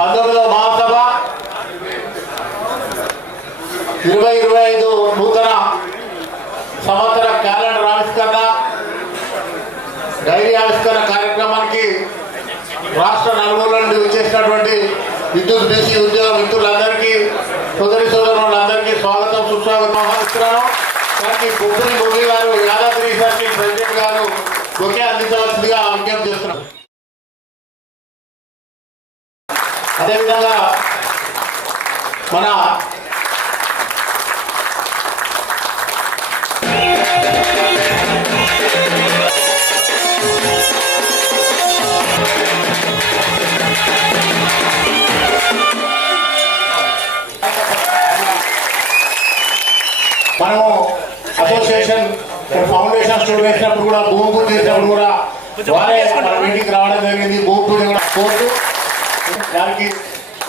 19వ మహాసభ 2025 నూతన సంవత్సర క్యాలెండర్ ఆవిష్కరణ డైరీ ఆవిష్కరణ కార్యక్రమానికి రాష్ట్ర నలుమూల నుండి వచ్చేసినటువంటి విద్యుత్ బీసీ ఉద్యోగ మిత్రులందరికీ సోదరులందరికీ స్వాగతం సుస్వాగతం ఆహ్వానిస్తున్నాను. దానికి బొబ్బులి మురళి గారు యాదాద్రి సర్కిల్ ప్రెసిడెంట్ గారు ఒకే అందించవలసిందిగా విజ్ఞప్తి చేస్తున్నారు. అదేవిధంగా మన మనము అసోసియేషన్ ఫౌండేషన్ స్టూడెంట్ వేసినప్పుడు కూడా భూమి పూజ చేసినప్పుడు కూడా వారే మన మీటింగ్కి రావడం జరిగింది. భూమి పూజ కూడా కోర్టు దానికి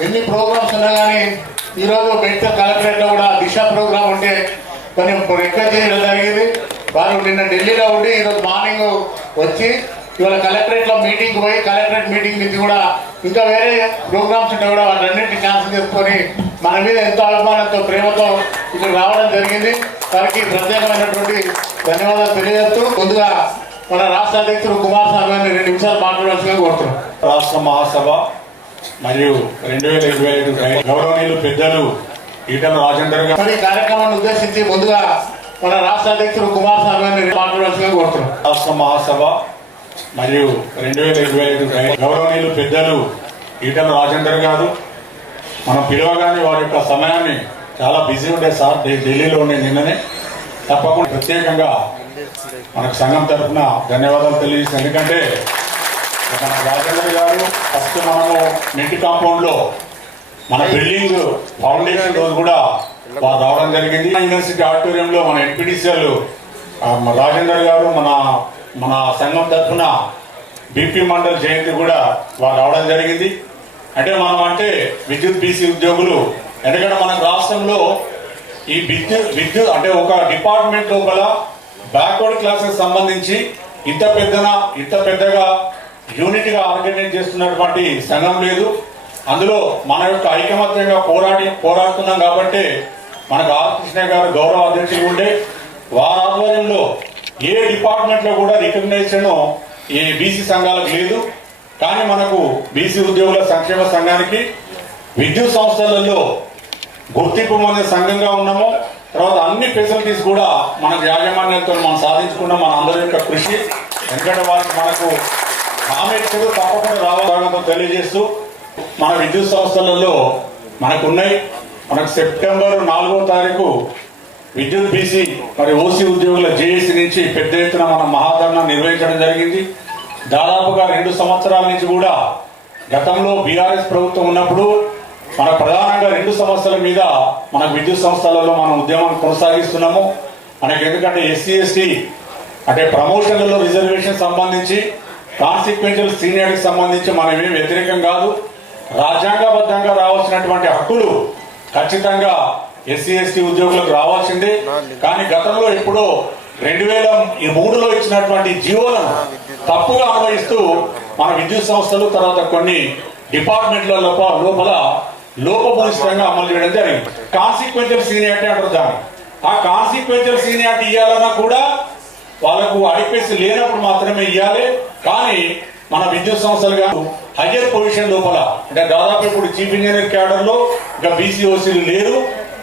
ఎన్ని ప్రోగ్రామ్స్ ఉన్నా కానీ ఈరోజు మెడికల్ కలెక్టరేట్లో కూడా దిశ ప్రోగ్రామ్ ఉంటే కొంచెం రిక్వెస్ట్ చేయడం జరిగింది. వారు నిన్న ఢిల్లీలో ఉండి ఈరోజు మార్నింగ్ వచ్చి ఇవాళ కలెక్టరేట్లో మీటింగ్ పోయి కలెక్టరేట్ మీటింగ్ నుంచి కూడా ఇంకా వేరే ప్రోగ్రామ్స్ ఉంటే కూడా వాటన్నింటినీ క్యాన్సిల్ చేసుకొని మన మీద ఎంతో అభిమానంతో ప్రేమతో ఇక్కడ రావడం జరిగింది. వారికి ప్రత్యేకమైనటువంటి ధన్యవాదాలు తెలియజేస్తూ ముందుగా మన రాష్ట్ర అధ్యక్షుడు కుమారస్వామి గారిని 2 నిమిషాలు మాట్లాడాల్సిందిగా కోరుతున్నాం. రాష్ట్ర మహాసభ మరియు 2025 గౌరవనీయులు పెద్దలు ఈటల రాజేందర్ గారు ఈ కార్యక్రమాన్ని ఉద్దేశించి ముందుగా మన రాష్ట్ర అధ్యక్షుడు కుమారస్వామి గారిని మాట్లాడాల్సిందిగా కోరుతున్నాం. రాష్ట్ర మహాసభ మరియు 2025 గౌరవనీయులు పెద్దలు ఈటల రాజేందర్ గారు మనం పిలవగానే వారి యొక్క సమయాన్ని చాలా బిజీ ఉండే సార్, ఢిల్లీలో ఉండే నిన్ననే తప్పకుండా ప్రత్యేకంగా మనకు సంఘం తరఫున ధన్యవాదాలు తెలియజేస్తాం. ఎందుకంటే మన రాజేందర్ గారు ఫస్ట్ మనము ఇంటి కాంపౌండ్లో మన బిల్డింగ్ ఫౌండేషన్ రోజు కూడా వారు రావడం జరిగింది. యూనివర్సిటీ ఆడిటోరియంలో మన ఎన్పీడీసీఎల్ రాజేందర్ గారు మన సంఘం తరఫున బీపీ మండల్ జయంతి కూడా వారు రావడం జరిగింది. అంటే విద్యుత్ బీసీ ఉద్యోగులు, ఎందుకంటే మన రాష్ట్రంలో ఈ విద్యుత్ అంటే ఒక డిపార్ట్మెంట్ లోపల బ్యాక్వర్డ్ క్లాసెస్ సంబంధించి ఇంత పెద్దగా యూనిట్గా ఆర్గనైజ్ చేస్తున్నటువంటి సంఘం లేదు. అందులో మన యొక్క ఐకమత్యంగా పోరాడుతున్నాం కాబట్టి మనకు ఆర్ కృష్ణ గారు గౌరవ అధ్యక్షులు ఉండే వారి ఆధ్వర్యంలో ఏ డిపార్ట్మెంట్ లో కూడా రికగ్నైజేషన్ ఈ బీసీ సంఘాలకు లేదు. కానీ మనకు బీసీ ఉద్యోగుల సంక్షేమ సంఘానికి విద్యుత్ సంస్థలలో గుర్తింపు పొందే సంఘంగా ఉన్నాము. తర్వాత అన్ని ఫెసిలిటీస్ కూడా మన యాజమాన్యంతో మనం సాధించుకున్నాం. మన అందరి యొక్క కృషి, ఎందుకంటే వారికి మనకు హామీ తప్పకుండా రావాలని తెలియజేస్తూ మన విద్యుత్ సంస్థలలో మనకున్నాయి. మనకు సెప్టెంబర్ 4వ తారీఖు విద్యుత్ బీసీ మరి ఓసీ ఉద్యోగుల జేఏసీ నుంచి పెద్ద ఎత్తున మన మహాధరణ నిర్వహించడం జరిగింది. దాదాపుగా 2 సంవత్సరాల నుంచి కూడా గతంలో బీఆర్ఎస్ ప్రభుత్వం ఉన్నప్పుడు మన ప్రధానంగా 2 సమస్యల మీద మన విద్యుత్ సంస్థలలో మనం ఉద్యమం కొనసాగిస్తున్నాము. మనకి ఎందుకంటే ఎస్సీ ఎస్టీ అంటే ప్రమోషన్లలో రిజర్వేషన్ సంబంధించి కాన్సిక్వెన్షియల్ సీనియారిటీకి సంబంధించి మనం ఏమీ వ్యతిరేకం కాదు. రాజ్యాంగబద్ధంగా రావాల్సినటువంటి హక్కులు ఖచ్చితంగా ఎస్సీ ఎస్టీ ఉద్యోగులకు రావాల్సిందే. కానీ గతంలో ఎప్పుడో 2003లో ఇచ్చినటువంటి జీవోలను తప్పుగా అన్వయిస్తూ మన విద్యుత్ సంస్థలు తర్వాత కొన్ని డిపార్ట్మెంట్ల లోపల లోపభూయిష్టంగా అమలు చేయడం జరిగింది. కాన్సిక్వెన్షియల్ సీనియారిటీ అంటారు దాన్ని. ఆ కాన్సిక్వెన్షియల్ సీనియారిటీ ఇవ్వాలన్నా కూడా వాళ్ళకు ఐపీఎస్ లేనప్పుడు మాత్రమే ఇవ్వాలి. కానీ మన విద్యుత్ సంస్థలుగా హయ్యర్ పొజిషన్ లోపల అంటే దాదాపు ఇప్పుడు చీఫ్ ఇంజనీర్ క్యాడర్ లో ఇంకా బీసీ ఓసీలు లేరు.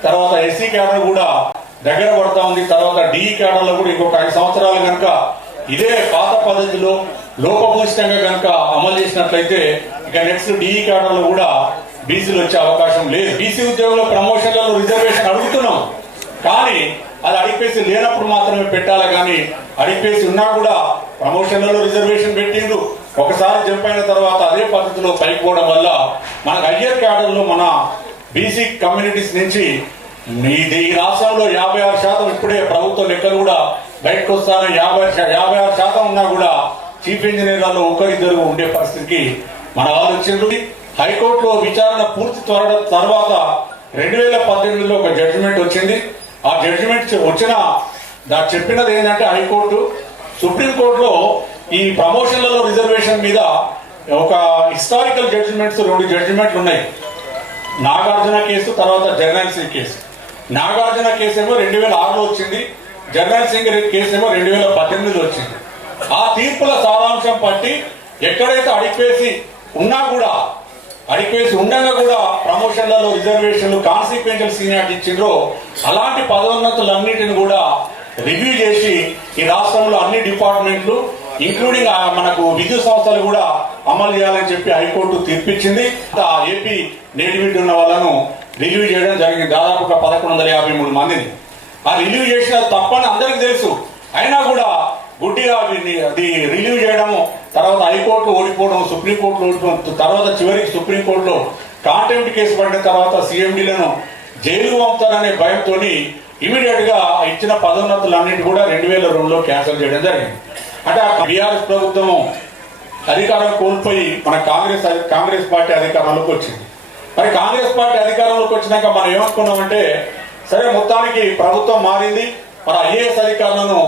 తర్వాత ఎస్సీ క్యాడర్ కూడా దగ్గర పడతా ఉంది. తర్వాత డిఈ క్యాడర్ లో కూడా ఇంకొక 5 సంవత్సరాలు కనుక ఇదే పాత పద్ధతిలో లోపభూయిష్టంగా కనుక అమలు చేసినట్లయితే ఇక నెక్స్ట్ డిఈ క్యాడర్ లో కూడా బీసీలు వచ్చే అవకాశం లేదు. బీసీ ఉద్యోగుల ప్రమోషన్లలో రిజర్వేషన్ అడుగుతున్నాం, కానీ అది ఐపీఎస్ లేనప్పుడు మాత్రమే పెట్టాలి. కానీ ఐపీఎస్ ఉన్నా కూడా ప్రమోషన్లలో రిజర్వేషన్ పెట్టిండు. ఒకసారి జంప్ అయిన తర్వాత అదే పద్ధతిలో పైకి పోవడం వల్ల మనకు హయ్యర్ క్యాడర్ లో మన బీసీ కమ్యూనిటీస్ నుంచి ఈ రాష్ట్రంలో 56% ఇప్పుడే ప్రభుత్వ లెక్కలు కూడా బయటకు వస్తాను. 56% ఉన్నా కూడా చీఫ్ ఇంజనీర్లలో 1-2 ఉండే పరిస్థితికి మన వాళ్ళు వచ్చిండ్రు. హైకోర్టులో విచారణ పూర్తి తర్వాత 2018లో ఒక జడ్జిమెంట్ వచ్చింది. ఆ జడ్జిమెంట్ వచ్చిన చెప్పినది ఏంటంటే హైకోర్టు సుప్రీంకోర్టులో ఈ ప్రమోషన్లలో రిజర్వేషన్ మీద ఒక హిస్టారికల్ జడ్జిమెంట్స్ 2 జడ్జిమెంట్లు ఉన్నాయి. నాగార్జున కేసు, తర్వాత journal Singh case. Nagarjuna case ఏమో 2006లో వచ్చింది, జర్నల్ సింగ్ కేసు ఏమో 2018లో వచ్చింది. ఆ తీర్పుల సారాంశం పట్టి ఎక్కడైతే అడిపేసి ఉన్నా కూడా, అడిపేసి ఉండగా కూడా ప్రమోషన్లలో రిజర్వేషన్లు, కాన్సిక్వెన్షియల్ సీనియారిటీ ఇచ్చిండ్రో అలాంటి పదోన్నతులన్నిటిని కూడా రివ్యూ చేసి ఈ రాష్ట్రంలో అన్ని డిపార్ట్మెంట్లు ఇంక్లూడింగ్ మనకు విద్యుత్ సంస్థలు కూడా అమలు చేయాలని చెప్పి హైకోర్టు తీర్పిచ్చింది. ఏపీ నేటివిటీ ఉన్న వాళ్ళను రివ్యూ చేయడం జరిగింది, దాదాపు 1153 మందిని. ఆ రివ్యూ చేసిన తప్పని అందరికీ తెలుసు, అయినా కూడా గుడ్డిగా అది రివ్యూ చేయడము, తర్వాత హైకోర్టు ఓడిపోవడం, సుప్రీంకోర్టులో ఓడిపోవడం, తర్వాత చివరికి సుప్రీంకోర్టులో కాంటెంప్ట్ కేసు పడిన తర్వాత సీఎండీలను జైలుకు పంపుతారనే భయంతో ఇమీడియట్ గా ఇచ్చిన పదోన్నతులన్నింటి కూడా 2002లో క్యాన్సిల్ చేయడం జరిగింది. అంటే బీఆర్ఎస్ ప్రభుత్వం అధికారం కోల్పోయి మన కాంగ్రెస్ పార్టీ అధికారంలోకి వచ్చింది. మరి కాంగ్రెస్ పార్టీ అధికారంలోకి వచ్చినాక మనం ఏమనుకున్నామంటే, సరే మొత్తానికి ప్రభుత్వం మారింది, మన ఐఏఎస్ అధికారులను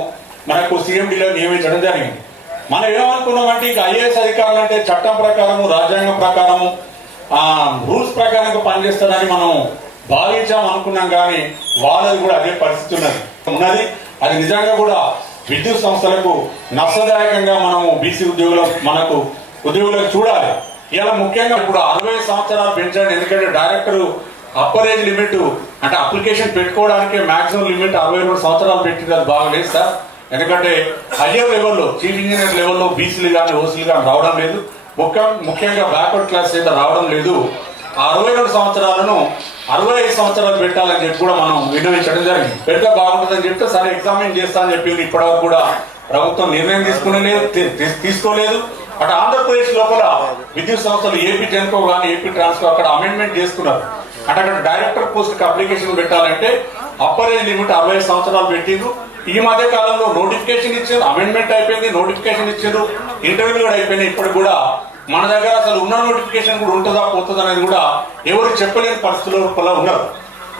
మనకు సీఎండీలో నియమించడం జరిగింది. మనం ఏమనుకున్నామంటే ఇక ఐఏఎస్ అధికారులు అంటే చట్టం ప్రకారము, రాజ్యాంగం ప్రకారము, రూల్స్ ప్రకారంగా పనిచేస్తారని మనం భావించాం అనుకున్నాం. కానీ వాళ్ళది కూడా అదే పరిస్థితి ఉన్నది. అది నిజంగా కూడా విద్యుత్ సంస్థలకు నష్టదాయకంగా మనము బీసీ మనకు ఉద్యోగులకు చూడాలి. ఇలా ముఖ్యంగా ఇప్పుడు 60 సంవత్సరాలు పెంచండి, ఎందుకంటే డైరెక్టర్ అప్పర్ ఏజ్ లిమిట్ అంటే అప్లికేషన్ పెట్టుకోవడానికి మాక్సిమం లిమిట్ 62 సంవత్సరాలు పెట్టింది. అది బాగలేదు సార్, ఎందుకంటే హయ్యర్ లెవెల్లో చీఫ్ ఇంజనీర్ లెవెల్లో బీసీలు కానీ ఓసీలు కానీ రావడం లేదు, ముఖ్యంగా బ్యాక్వర్డ్ క్లాస్ అయితే రావడం లేదు. 62 సంవత్సరాలను 65 సంవత్సరాలు పెట్టాలని చెప్పి కూడా మనం విన్నవించడం జరిగింది. పెడితే బాగుంటుందని చెప్తే సరే ఎగ్జామిన్ చేస్తా అని చెప్పి ఇప్పటివరకు కూడా ప్రభుత్వం నిర్ణయం తీసుకోలేదు. అటు ఆంధ్రప్రదేశ్ లోపల విద్యుత్ సంస్థలు ఏపీ జెన్కో కానీ ఏపీ ట్రాన్స్కో అక్కడ అమెండ్మెంట్ చేసుకున్నారు. అంటే అక్కడ డైరెక్టర్ పోస్ట్ కి అప్లికేషన్ పెట్టాలంటే అప్పర్ ఏజ్ లిమిట్ 65 సంవత్సరాలు పెట్టిండ్రు. ఈ మధ్య కాలంలో నోటిఫికేషన్ ఇచ్చారు, అమెండ్మెంట్ అయిపోయింది, నోటిఫికేషన్ ఇచ్చారు, ఇంటర్వ్యూ కూడా అయిపోయినాయి. ఇప్పుడు కూడా మన దగ్గర అసలు ఉన్న నోటిఫికేషన్ కూడా ఉంటుందా పోతుందా అనేది కూడా ఎవరు చెప్పలేని పరిస్థితుల్లో ఉన్నారు.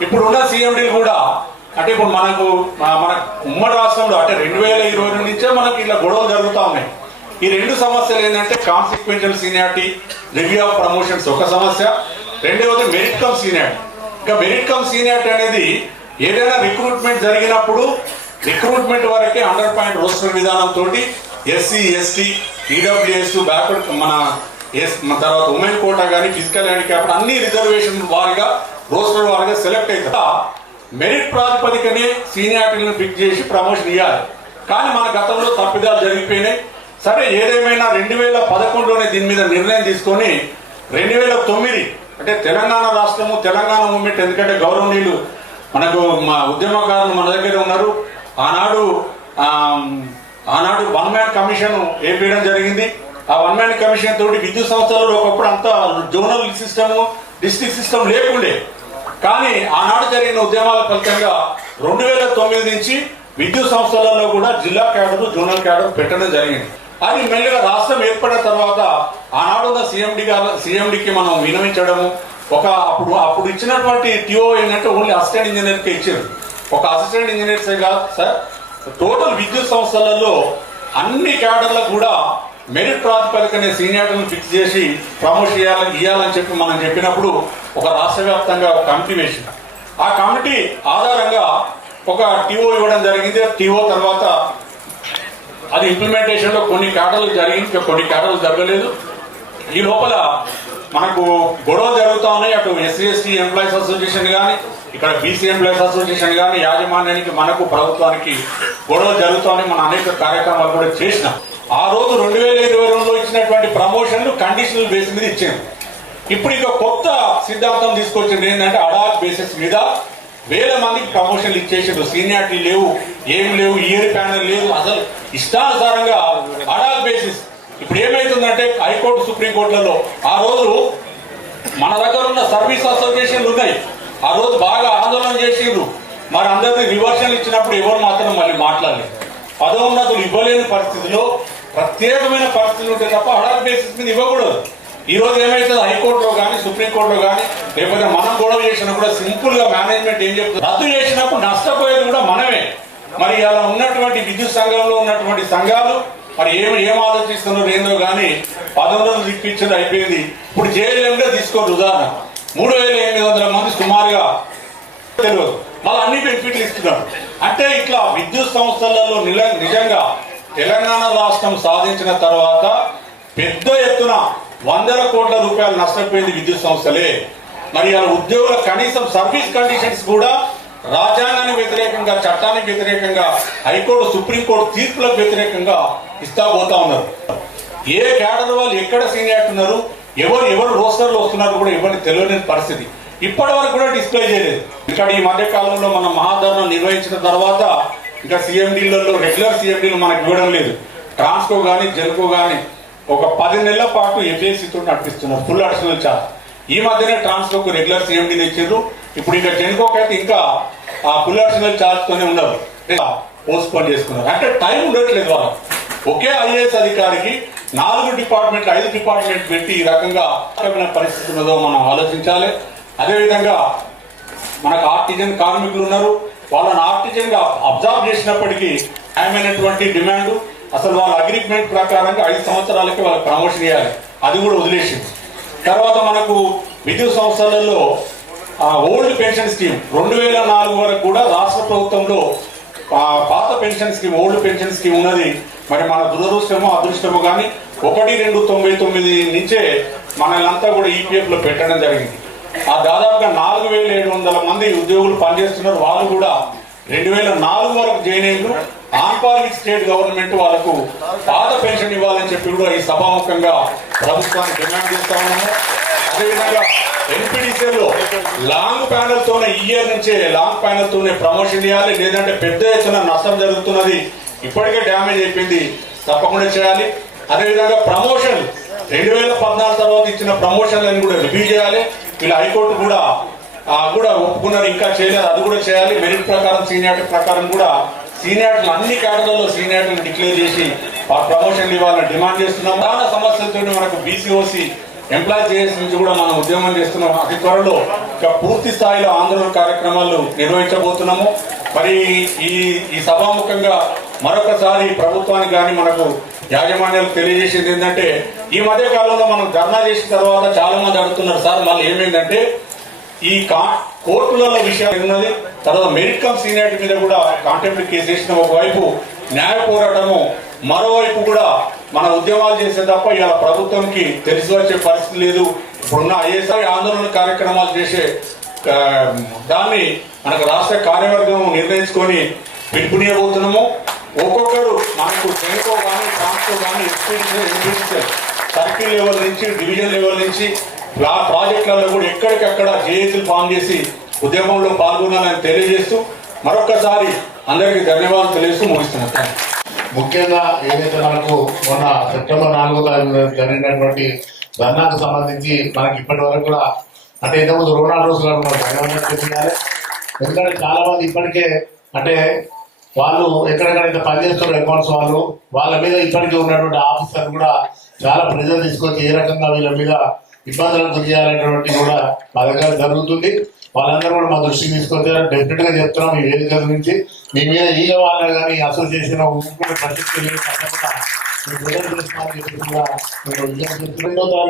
ఇప్పుడు ఉన్న సీఎండీలు కూడా అంటే ఇప్పుడు మన ఉమ్మడి రాష్ట్రంలో అంటే 2022 నుంచే మనకి ఇట్లా గొడవలు జరుగుతూ ఉన్నాయి. ఈ 2 సమస్యలు ఏంటంటే consequential seniority, review of promotions ఒక సమస్య, రెండవది మెరిట్ కమ్ సీనియారిటీ. ఇంకా మెరిట్ కమ్ సీనియారిటీ అనేది ఏదైనా రిక్రూట్మెంట్ జరిగినప్పుడు రిక్రూట్మెంట్ వరకే 100 రోస్టర్ విధానంతో ఎస్సీ, ఎస్టీ, ఈడబ్ల్యూఎస్, బ్యాక్వర్డ్ మన తర్వాత ఉమెన్ కోటా కానీ ఫిజికల్ హ్యాండిక్యాప్ అన్ని రిజర్వేషన్ వారిగా రోస్టర్ వారిగా సెలెక్ట్ అవుతా మెరిట్ ప్రాతిపదికనే సీనియారిటీలను ఫిక్స్ చేసి ప్రమోషన్ ఇవ్వాలి. కానీ మన గతంలో తప్పిదాలు జరిగిపోయినాయి. సరే ఏదేమైనా 2011లోనే దీని మీద నిర్ణయం తీసుకొని 2009 అంటే తెలంగాణ రాష్ట్రము, తెలంగాణ మూవ్మెంట్, ఎందుకంటే గౌరవనీయులు మనకు మా ఉద్యమకారులు మన దగ్గర ఉన్నారు. ఆనాడు 1 మ్యాన్ కమిషన్ ఏర్పేయడం జరిగింది. ఆ 1 మ్యాన్ కమిషన్ తోటి విద్యుత్ సంస్థలలో ఒకప్పుడు అంతా జోనల్ సిస్టమ్, డిస్ట్రిక్ట్ సిస్టమ్ లేకుండే. కానీ ఆనాడు జరిగిన ఉద్యమాల ఫలితంగా 2009 నుంచి విద్యుత్ సంస్థలలో కూడా జిల్లా క్యాడర్, జోనల్ క్యాడర్ పెట్టడం జరిగింది. అది మెల్లిగా రాష్ట్రం ఏర్పడిన తర్వాత ఆనాడున్న సీఎండీకి మనం వినవించడము, అప్పుడు ఇచ్చినటువంటి టీఓ ఏంటంటే ఓన్లీ అసిస్టెంట్ ఇంజనీర్కి ఇచ్చారు. ఒక అసిస్టెంట్ ఇంజనీర్సే కాదు సార్, టోటల్ విద్యుత్ సంస్థలలో అన్ని క్యాడర్లకు కూడా మెరిట్ ప్రాతిపదికనే సీనియారిటీని ఫిక్స్ చేసి ప్రమోషన్ ఇవ్వాలని చెప్పి మనం చెప్పినప్పుడు ఒక రాష్ట్ర వ్యాప్తంగా ఒక కమిటీ వేసింది. ఆ కమిటీ ఆధారంగా ఒక టీఓ ఇవ్వడం జరిగింది. టీఓ తర్వాత అది ఇంప్లిమెంటేషన్ లో కొన్ని క్యాడర్లు జరిగింది, కొన్ని క్యాడర్లు జరగలేదు. ఈ లోపల మనకు గొడవలు జరుగుతూ ఉన్నాయి. అటు ఎస్సీ ఎస్టీ ఎంప్లాయీస్ అసోసియేషన్ కానీ, ఇక్కడ బీసీ ఎంప్లాయీస్ అసోసియేషన్ కానీ, యాజమాన్యానికి మనకు ప్రభుత్వానికి గొడవలు జరుగుతాయని మనం అనేక కార్యక్రమాలు కూడా చేసినాం. ఆ రోజు 2022లో ఇచ్చినటువంటి ప్రమోషన్లు కండిషనల్ బేస్ మీద ఇచ్చాము. ఇప్పుడు ఇక కొత్త సిద్ధాంతం తీసుకొచ్చింది ఏంటంటే అడాక్ బేసిస్ మీద 1000 మందికి ప్రమోషన్లు ఇచ్చేసారు. సీనియారిటీ లేవు, ఏం లేవు, ఇయర్ ప్యానల్ లేదు, అసలు ఇష్టానుసారంగా అడాక్ బేసిస్. ఇప్పుడు ఏమైతుందంటే హైకోర్టు, సుప్రీంకోర్టులలో ఆ రోజు మన దగ్గర ఉన్న సర్వీస్ అసోసియేషన్లు ఉన్నాయి, ఆ రోజు బాగా ఆందోళన చేసిండ్రు. మరి అందరినీ రివర్షన్ ఇచ్చినప్పుడు ఎవరు మాత్రం మళ్ళీ మాట్లాడలేదు. పదోన్నతులు ఇవ్వలేని పరిస్థితిలో ప్రత్యేకమైన పరిస్థితులు ఉంటే తప్ప అడాక్ బేసిస్ మీద ఇవ్వకూడదు. ఈ రోజు ఏమైతుంది హైకోర్టులో కానీ, సుప్రీంకోర్టులో కానీ, లేకపోతే మనం గొడవ చేసినా కూడా సింపుల్ గా మేనేజ్మెంట్ ఏం చెప్తుంది, రద్దు చేసినప్పుడు నష్టపోయేది కూడా మనమే. మరి అలా ఉన్నటువంటి విద్యుత్ సంఘంలో ఉన్నటువంటి సంఘాలు మరి ఏం ఆలోచిస్తున్నారు ఏందో కానీ 1900 ఇప్పించడం అయిపోయింది. ఇప్పుడు జేఎల్ఎంగా తీసుకోండి ఉదాహరణ 3800 మంది సుమారుగా తెలియదు, మళ్ళీ అన్ని బెనిఫిట్లు ఇస్తున్నారు. అంటే ఇట్లా విద్యుత్ సంస్థలలో నిజంగా తెలంగాణ రాష్ట్రం సాధించిన తర్వాత పెద్ద ఎత్తున 100 కోట్ల రూపాయలు నష్టపోయింది విద్యుత్ సంస్థలే. మరి ఆ ఉద్యోగుల కనీసం సర్వీస్ కండిషన్స్ కూడా రాజ్యాంగానికి వ్యతిరేకంగా, చట్టానికి వ్యతిరేకంగా, హైకోర్టు సుప్రీంకోర్టు తీర్పులకు వ్యతిరేకంగా ఇస్తా పోతా ఉన్నారు. ఏ క్యాడర్ వాళ్ళు ఎక్కడ సీనియర్ ఉన్నారు, ఎవరు రోస్టర్లు వస్తున్నారు కూడా ఎవరిని తెలియని పరిస్థితి ఇప్పటి వరకు కూడా డిస్ప్లే చేయలేదు. ఇక్కడ ఈ మధ్య కాలంలో మనం మహాధరణ నిర్వహించిన తర్వాత ఇంకా సిఎండీలలో రెగ్యులర్ సిఎండీలు మనకు ఇవ్వడం లేదు. ట్రాన్స్కో కానీ జెన్కో కానీ ఒక 10 నెలల పాటు ఎఫ్ఏసీతో నడిపిస్తున్నారు ఫుల్ అడిషనల్ ఛార్జ్. ఈ మధ్యనే ట్రాన్స్కోకు రెగ్యులర్ సిఎండీలు ఇచ్చారు. ఇప్పుడు ఇంకా జెన్కోకి అయితే ఇంకా ఆ ఫుల్ అడిషనల్ ఛార్జ్ తోనే ఉన్నారు, పోస్ట్పోన్ చేసుకున్నారు. అంటే టైం ఉండట్లేదు వాళ్ళకి. ఒకే ఐఏఎస్ అధికారికి 4 డిపార్ట్మెంట్లు 5 డిపార్ట్మెంట్ పెట్టి ఈ రకంగా పరిస్థితి ఉన్నదో మనం ఆలోచించాలి. అదేవిధంగా మనకు ఆర్టిజన్ కార్మికులు ఉన్నారు, వాళ్ళని ఆర్టిజన్ గా అబ్జర్వ్ చేసినప్పటికీ న్యాయమైనటువంటి డిమాండ్ అసలు వాళ్ళ అగ్రిమెంట్ ప్రకారంగా 5 సంవత్సరాలకి వాళ్ళకి ప్రమోషన్ ఇవ్వాలి, అది కూడా వదిలేసింది. తర్వాత మనకు విద్యుత్ సంస్థలలో ఓల్డ్ పెన్షన్ స్కీమ్ 2004 వరకు కూడా రాష్ట్ర ప్రభుత్వంలో పాత pension scheme old pension scheme ఉన్నది. మరి మన దురదృష్టమో అదృష్టమో కానీ 1/2/99 నుంచే మనల్నంతా కూడా ఈపీఎఫ్ లో పెట్టడం జరిగింది. ఆ దాదాపుగా 4700 మంది ఉద్యోగులు పనిచేస్తున్నారు. వాళ్ళు కూడా 2004 వరకు జాయిన్ అయ్యారు. ఆంపాలిక్ స్టేట్ గవర్నమెంట్ వాళ్ళకు పాత పెన్షన్ ఇవ్వాలని చెప్పి కూడా ఈ సభాముఖంగా ప్రభుత్వాన్ని డిమాండ్ చేస్తా ఉన్నాము. అదేవిధంగా ఎన్పిడిసిలో లాంగ్ ప్యానల్ తోనే ఈ ఇయర్ నుంచే లాంగ్ ప్యానల్ తోనే ప్రమోషన్ ఇవ్వాలి, లేదంటే పెద్ద ఎత్తున నష్టం జరుగుతున్నది, ఇప్పటికే డ్యామేజ్ అయిపోయింది, తప్పకుండా చేయాలి. అదేవిధంగా ప్రమోషన్ 2014 తర్వాత ఇచ్చిన ప్రమోషన్లను కూడా రివ్యూ చేయాలి. వీళ్ళు హైకోర్టు కూడా ఒప్పుకున్నారు, ఇంకా చేయలేదు, అది కూడా చేయాలి. మెరిట్ ప్రకారం సీనియారిటీ ప్రకారం కూడా సీనియారిటీలు అన్ని కేటగిరీలో సీనియారిటీలు డిక్లేర్ చేసి ప్రమోషన్లు ఇవ్వాలని డిమాండ్ చేస్తున్నాం. ప్రధాన సమస్యలతో మనకు బీసీఓసీ ఎంప్లాయ్ జేఎస్ నుంచి కూడా మనం ఉద్యమం చేస్తున్నాం. అతి త్వరలో పూర్తి స్థాయిలో ఆందోళన కార్యక్రమాలు నిర్వహించబోతున్నాము. మరి ఈ సభాముఖంగా మరొకసారి ప్రభుత్వానికి కానీ మనకు యాజమాన్యాలకు తెలియజేసేది ఏంటంటే, ఈ మధ్య కాలంలో మనం ధర్నా చేసిన తర్వాత చాలా మంది అడుగుతున్నారు, సార్ మళ్ళీ ఏమైందంటే ఈ కోర్టులలో విషయాలు ఉన్నది, తర్వాత మెరిట్ కమ్ సీనియారిటీ మీద కూడా కాంటెంప్ట్ కేసు వేసిన ఒకవైపు న్యాయ పోరాటము, మరోవైపు కూడా మన ఉద్యమాలు చేసే తప్ప ఇలా ప్రభుత్వంకి తెలిసి వచ్చే పరిస్థితి లేదు. ఇప్పుడున్న ఐఎస్ఐ ఆందోళన కార్యక్రమాలు చేసే దాన్ని మనకు రాష్ట్ర కార్యవర్గం నిర్ణయించుకొని పిలుపునియబోతున్నాము. ఒక్కొక్కరు మనకు జెన్కో కానీ ట్రాన్స్కో కానీ ఎక్స్పీరియన్స్ సర్కిల్ లెవెల్ నుంచి డివిజన్ లెవెల్ నుంచి ప్రాజెక్టులలో కూడా ఎక్కడికక్కడ జేఏసీలు ఫామ్ చేసి ఉద్యమంలో పాల్గొనాలని తెలియజేస్తూ మరొక్కసారి అందరికీ ధన్యవాదాలు తెలియజేస్తూ ముగిస్తున్నాను. ముఖ్యంగా ఏదైతే మనకు మొన్న సెప్టెంబర్ 4వ తారీఖు జరిగినటువంటి ధర్నాకు సంబంధించి మనకి ఇప్పటి వరకు కూడా అంటే ఇంతకుముందు 2-4 రోజులు ధన్యవాదాలు తెలియాలి. ఎందుకంటే చాలా మంది ఇప్పటికే అంటే వాళ్ళు ఎక్కడెక్కడైతే పనిచేస్తున్న అకౌంట్స్ వాళ్ళ మీద ఇప్పటికే ఉన్నటువంటి ఆఫీసర్ కూడా చాలా ప్రెజర్ తీసుకొచ్చి ఏ రకంగా వీళ్ళ మీద ఇబ్బందులకు గురి చేయాలనేటువంటి కూడా మా దగ్గర జరుగుతుంది. వాళ్ళందరూ కూడా మా దృష్టికి తీసుకొచ్చారు. డెఫినెట్ గా చెప్తున్నాం ఈ వేదిక నుంచి మీ మీద ఈగ వాళ్ళ కానీ అసోసియేషన్ పరిస్థితి 2వ తారీఖు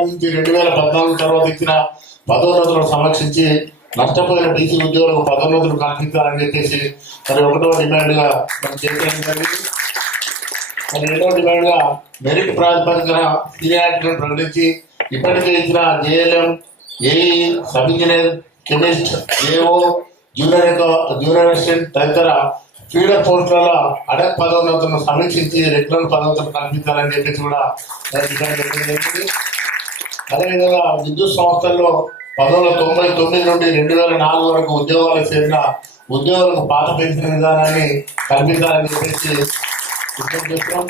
నుంచి 2014 తర్వాత ఇచ్చిన పదోన్నతులను సమీక్షించి నష్టపోయిన బీసీ ఉద్యోగులకు పదోన్నతులు కల్పించాలని చెప్పేసి మరి 1వ డిమాండ్ గా మనం చేయడం జరిగింది. మరి 2వ డిమాండ్ గా మెరిట్ ప్రాతిపదికన సీనియారిటీలను ప్రకటించి ఇప్పటికే ఇచ్చిన JLM, AE, sub engineer, chemist, AO, junior assistant తదితర ఫీడర్ పోస్టులలో అడక్ పదోన్నతులను సమీక్షించి రెగ్యులర్ పదోన్నతులు కల్పించాలని చెప్పేసి కూడా అదేవిధంగా విద్యుత్ సంస్థల్లో 1999 నుండి 2004 వరకు ఉద్యోగాలకు చేరిన ఉద్యోగులకు పాత పెన్షన్ విధానాన్ని కల్పించాలని చెప్పేసి విజ్ఞప్తి చేస్తున్నాం.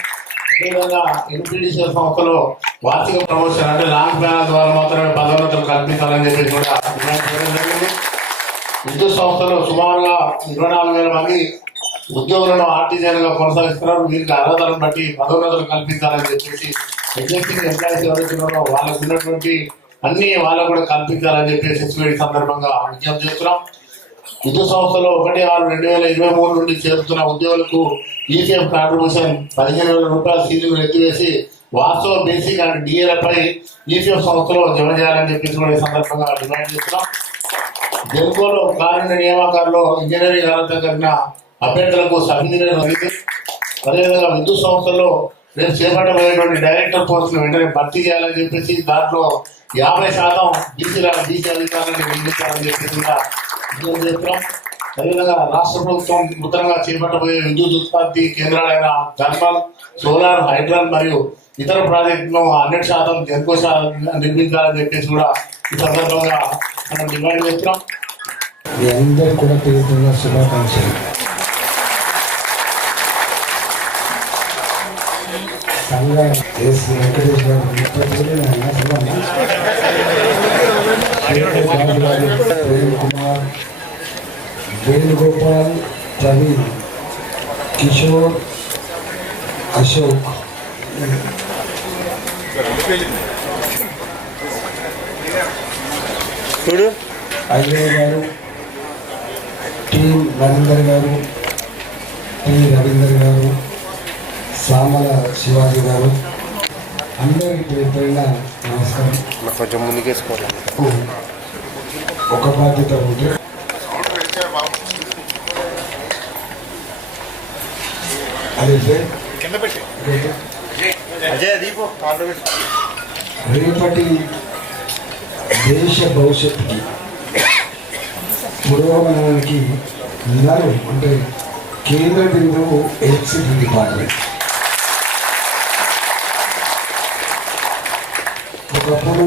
అదేవిధంగా ఎన్పిడిసిఎల్ సంస్థలో వార్షిక ప్రమోషన్ అంటే లాంగ్ ప్యానల్ ద్వారా మాత్రమే పదోన్నతులు కల్పించాలని చెప్పేసి కూడా డిమాండ్ చేయడం జరిగింది. విద్యుత్ సంస్థలో సుమారుగా 24,000 మంది ఉద్యోగులను ఆర్టిజన్ గా కొనసాగిస్తున్నారు. వీరికి అర్హతలను బట్టి పదోన్నతులు కల్పించాలని చెప్పేసి ఎగ్జిస్టింగ్ ఎంప్లాయీస్ ఎవరైతున్నారో వాళ్ళకు ఉన్నటువంటి అన్ని వాళ్ళకు కూడా కల్పించాలని చెప్పేసి సందర్భంగా విజ్ఞప్తి చేస్తున్నాం. విద్యుత్ సంస్థలో 1/6/2023 నుండి చేరుతున్న ఉద్యోగులకు ఈపీఎఫ్ కాంట్రిబ్యూషన్ 15,000 రూపాయల సీలింగ్ ఎత్తివేసి వాస్తవ బేసిక్ అండ్ డిఏలపై ఈపీఎఫ్ సంస్థలో జమ చేయాలని చెప్పేసి కూడా ఈ సందర్భంగా డిమాండ్ చేస్తున్నాం. జెన్కోలో కార్మిక నియామకాల్లో ఇంజనీరింగ్ అర్హత కలిగిన అభ్యర్థులకు సబ్ ఇంజనీర్ అదేవిధంగా విద్యుత్ సంస్థల్లో రేపు చేపట్టబోయేటువంటి డైరెక్టర్ పోస్టులు వెంటనే భర్తీ చేయాలని చెప్పేసి దాంట్లో 50% బీసీ అధికారులను నియమించాలని చెప్పేసి కూడా చెప్తున్నాం. అదేవిధంగా రాష్ట్ర ప్రభుత్వం నూతనంగా చేపట్టబోయే విద్యుత్ ఉత్పత్తి కేంద్రాలైన థర్మల్, సోలార్, హైడ్రల్ మరియు ఇతర ప్రాజెక్టును 100% జెన్కో నిర్మించాలని చెప్పేసి కూడా ఈ సందర్భంగా మనం డిమాండ్ చేస్తున్నాం. మీ అందరూ కూడా పేరుతున్న శుభాకాంక్షలు. వెంకటేష్ గారు ప్రేమ్ కుమార్, వేణుగోపాల్, ప్రవీణ్, కిషోర్, అశోక్, అయ్యయ్య గారు, టి నరేందర్ గారు, టి రవీందర్ గారు, సామల శివాజీ గారు, అందరికీ పేరుపైన నమస్కారం. కొంచెం ముందుకేసుకోవాలి. ఒక బాధ్యత ఉంటే అదే రేపటి దేశ భవిష్యత్తుకి పురోగమనానికి అంటే కేంద్ర బిందువు ఎలక్ట్రిసిటీ డిపార్ట్మెంట్. ఒకప్పుడు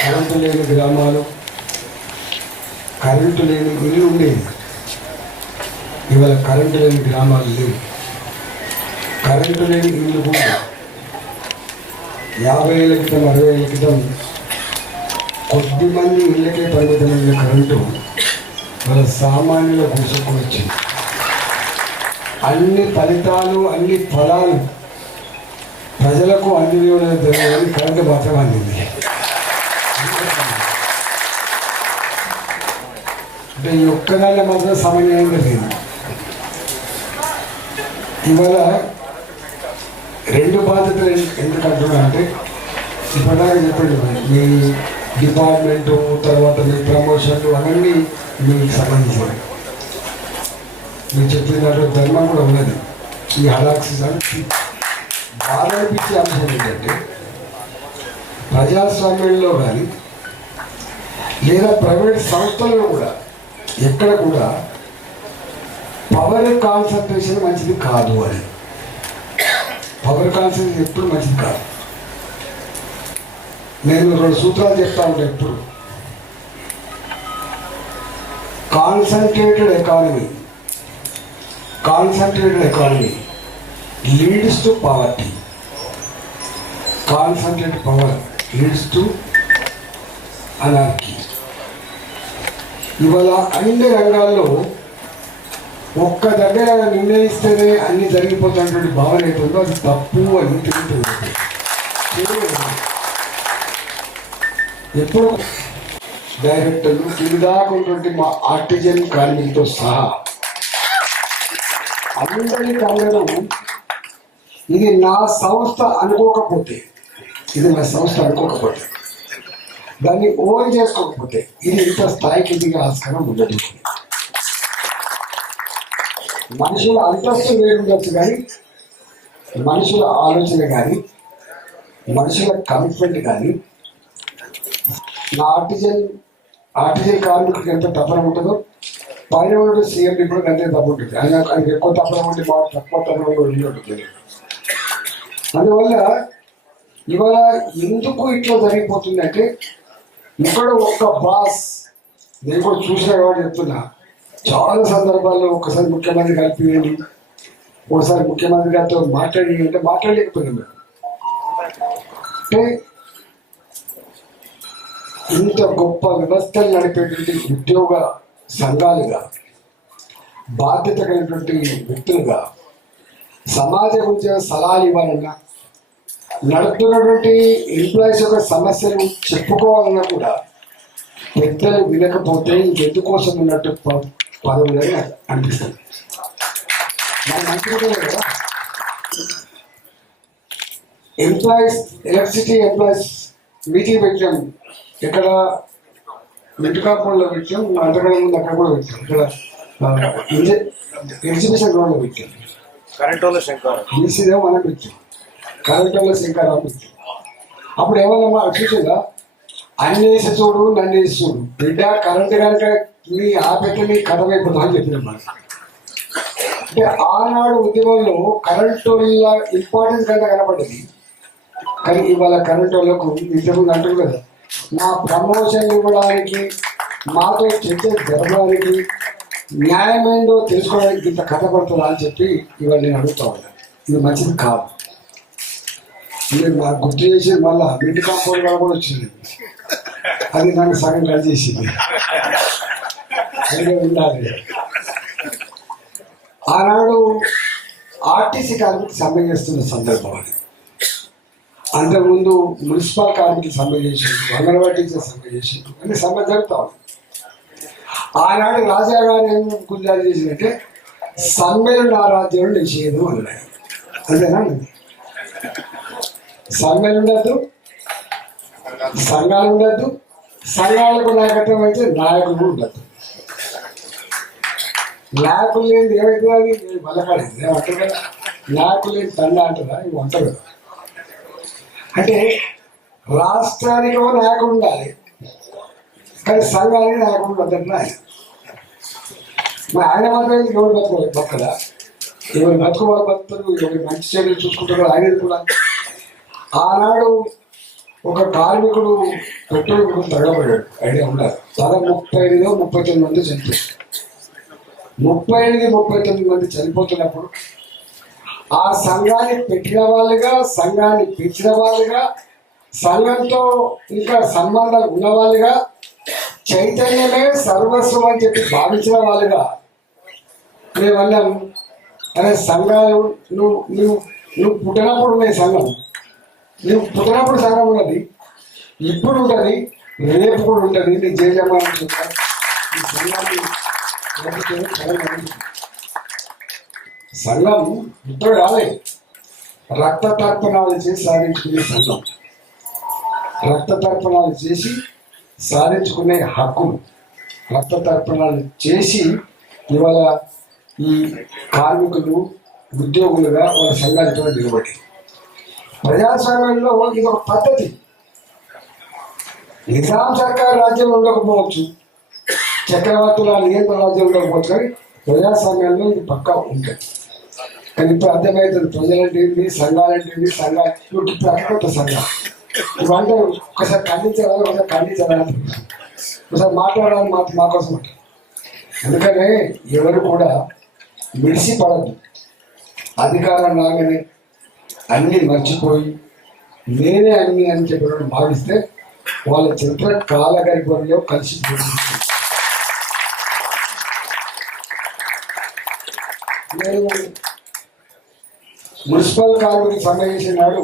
కరెంటు లేని గ్రామాలు, కరెంటు లేని ఇల్లు ఉండేది. ఇవాళ కరెంటు లేని గ్రామాలు లేవు, కరెంటు లేని ఇల్లు కూడా. 50 ఏళ్ళ క్రితం 60 ఏళ్ళ క్రితం కొద్ది మంది ఇళ్ళకే పరిమితమైన కరెంటు వాళ్ళ సామాన్యుల గుసకు వచ్చింది. అన్ని ఫలితాలు, అన్ని ఫలాలు ప్రజలకు అందివ్వడం జరిగింది, కరెంటు మాత్రం అందింది. అంటే ఈ ఒక్కదాన్ని మాత్రం సమన్వయం జరిగింది. ఇవాళ 2 బాధ్యతలు ఎందుకంటున్నా అంటే ఇప్పటిదాకా చెప్పండి, మీ డిపార్ట్మెంటు తర్వాత మీ ప్రమోషన్లు అవన్నీ మీకు సంబంధించినవి. మీరు చెప్పినట్టు ధర్మం కూడా ఉన్నది. ఈ హలాక్సిస్ అని బాధ అనిపించే అంశం ఏంటంటే ప్రజాస్వామ్యంలో కానీ లేదా ప్రైవేట్ సంస్థల్లో కూడా ఎక్కడ కూడా పవర్ కాన్సన్ట్రేషన్ మంచిది కాదు అని. పవర్ కాన్సన్ట్రేషన్ ఎప్పుడు మంచిది కాదు. నేను 2 సూత్రాలు చెప్తా ఉంటాను ఎప్పుడు. Concentrated economy leads to poverty. Concentrated power leads to anarchy. ఇవాళ అన్ని రంగాల్లో ఒక్క దగ్గర నిర్ణయిస్తేనే అన్ని జరిగిపోతున్నటువంటి భావన అవుతుందో అది తప్పు అని తెలుస్తుంది. ఎప్పుడు డైరెక్టర్లు కిందాకున్నటువంటి మా ఆర్టిజన్ కార్మికులతో సహా అందరి కళ్ళను ఇది నా సంస్థ అనుకోకపోతే దాన్ని ఓన్ చేసుకోకపోతే ఇది ఇంత స్థాయికి దిగే ఆస్కారం ఉండదు. మనుషుల అంతస్తు వేరుండొచ్చు కానీ మనుషుల ఆలోచన కానీ మనుషుల కమిట్మెంట్ కానీ నా ఆర్టిజన్ కార్మికుడికి ఎంత తపన ఉంటుందో పైన ఉన్న సీఎం కూడా అంతే తప్పు ఉంటుంది. ఆయనకి ఎక్కువ తపన ఉంటే బాగా తక్కువ తపన ఉంటుంది. అందువల్ల ఇవాళ ఎందుకు ఇట్లా జరిగిపోతుందంటే ఇక్కడ ఒక్క బాస్, నేను కూడా చూసిన కాబట్టి చెప్తున్నా, చాలా సందర్భాల్లో ఒకసారి ముఖ్యమంత్రి కలిపివేయండి, ఒకసారి ముఖ్యమంత్రి గారితో మాట్లాడి అంటే మాట్లాడలేకపోయినాం మేము. అంటే ఇంత గొప్ప వ్యవస్థలు నడిపేటువంటి ఉద్యోగ సంఘాలుగా బాధ్యత కలిగినటువంటి వ్యక్తులుగా సమాజం గురించి సలహాలు ఇవ్వాలన్నా, నడుపుతున్నటువంటి ఎంప్లాయీస్ యొక్క సమస్యలు చెప్పుకోవాలన్నా కూడా పెద్దలు వినకపోతే ఇంకెందుకోసం ఉన్నట్టు పదవులని అనిపిస్తుంది. మన మంత్రులు కదా ఎంప్లాయీస్ ఎలక్ట్రిసిటీ ఎంప్లాయీస్ మీటింగ్ పెట్టాం. ఇక్కడ మెట్టుకాపురంలో పెట్టాం, అంతకన్నా ముందు అక్కడ కూడా పెట్టాం. ఇక్కడ ఎగ్జిబిషన్ గ్రౌండ్లో పెట్టాం. కరెంట్ వాళ్ళు శంకర్ ఈసీలో మనం పెట్టాం, కరెంట్ వాళ్ళ శంకరావు పెట్టాం. అప్పుడు ఏమన్నా అక్షించగా అన్ని వేసి చూడు, నన్ను వేసి చూడు బిడ్డ, కరెంట్ కనుక నీ ఆపెట్ట నీ కథమైపోతా అని చెప్పిన. అంటే ఆనాడు ఉద్యమంలో కరెంట్ వాళ్ళ ఇంపార్టెన్స్ కంటే కనపడ్డది. కానీ ఇవాళ కరెంట్ వాళ్ళకు ఇంతకుముందు అంటారు కదా, నా ప్రమోషన్ ఇవ్వడానికి, మాతో చర్చ జరగడానికి, న్యాయమైందో తెలుసుకోవడానికి ఇంత కథ పడుతుందా అని చెప్పి ఇవాళ నేను అడుగుతా ఉన్నాను. ఇది మంచిది కాదు. మీరు నాకు గుర్తు చేసి మళ్ళా మిడ్ కాంపౌండ్ కూడా వచ్చింది, అది నన్ను సగం కట్ చేసింది. అదే ఉండాలి. ఆనాడు ఆర్టీసీ కార్మికులు సమ్మె చేస్తున్న సందర్భం అది. అంతకుముందు మున్సిపల్ కార్మికులు సమ్మె చేసిండు, అంగన్వాడీ టీచర్ సమ్మె చేసిండు, అన్ని సమ్మె జరుగుతా ఉంది. ఆనాడు రాజా గారు ఏం గుర్తు చేసిందంటే సమ్మెలు నా రాజ్యంలో నిషేధం అన్నాడు. అంతేనా? సమ్మెలు ఉండద్దు, సంఘాలు ఉండద్దు, సంఘాలకు నాయకత్వం అయితే నాయకులు ఉండద్దు. నాయకులు లేని ఏమైతుందని బలకాలేదు ఏమంటారు కదా, నాయకులు లేని తండ అంటారా ఇవి అంటారు కదా. అంటే రాష్ట్రానికి ఒక నాయకుడు ఉండాలి, కానీ సంఘానికి నాయకుడు వద్దంటే ఆయన మరి ఆయన మాత్రం ఎవరు బతకదా? ఎవరు బతుకోవాలి బతుకుతారు, ఎవరు మంచి చెడులు చూసుకుంటారు. ఆయన కూడా ఆనాడు ఒక కార్మికుడు పెట్రోల్ కూడా తగలబడ్డాడు, ఐడియా ఉండాలి. 35-39 మంది చనిపోయారు. 38-39 మంది చనిపోతున్నప్పుడు ఆ సంఘాన్ని పెట్టిన వాళ్ళుగా, సంఘాన్ని పెంచిన వాళ్ళుగా, సంఘంతో ఇంకా సంబంధాలు ఉన్న వాళ్ళుగా, చైతన్యమే సర్వస్వం అని చెప్పి భావించిన వాళ్ళుగా మేమన్నాం. అనే సంఘాలు నువ్వు నువ్వు నువ్వు పుట్టినప్పుడు ఉన్నాయి సంఘం, నువ్వు పుట్టినప్పుడు సంఘం ఉన్నది, ఇప్పుడు ఉంటుంది, రేపు కూడా ఉంటుంది. నీ జయజమానం సంఘం ఇప్పుడు రాలేదు. రక్త తర్పణాలు చేసి సాధించుకునే సంఘం, రక్త తర్పణాలు చేసి సాధించుకునే హక్కులు, రక్త తర్పణాలు చేసి ఇవాళ ఈ కార్మికులు ఉద్యోగులుగా వాళ్ళ సంఘాలతో నిలబడి ప్రజాస్వామ్యంలో ఇది ఒక పద్ధతి. నిజాం సర్కార్ రాజ్యం ఉండకపోవచ్చు, చక్రవర్తుల నియంత్రణ రాజ్యం ఉండకపోవచ్చు, కానీ ప్రజాస్వామ్యంలో ఇది పక్కా ఉంటుంది. కానీ ఇప్పుడు అర్థమవుతుంది ప్రజలంటే ఏంటి, సంఘాలంటే ఏంటి, సంఘాలు ఇప్పుడు అక్కడ సంఘాలు ఇవంటే ఒకసారి ఖండించాలి, ఒకసారి ఖండించాలని, ఒకసారి మాట్లాడాలని మా కోసం అంటారు. అందుకనే ఎవరు కూడా మిడిసి పడద్దు. అధికారం రాగానే అన్ని మర్చిపోయి నేనే అన్ని అని చెప్పి భావిస్తే వాళ్ళ చిత్ర కాలగర్భంలో కలిసిపోతుంది. నేను మున్సిపల్ కార్మికులకు సంబంధించిన నాడు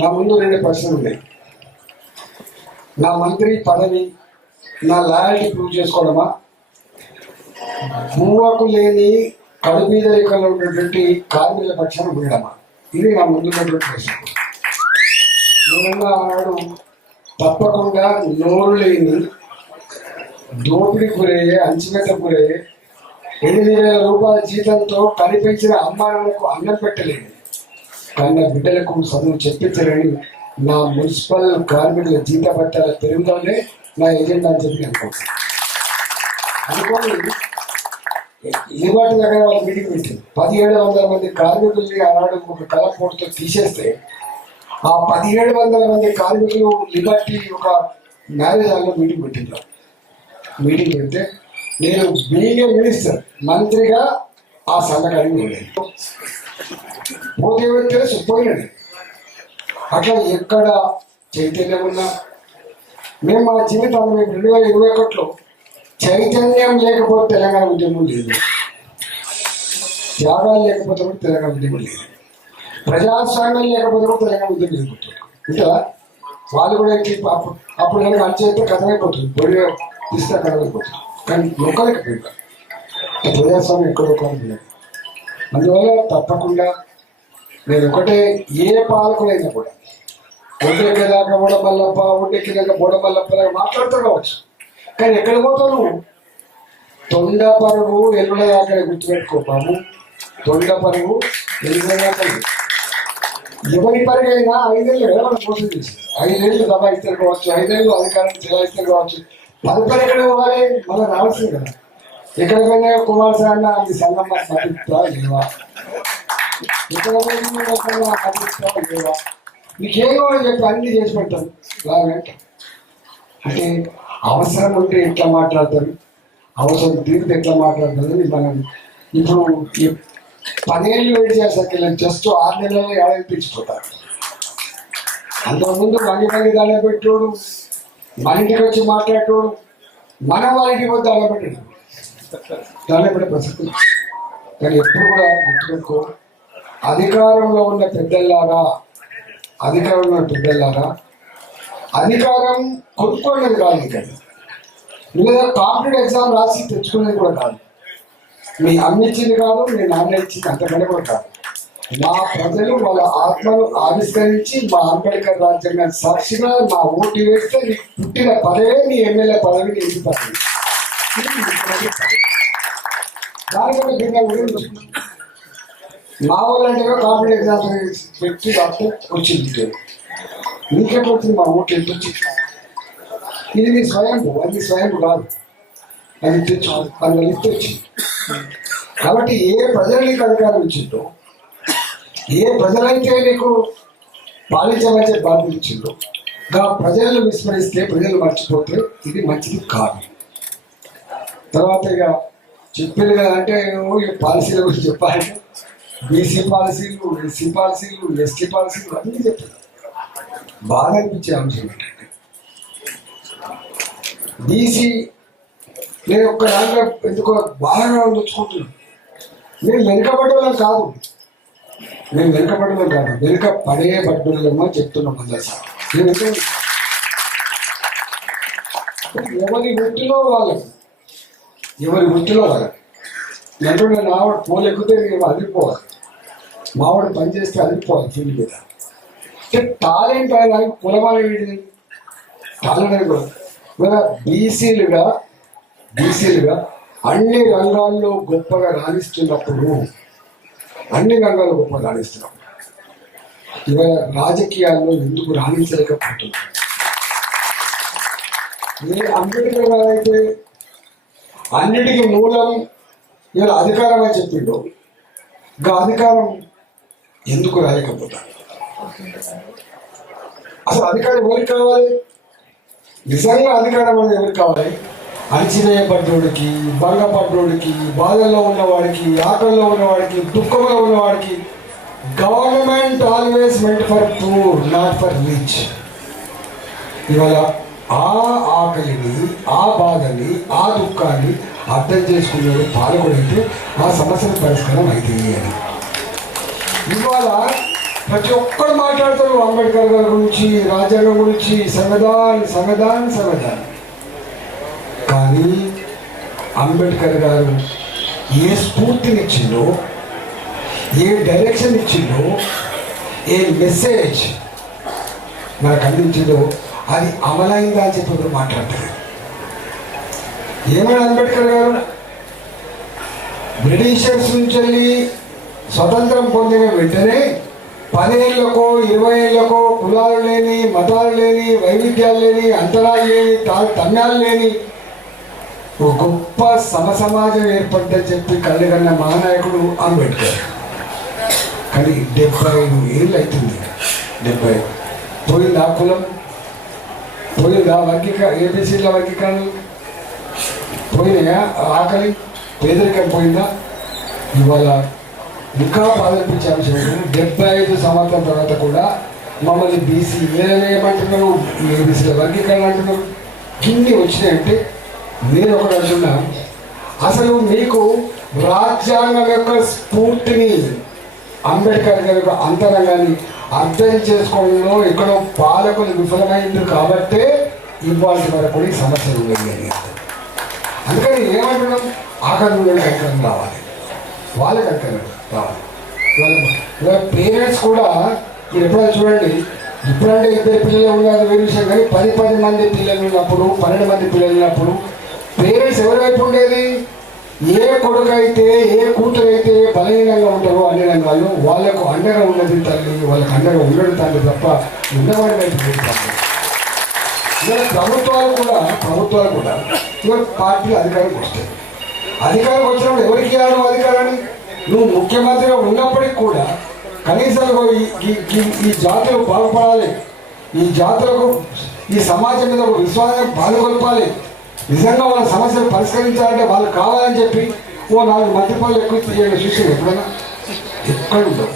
నా ముందు 2 ప్రశ్నలు ఉన్నాయి. నా మంత్రి పదవి, నా లాయల్టీ ప్రూవ్ చేసుకోవడమా, భూవకు లేని కడుమీద రేఖలో ఉన్నటువంటి కార్మికుల పక్షాన ఉండడమా? ఇది నా ముందున్నటువంటి ప్రశ్న. నేనున్నాడు తప్పకుండా నోరు లేని, దోపిడీ గురయ్యే, అంచుమెత గురయ్యే, 8,000 రూపాయల జీతంతో కనిపించిన అమ్మాయిలకు అన్నం పెట్టలేదు, కన్న బిడ్డలకు చదువు చెప్పించలేని నా మున్సిపల్ కార్మికుల జీత భత్యాల పెరుగుదలనే నా ఎజెండా అని చెప్పి అనుకోని లిబర్టీ దగ్గర వాళ్ళ మీటింగ్ పెట్టింది. 1700 మంది కార్మికుల్ని ఆనాడు ఒక కలపోటుతో తీసేస్తే ఆ 1700 మంది కార్మికులు లిబర్టీ ఒక మ్యారేజ్ హాల్లో మీటింగ్ పెట్టింది. మీటింగ్ పెడితే నేను బీఏ మినిస్టర్ మంత్రిగా ఆ సంఘటనకి వెళ్ళాను. పోతే తెలుసు పోయినది. అట్లా ఎక్కడ చైతన్యం ఉన్నా మేము మా జీవితాన్ని 2021లో చైతన్యం లేకపోతే తెలంగాణ ఉద్యమం లేదు, త్యాగాలు లేకపోతే కూడా తెలంగాణ ఉద్యమం లేదు, ప్రజాస్వామ్యం లేకపోతే కూడా తెలంగాణ ఉద్యమం లేకపోతే ఉంటుందా? వాళ్ళు కూడా అప్పుడు కనుక అంచేస్తే కథమైపోతుంది, పొడిగా తీస్తే కథమైపోతుంది. కానీ ఒక్కరికి ప్రజాస్వామ్యం ఎక్కడొక్కరు లేదు. అందువల్ల తప్పకుండా నేను ఒకటే, ఏ పాలకులైనా కూడా ఒడ్డెక్కేదాకా బోడమల్లప్ప, ఒడ్డెక్కేదాకా బోడమల్లప్ప మాట్లాడుతూ కావచ్చు, కానీ ఎక్కడ పోతావు నువ్వు? తొండ పరుగు ఎల్లుడ దాకా గుర్తుపెట్టుకోపాము. తొండ పరుగు ఎల్లుడ దాకా ఎవరి పరుగైనా 5 ఏళ్ళు కదా మనం మోసం చేసి, 5 ఏళ్ళు దబాయిస్తారు కావచ్చు, 5 ఏళ్ళు అధికారం చెలాయిస్తారు కావచ్చు, తదుపరి ఎక్కడ పోవాలి? మళ్ళీ రావాల్సింది కదా. ఎక్కడికైనా కుమారస్వామి అది సన్నమ్మ నటిస్తా లేవా, ఎక్కడ నటిస్తా లేవా, నీకేమో చెప్పి అన్ని చేసి పెట్టారు. లాగంట అంటే అవసరం ఉంటే ఎట్లా మాట్లాడతారు, అవసరం తీరితే ఎట్లా మాట్లాడతారు. మనం ఇప్పుడు 10 ఏళ్ళు వెయిట్ చేసేకి జస్ట్ 6 నెలల్లో ఏడాది పిలిచిపోతారు. అంతకుముందు మంగి దాని పెట్టోడు, మన ఇంటికి వచ్చి మాట్లాడేటోడు, మన వాళ్ళకి పోతే దాని పెట్టాడు, దాని పెట్టే ప్రసక్తి. కానీ ఎప్పుడు కూడా గుర్తుపెట్టుకో, అధికారంలో ఉన్న పెద్దల్లారా అధికారం కొనుక్కోలేదు కాదు, ఇక్కడ లేదా కాంపిటేటివ్ ఎగ్జామ్ రాసి తెచ్చుకునేది కూడా కాదు, మీ అమ్మ ఇచ్చింది కాదు, మీ నాన్న ఇచ్చింది అంతకంటే కూడా కాదు. మా ప్రజలు వాళ్ళ ఆత్మను ఆవిష్కరించి మా అంబేద్కర్ రాజ్యాంగాన్ని సాక్షిగా నా ఓటు వేస్తే నీకు పుట్టిన పదవే నీ ఎమ్మెల్యే పదవిని ఎంచుతాను. దానికంటే భిన్నంగా కూడా మా వాళ్ళంటే కాంపిటేటివ్ ఎగ్జామ్స్ పెట్టి రాస్తే వచ్చింది, నీకెట్ వచ్చింది మా ఓట్లు ఎంత వచ్చింది? ఇది నీ స్వయంపు, అది స్వయంపు కాదు, అది తెచ్చు అది లిస్ట్ వచ్చింది. కాబట్టి ఏ ప్రజలు నీకు అధికారం ఇచ్చిందో, ఏ ప్రజలైతే నీకు పాలించవలసే బాధ్యత ఇచ్చిందో, ఆ ప్రజలను విస్మరిస్తే, ప్రజలు మర్చిపోతే ఇది మంచిది కాదు. తర్వాత ఇక చెప్పింది కదా అంటే పాలసీల గురించి చెప్పాలంటే బీసీ పాలసీలు, ఎస్సీ పాలసీలు, ఎస్టీ పాలసీలు అన్నీ చెప్తారు. బాగా అనిపించే అంశం ఏంటంటే బీసీ నేను ఒక్క దాంట్లో ఎందుకో బాగా నొచ్చుకుంటున్నాను. మేము వెనుకబడ్డోళ్ళం కాదు, వెనుక పడే పడ్డోళ్ళమో చెప్తున్నాం అందరు సార్. ఎవరి వృత్తిలో వాళ్ళకి అంటే నావాడు పోలెక్కితే అదిరిపోవాలి, మావాడు పని చేస్తే అదిరిపోవాలి ఫీల్డ్ మీద. అంటే టాలెంట్ అనేది కులమాలి టాలెంట్ కూడా బీసీలుగా అన్ని రంగాల్లో గొప్పగా రాణిస్తున్నప్పుడు ఇవాళ రాజకీయాల్లో ఎందుకు రాణించలేకపోతున్నారు? ఏ అంబేద్కర్ గారు అయితే అన్నిటికీ మూలం ఇలా అధికారం అని చెప్పిండు, ఇంకా అధికారం ఎందుకు రాలేకపోతారు? అసలు అధికారం ఎవరికి కావాలి? నిజంగా అధికారం అనేది ఎవరికి కావాలి? అణచివేయబడ్డోడికి, భంగపడ్డోడికి, బాధల్లో ఉన్నవాడికి, ఆకలిలో ఉన్నవాడికి, దుఃఖంలో ఉన్నవాడికి. Government always meant for poor, not for rich. ఇవాళ ఆ ఆకలిని, ఆ బాధని, ఆ దుఃఖాన్ని అర్థం చేసుకున్నాడు పాలకుడైతే ఆ సమస్యను పరిష్కారం అవుతుంది అని. ఇవాళ ప్రతి ఒక్కరు మాట్లాడతారు అంబేద్కర్ గారి గురించి, రాజ్యాంగం గురించి, సంవిధాన్. కానీ అంబేద్కర్ గారు ఏ స్ఫూర్తినిచ్చిందో, ఏ డైరెక్షన్ ఇచ్చిందో, ఏ మెసేజ్ మనకు అందించిందో అది అమలైందా అని చెప్పి మాట్లాడతారు. ఏమైనా అంబేద్కర్ గారు బ్రిటిషర్స్ నుంచి వెళ్ళి స్వతంత్రం పొందిన వెంటనే 10 ఏళ్ళకో 20 ఏళ్ళకో కులాలు లేని, మతాలు లేని, వైవిధ్యాలు లేని, అంతరాలు లేని, తమ్యాలు లేని ఒక గొప్ప సమసమాజం ఏర్పడ్డని చెప్పి కళ్ళగన్న మహానాయకుడు అంబేద్కర్. కానీ 75 ఏళ్ళు అవుతుంది. 70 పోయిందా కులం, పోయిందా ఏబిసిల వర్గీకరణ పోయినాయా, ఆకలి పేదరికం పోయిందా? ఇవాళ ఇంకా బాధనిపించే అంశం ఏంటంటే 75 సంవత్సరాల తర్వాత కూడా మమ్మల్ని బీసీ ఏమంటున్నారు, ఏబిసిల వర్గీకరణ అంటున్నారు. ఇన్ని వచ్చినాయంటే నేను ఒకటి అంటున్నా, అసలు మీకు రాజ్యాంగం యొక్క స్ఫూర్తిని, అంబేద్కర్ గారి యొక్క అంతరంగాన్ని అర్థం చేసుకోవడంలో ఎక్కడో పాలకులు విఫలమైంది కాబట్టే ఇవాళ వరకు ఈ సమస్యలు ఉన్నాయి. అందుకని ఏమంటున్నాం, ఆఖరి కనికరం రావాలి, వాళ్ళ కనికరం రావాలి. ఇవాళ పేరెంట్స్ కూడా మీరు ఎప్పుడైనా చూడండి, ఇప్పుడంటే 2 పిల్లలు ఉన్నది వేరే విషయం, కానీ 10 మంది పిల్లలు ఉన్నప్పుడు, 12 మంది పిల్లలు ఉన్నప్పుడు పేరెంట్స్ ఎవరి వైపు ఉండేది? ఏ కొడుకు అయితే ఏ కూతురు అయితే బలహీనంగా ఉంటారో అన్ని రంగాల్లో వాళ్ళకు అండగా ఉన్నది తల్లి, వాళ్ళకు అండగా ఉండడం తండ్రి తప్ప ఉన్నవాడి వైపు పెడతారు. ఇవాళ ప్రభుత్వాలు కూడా ఇవాళ పార్టీ అధికారికి వస్తాయి. అధికారం వచ్చినప్పుడు ఎవరికి ఇవ్వడం అధికారాన్ని? నువ్వు ముఖ్యమంత్రిగా ఉన్నప్పటికి కూడా కనీసం ఈ జాతులు బాగుపడాలి, ఈ జాతులకు ఈ సమాజం మీద ఒక విశ్వాసం పాల్గొల్పాలి, నిజంగా వాళ్ళ సమస్యలు పరిష్కరించాలంటే వాళ్ళు కావాలని చెప్పి 4 మంత్రి పనులు ఎక్కువ తీయాలి. చూసి ఎప్పుడైనా ఎక్కడుండవు.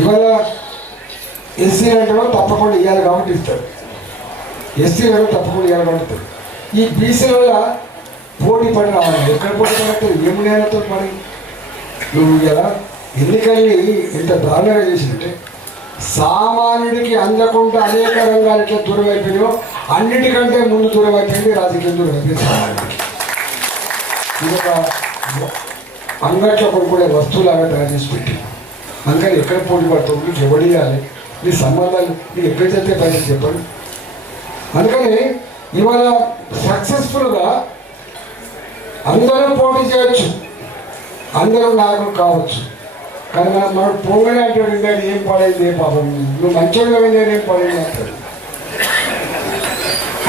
ఇవాళ ఎస్సీ అంటారో తప్పకుండా ఇవ్వాలి కాబట్టి ఇస్తాడు, ఎస్సీ అంటే తప్పకుండా ఇవ్వాలి కాబట్టి ఇస్తాడు. ఈ బీసీల వల్ల పోటీ పడి రావాలి. ఎక్కడ పోటీ పడితే ఏమునేలతో పడి నువ్వు ఇలా ఎన్నికల్ని ఎంత దారుణంగా చేసిందంటే, సామాన్యుడికి అందకుండా అనేక రంగాలు ఎట్లా దూరం అయిపోయినాయో అన్నిటికంటే ముందు దూరం అయిపోయింది రాజకీయం, దూరం అయిపోయింది సామాన్యుడికి. ఇది ఒక అంగట్లో కొనుక్కునే వస్తువులాగా తయారు చేసి పెట్టి, అందుకని ఎక్కడ పోటీ పడుతుంది, నీకు ఎవడియాలి, నీ సంబంధాలు నీకు ఎక్కడ చెప్తే పైన చెప్పండి. అందుకని ఇవాళ సక్సెస్ఫుల్గా అందరూ పోటీ చేయొచ్చు, అందరూ నాయకులు కావచ్చు, కానీ మనం పోగానే అంటాడు నేను ఏం పడేది ఏ పాపం, నువ్వు మంచిగా నేనేం పడేది అంటాడు.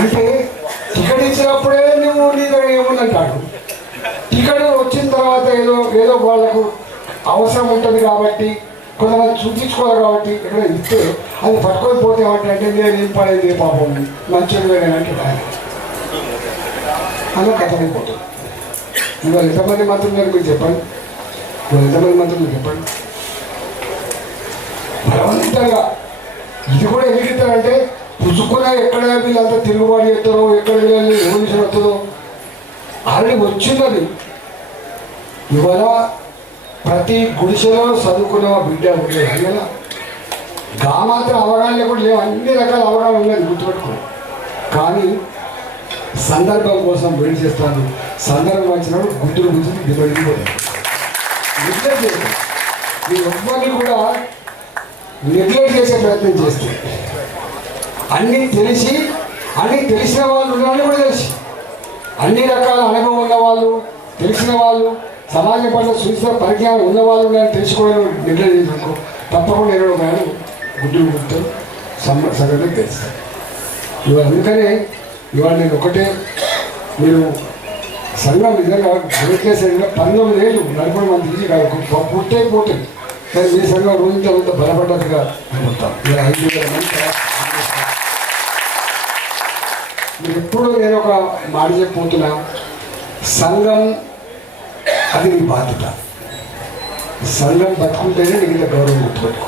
అంటే టికెట్ ఇచ్చినప్పుడే నువ్వు నీ దగ్గర ఏముందంటాడు, టికెట్ వచ్చిన తర్వాత ఏదో వాళ్ళకు అవసరం ఉంటుంది కాబట్టి కొంతమంది చూపించుకోవాలి కాబట్టి ఇక్కడ ఇస్తే అది పట్టుకొని పోతే ఏమంటే నేను ఏం పడేది ఏ పాపం మంచిగా నేనంటాడు ఆయన. అలా కథమైపోతుంది. ఇవాళ ఎంతమంది మంత్రులు ఉన్నారు మీరు చెప్పండి, ఇవాళ ఎంతమంది మంత్రులు చెప్పండి. బలవంతంగా ఇది కూడా ఎందుకు ఇస్తారంటే పుచ్చుకున్నా ఎక్కడ వీళ్ళంతా తిరుగుబాటు చేస్తారో, ఎక్కడ వీళ్ళని రెవల్యూషన్ వస్తుందో ఆల్రెడీ వచ్చిందని. ఇవాళ ప్రతి గుడిసెలో చదువుకున్న బిడ్డ ఉండేది కదా, మాత్రం అవగాహన కూడా లేవు, అన్ని రకాల అవగాహన ఉన్నది గుర్తుపెట్టుకోండి. కానీ సందర్భం కోసం వెయిట్ చేస్తాను, సందర్భం వచ్చినప్పుడు గుర్తులు దిగబడిపోతాయి. నెగ్లెక్ట్ చేస్తాను, మీ ఎవ్వరిని కూడా నెగ్లెక్ట్ చేసే ప్రయత్నం చేస్తే అన్నీ తెలిసిన వాళ్ళు ఉన్నారని కూడా తెలిసి, అన్ని రకాల అనుభవం ఉన్న వాళ్ళు, తెలిసిన వాళ్ళు, సమాజం పట్ల సుస్థిర పరిజ్ఞానం ఉన్న వాళ్ళు ఉన్నారని తెలుసుకోవడం నెగ్లెక్ట్ చేసినాకో తప్పకుండా ఎన్నో కానీ గుడ్డులు గుర్తారు, సంఘటన తెలుస్తాయి. ఇవాళ అందుకనే ఇవాళ నేను ఒకటే, మీరు సంఘం నిజంగా గురికేసేదిగా 19 ఏళ్ళు నడపడం అంత ఈజీ కాదు, పుట్టే పోతుంది. కానీ మీ సంఘం రోజుతో అంత బలపడ్డట్టుగా అనుకుంటాం. ఇలా 5,000 మంది మీరు ఎప్పుడు నేను ఒక మాట చెప్పిపోతున్నా, సంఘం అది నీ బాధ్యత. సంఘం బతుకుంటేనే నీకు ఇంత గౌరవం గుర్తుపెట్టుకో.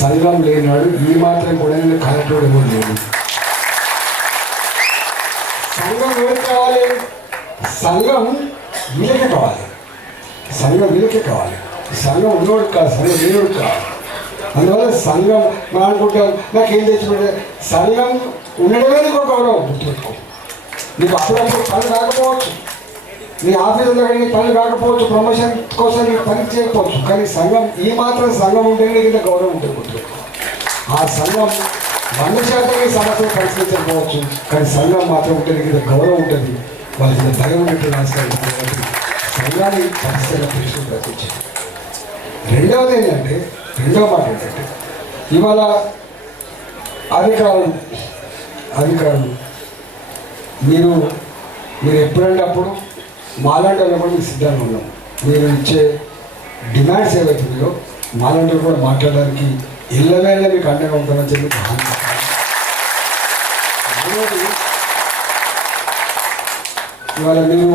సంఘం లేనాడు ఈ మాత్రం కూడా నేను కలెక్టర్ కూడా లేదు. సంఘం ఎవరికి కావాలి? సంఘం వీళ్ళకే కావాలి, సంఘం వీళ్ళకే కావాలి. సంఘం ఉన్నోడు కాదు, సంఘం లేనోడు కాదు. అందువల్ల సంఘం మనం అనుకుంటాం నాకేం తెచ్చిపెట్టే, సంఘం ఉండడమే నీకు గౌరవం గుర్తుపెట్టుకో. నీకు అప్పుడప్పుడు పని రాకపోవచ్చు, నీ ఆఫీసు దగ్గర నీ పని రాకపోవచ్చు, ప్రమోషన్ కోసం నీకు పని చేయకపోవచ్చు, కానీ సంఘం ఈ మాత్రం సంఘం ఉంటేనే నీకు ఇంత గౌరవం ఉంటుంది గుర్తుపెట్టుకో. ఆ సంఘం 100% సమస్యలు పరిష్కరించకపోవచ్చు, కానీ సంఘం మాత్రం ఉంటే నీకు గౌరవం ఉంటుంది, వాళ్ళకి భయం ఉంటుంది. సంఘాన్ని పరిస్థితుల్లో పరిస్థితులు ప్రకటించారు. రెండవ మాట ఏంటంటే ఇవాళ అధికారులు మీరు ఎప్పుడంటే అప్పుడు మాలాంటి వాళ్ళు కూడా మీకు సిద్ధంగా ఉన్నాం. మీరు ఇచ్చే డిమాండ్స్ ఏవైతున్నాయో మాలాంటి వాళ్ళు కూడా మాట్లాడడానికి ఇళ్ళవేళ్ళ మీకు అండగా ఉంటుందని చెప్పి ఇవాళ మీరు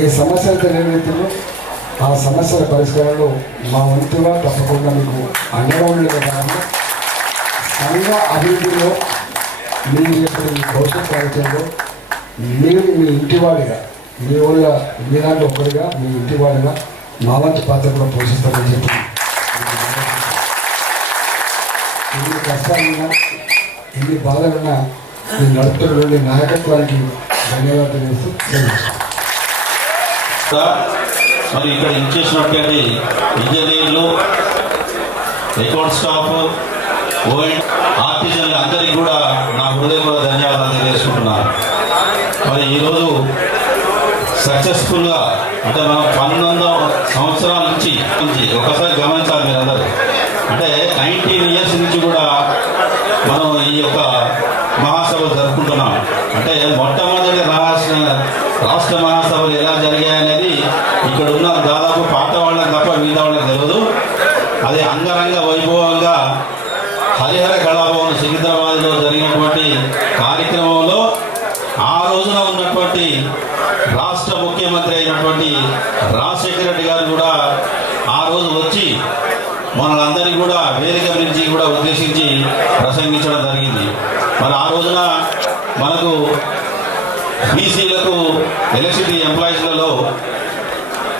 ఏ సమస్యలతో నెరవేర్చారో ఆ సమస్యల పరిష్కారంలో మా వంతుగా తప్పకుండా మీకు అండగా ఉండేది కారణం సంఘ అభివృద్ధిలో మీరు ఎప్పుడు మీ భవిష్యత్ కార్యక్రమంలో మీరు మీ ఇంటివాడిగా మీ వాళ్ళ మీ దాంట్లో ఒక్కడిగా మీ ఇంటివాడిగా మా వంతు పాత్ర కూడా పోషిస్తామని చెప్పి ఎన్ని కష్టాలున్నా ఎన్ని బాధలున్నా నేను నడుపుతున్నటువంటి నాయకత్వానికి ధన్యవాదాలు చేస్తూ మరి ఇక్కడ ఇచ్చేసినటువంటి ఇంజనీర్లు, అకౌంట్ స్టాఫ్, ఆర్టిజన్లు అందరికీ కూడా నా హృదయపూర్వక ధన్యవాదాలు తెలియజేసుకుంటున్నాను. మరి ఈరోజు సక్సెస్ఫుల్గా అంటే మనం 19 సంవత్సరాల నుంచి ఒకసారి గమనించాలి మీరందరూ. అంటే 19 ఇయర్స్ నుంచి కూడా మనం ఈ యొక్క మహాసభలు జరుపుకుంటున్నాం. అంటే మొట్టమొదటి రాష్ట్ర మహాసభలు ఎలా జరిగాయనేది ఇక్కడ ఉన్న దాదాపు పాత వాళ్ళకి తప్ప మిగతా వాళ్ళకి తెలియదు. అది అంగరంగ వైభవంగా హరిహర కళాభవన్ సికింద్రాబాద్లో జరిగినటువంటి కార్యక్రమంలో ఆ రోజున ఉన్నటువంటి రాష్ట్ర ముఖ్యమంత్రి అయినటువంటి రాజశేఖర రెడ్డి గారు కూడా ఆ రోజు వచ్చి మనందరినీ కూడా వేదిక నుంచి కూడా ఉద్దేశించి ప్రసంగించడం జరిగింది. మరి ఆ రోజున మనకు బీసీలకు ఎలక్ట్రిసిటీ ఎంప్లాయీస్లలో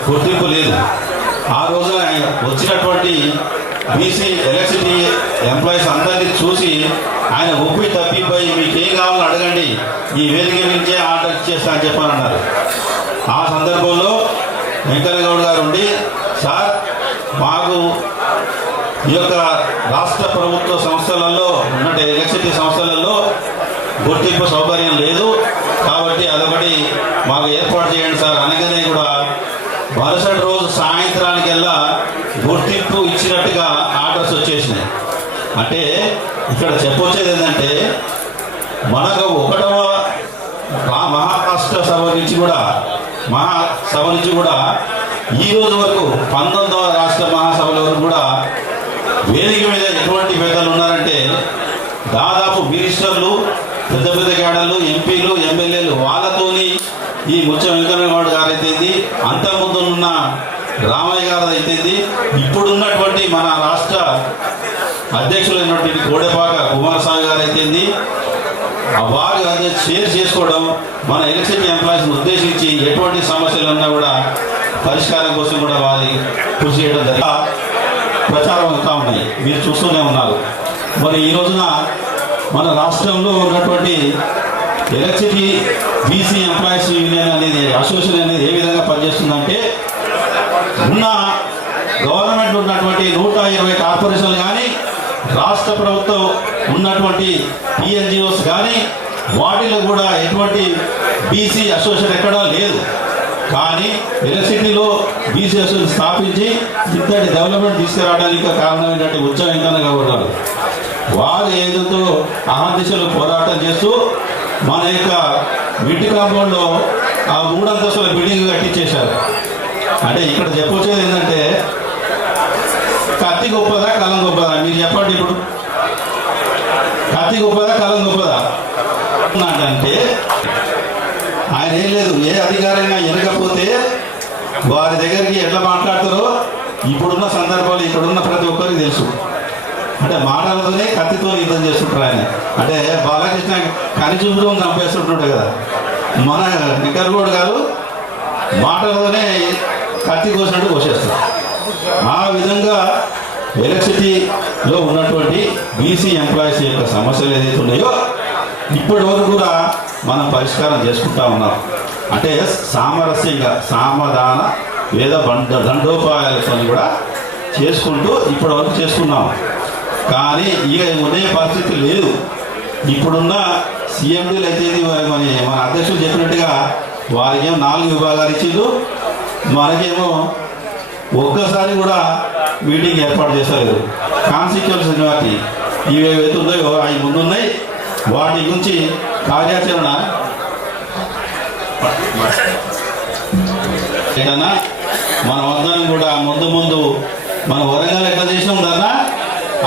గుర్తింపు లేదు. ఆ రోజున వచ్చినటువంటి బీసీ ఎలక్ట్రిసిటీ ఎంప్లాయీస్ అందరినీ చూసి ఆయన ఉప్పి తప్పిపోయి మీకేం కావాలని అడగండి, ఈ వేదిక నుంచే ఆర్డర్ ఇచ్చేస్తా అని చెప్పానన్నారు. ఆ సందర్భంలో వెంకయ్యగౌడ్ గారు ఉండి, సార్ మాకు ఈ యొక్క రాష్ట్ర ప్రభుత్వ సంస్థలలో ఉన్నట్టు ఎలక్ట్రిసిటీ సంస్థలలో గుర్తింపు సౌకర్యం లేదు కాబట్టి అదొకటి మాకు ఏర్పాటు చేయండి సార్ అనగానే కూడా మరుసటి రోజు సాయంత్రానికెల్లా గుర్తింపు ఇచ్చినట్టుగా ఆర్డర్స్ వచ్చేసినాయి. అంటే ఇక్కడ చెప్పొచ్చేది ఏంటంటే మనకు 1వ మహారాష్ట్ర సభ నుంచి కూడా ఈ రోజు వరకు 19వ రాష్ట్ర మహాసభల వరకు కూడా వేదిక మీద ఎటువంటి పెద్దలు ఉన్నారంటే దాదాపు మినిస్టర్లు, పెద్ద పెద్ద క్యాడర్లు, ఎంపీలు, ఎమ్మెల్యేలు వాళ్ళతోని ఈ ముత్యం వెంకయ్యగౌడ్ గారు అయితేంది, అంతకుముందు ఉన్న రామయ్య గారు అయితేంది, ఇప్పుడున్నటువంటి మన రాష్ట్ర అధ్యక్షులైనటువంటి కోడెపాక కుమారస్వామి గారు అయితేంది, వారు షేర్ చేసుకోవడం, మన ఎలక్ట్రిసిటీ ఎంప్లాయీస్ని ఉద్దేశించి ఎటువంటి సమస్యలు ఉన్నా కూడా పరిష్కారం కోసం కూడా వారి కృషి చేయడం జరిగింది. ప్రచారం అవుతా ఉన్నాయి, మీరు చూస్తూనే ఉన్నారు. మరి ఈ రోజున మన రాష్ట్రంలో ఉన్నటువంటి ఎలక్ట్రిసిటీ బీసీ ఎంప్లాయీస్ యూనియన్ అనేది అసోసియేషన్ అనేది ఏ విధంగా పనిచేస్తుందంటే ఉన్న గవర్నమెంట్ ఉన్నటువంటి 120 కార్పొరేషన్లు కానీ రాష్ట్ర ప్రభుత్వం ఉన్నటువంటి పిఎన్జిఓస్ కానీ వాటిలో కూడా ఎటువంటి బీసీ అసోసియేషన్ ఎక్కడా లేదు. కానీ ఎలక్ట్రిసిటీలో బీసీ అసోసియేషన్ స్థాపించి ఇంతటి డెవలప్మెంట్ తీసుకురావడానికి కారణమైనటువంటి ఉత్సవం ఇంకా ఉన్నారు. వారు ఏదో అహర్నిశలు పోరాటం చేస్తూ మన యొక్క ఇంటి కాంపౌండ్లో ఆ 3 అంతస్తుల బిల్డింగ్ కట్టించేశారు. అంటే ఇక్కడ చెప్పొచ్చేది ఏంటంటే కత్తి గొప్పదా కలం గొప్పదా మీరు చెప్పండి. ఇప్పుడు కత్తి గొప్పదా కలం గొప్పదా అంటే ఆయన ఏం లేదు, ఏ అధికారైనా ఎనకపోతే వారి దగ్గరికి ఎట్లా మాట్లాడతారో ఇప్పుడున్న సందర్భాలు ఇక్కడున్న ప్రతి ఒక్కరికి తెలుసు. అంటే మాటలతోనే కత్తితో యుద్ధం చేస్తుంటారు ఆయన. అంటే బాలకృష్ణ కనిచూపుతో చంపేస్తుంటాడు కదా, మన వెంకయ్యగౌడ్ గారు మాటలతోనే కత్తి కోసినట్టు కోసేస్తారు. ఆ విధంగా ఎలక్ట్రిసిటీలో ఉన్నటువంటి బీసీ ఎంప్లాయీస్ యొక్క సమస్యలు ఏదైతే ఉన్నాయో ఇప్పటి వరకు కూడా మనం పరిష్కారం చేసుకుంటా ఉన్నాం. అంటే సామరస్యంగా సామధాన వేద దండోపాయాలతో కూడా చేసుకుంటూ ఇప్పటి వరకు చేసుకున్నాం. కానీ ఇక ఉండే పరిస్థితి లేదు. ఇప్పుడున్న సీఎండీలు అయితే మన అధ్యక్షులు చెప్పినట్టుగా వారికేమో 4 విభాగాలు ఇచ్చిండు, మనకేమో ఒక్కసారి కూడా మీటింగ్ ఏర్పాటు చేస్తారు. కాన్స్టిట్యూన్సీ వాటి ఇవి ఏవైతే ఉన్నాయో అవి ముందున్నాయి, వాటి గురించి కార్యాచరణ ఏదన్నా మన వద్దను కూడా ముందు మన వరంగల్ ఎట్లా చేసినాం దాన్ని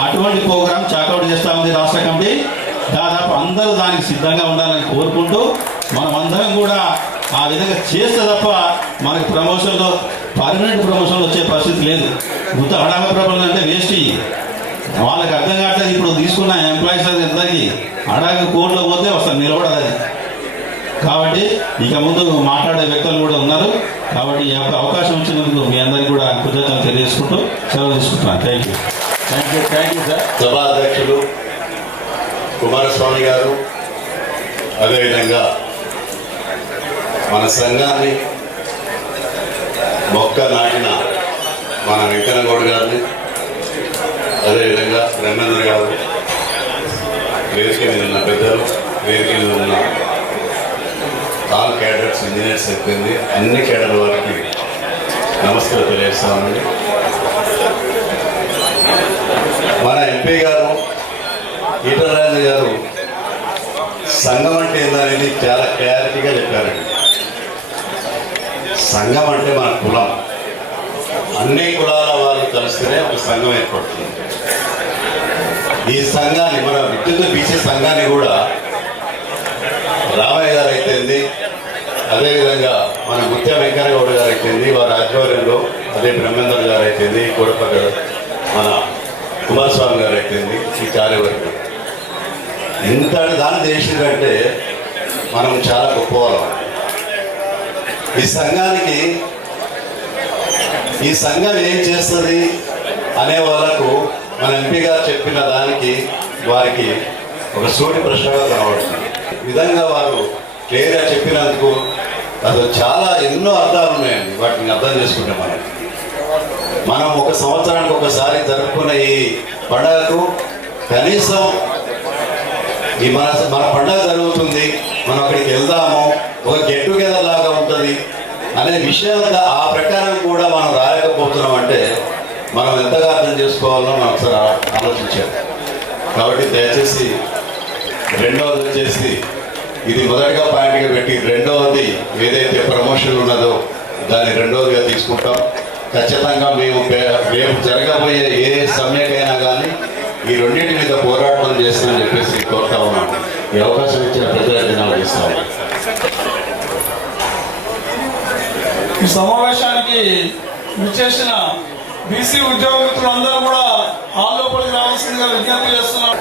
అటువంటి ప్రోగ్రాం చాకౌట్ చేస్తూ ఉంది రాష్ట్ర కమిటీ. దాదాపు అందరూ దానికి సిద్ధంగా ఉండాలని కోరుకుంటూ మనం అందరం కూడా ఆ విధంగా చేస్తే తప్ప మనకి ప్రమోషన్లో పర్మనెంట్ ప్రమోషన్లు వచ్చే పరిస్థితి లేదు. గుర్తు అడాగ ప్రమోషన్ అంటే వేస్ట్. వాళ్ళకి అర్థం కావట్లేదు. ఇప్పుడు తీసుకున్న ఎంప్లాయీస్ అది అందరికీ అడాగ కోర్టులో పోతే వస్తారు నిలబడదు అది. కాబట్టి ఇక ముందు మాట్లాడే వ్యక్తులు కూడా ఉన్నారు. కాబట్టి ఈ యొక్క అవకాశం ఇచ్చినందుకు మీ అందరికీ కూడా కృతజ్ఞతలు తెలియజేసుకుంటూ సెలవు తీసుకుంటున్నాను. Thank you. Thank you sir. సభా అధ్యక్షులు కుమారస్వామి గారు, అదేవిధంగా మన సంఘాన్ని మొక్క నాటిన మన వెంకన్నగౌడ్ గారిని, అదేవిధంగా బ్రహ్మేంద్ర గారు, వేదిక మీద ఉన్న పెద్దలు, వేదిక మీద ఉన్న ఆల్ క్యాడర్స్, ఇంజనీర్స్ చెప్పింది అన్ని క్యాడర్ వారికి నమస్కారం తెలియజేస్తామండి. మన ఎంపీ గారు ఈటల రాజేంద్ర గారు సంఘం అంటే ఏందనేది చాలా క్లారిటీగా చెప్పారండి. సంఘం అంటే మన కులం, అన్ని కులాల వాళ్ళు కలిస్తేనే ఒక సంఘం ఏర్పడుతుంది. ఈ సంఘాన్ని, మన విద్యుత్ బీసీ సంఘాన్ని కూడా రామయ్య గారు అయితేంది, అదేవిధంగా మన ముత్య వెంకన్నగౌడ గారు అయితేంది, వారి ఆధ్వర్యంలో, అదే బ్రహ్మేంద్ర గారు అయితేంది, కోడప మన కుమారస్వామి గారు అయితేంది, ఈ కార్యవర్గం ఇంతటి దాన్ని చేసిందంటే మనం చాలా గొప్పవాళ్ళం. ఈ సంఘానికి, ఈ సంఘం ఏం చేస్తుంది అనే వాళ్ళకు మన ఎంపీ గారు చెప్పిన దానికి వారికి ఒక సూటి ప్రశ్నగా కనబడుతుంది. ఈ విధంగా వారు క్లియర్గా చెప్పినందుకు అసలు చాలా ఎన్నో అర్థాలు ఉన్నాయండి. వాటిని అర్థం చేసుకుంటే మనం ఒక సంవత్సరానికి ఒకసారి జరుపుకునే ఈ పండగకు కనీసం ఈ మన పండగ జరుగుతుంది, మనం అక్కడికి వెళ్దాము, ఒక గెట్ టుగెదర్ లాగా ఉంటుంది అనే విషయం ఆ ప్రకారం కూడా మనం రాలేకపోతున్నాం అంటే మనం ఎంతగా అర్థం చేసుకోవాలో మనం ఒకసారి ఆలోచించాం. కాబట్టి దయచేసి రెండవది వచ్చేసి, ఇది మొదటిగా పాయింట్గా పెట్టి రెండవది ఏదైతే ప్రమోషన్ ఉన్నదో దాన్ని రెండవదిగా తీసుకుంటాం. ఖచ్చితంగా మేము రేపు జరగబోయే ఏ సమ్మెకైనా కానీ ఈ రెండింటి మీద పోరాటం చేస్తామని చెప్పేసి కోరుతా ఉన్నాను. ఈ అవకాశం ఇచ్చిన ప్రజలకు నాకు ఇస్తాను. ఈ సమావేశానికి విచ్చేసిన బీసీ ఉద్యోగులందరూ కూడా హాల్ లోపలికి రావాల్సిందిగా విజ్ఞప్తి చేస్తున్నాం.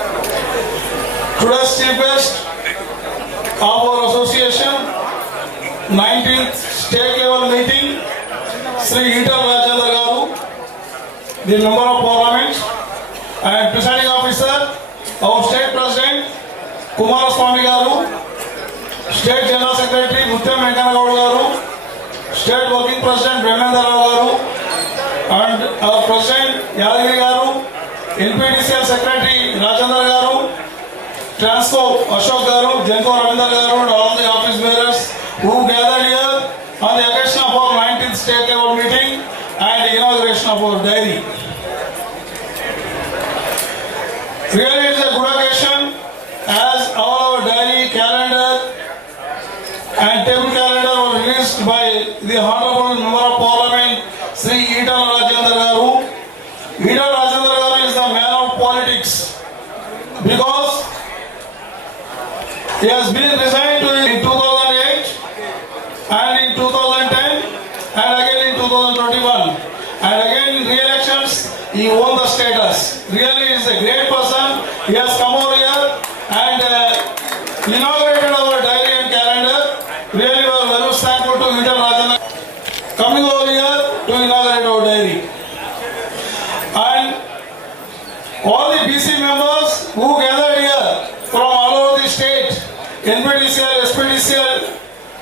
Today's chief guest of our association 19th state level meeting Shri Etela Rajender garu, the member of parliament and presiding officer our state president Kumaraswamy garu, state general secretary ముత్యం వెంకన్నగౌడ్ గారు, స్టేట్ వర్కింగ్ ప్రెసిడెంట్ బ్రహ్మేంద్రరావు గారు అండ్ అవర్ ప్రెసిడెంట్ యాదగిరి గారు, NPDCL secretary Rajender గారు, ట్రాన్స్కో అశోక్ గారు, జెన్కో రవీందర్ గారు, and all the office bearers who gathered here on the occasion of our 19th state level meeting and inauguration of our dairy. Really it is a good occasion as all our dairy calendar and table calendar were released by the Honorable Member of Parliament Sri Itala Rajendra Garu. Itala Rajendra Garu is the man of politics because he has been resigned in 2008 and in 2010 and again in 2021 and again in re-elections he won the status. Really is a great person. He has come over here and inaugurated our diary and calendar. Really we are very thankful to Itala Rajendra coming over here to inaugurate our diary. And all the BC members who gathered here from all over the state, NPDCL, SPDCL,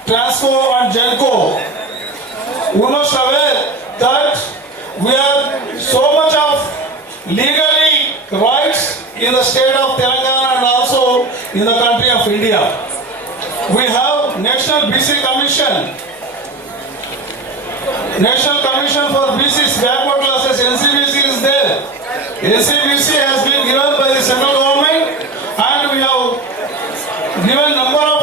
Transco and Genco, we must aware that we have so much of legally rights in the state of Telangana and also in the country of India. We have National BC Commission, National Commission for BC's backward classes, NCBC is there. NCBC has been given by the central government and we have given number of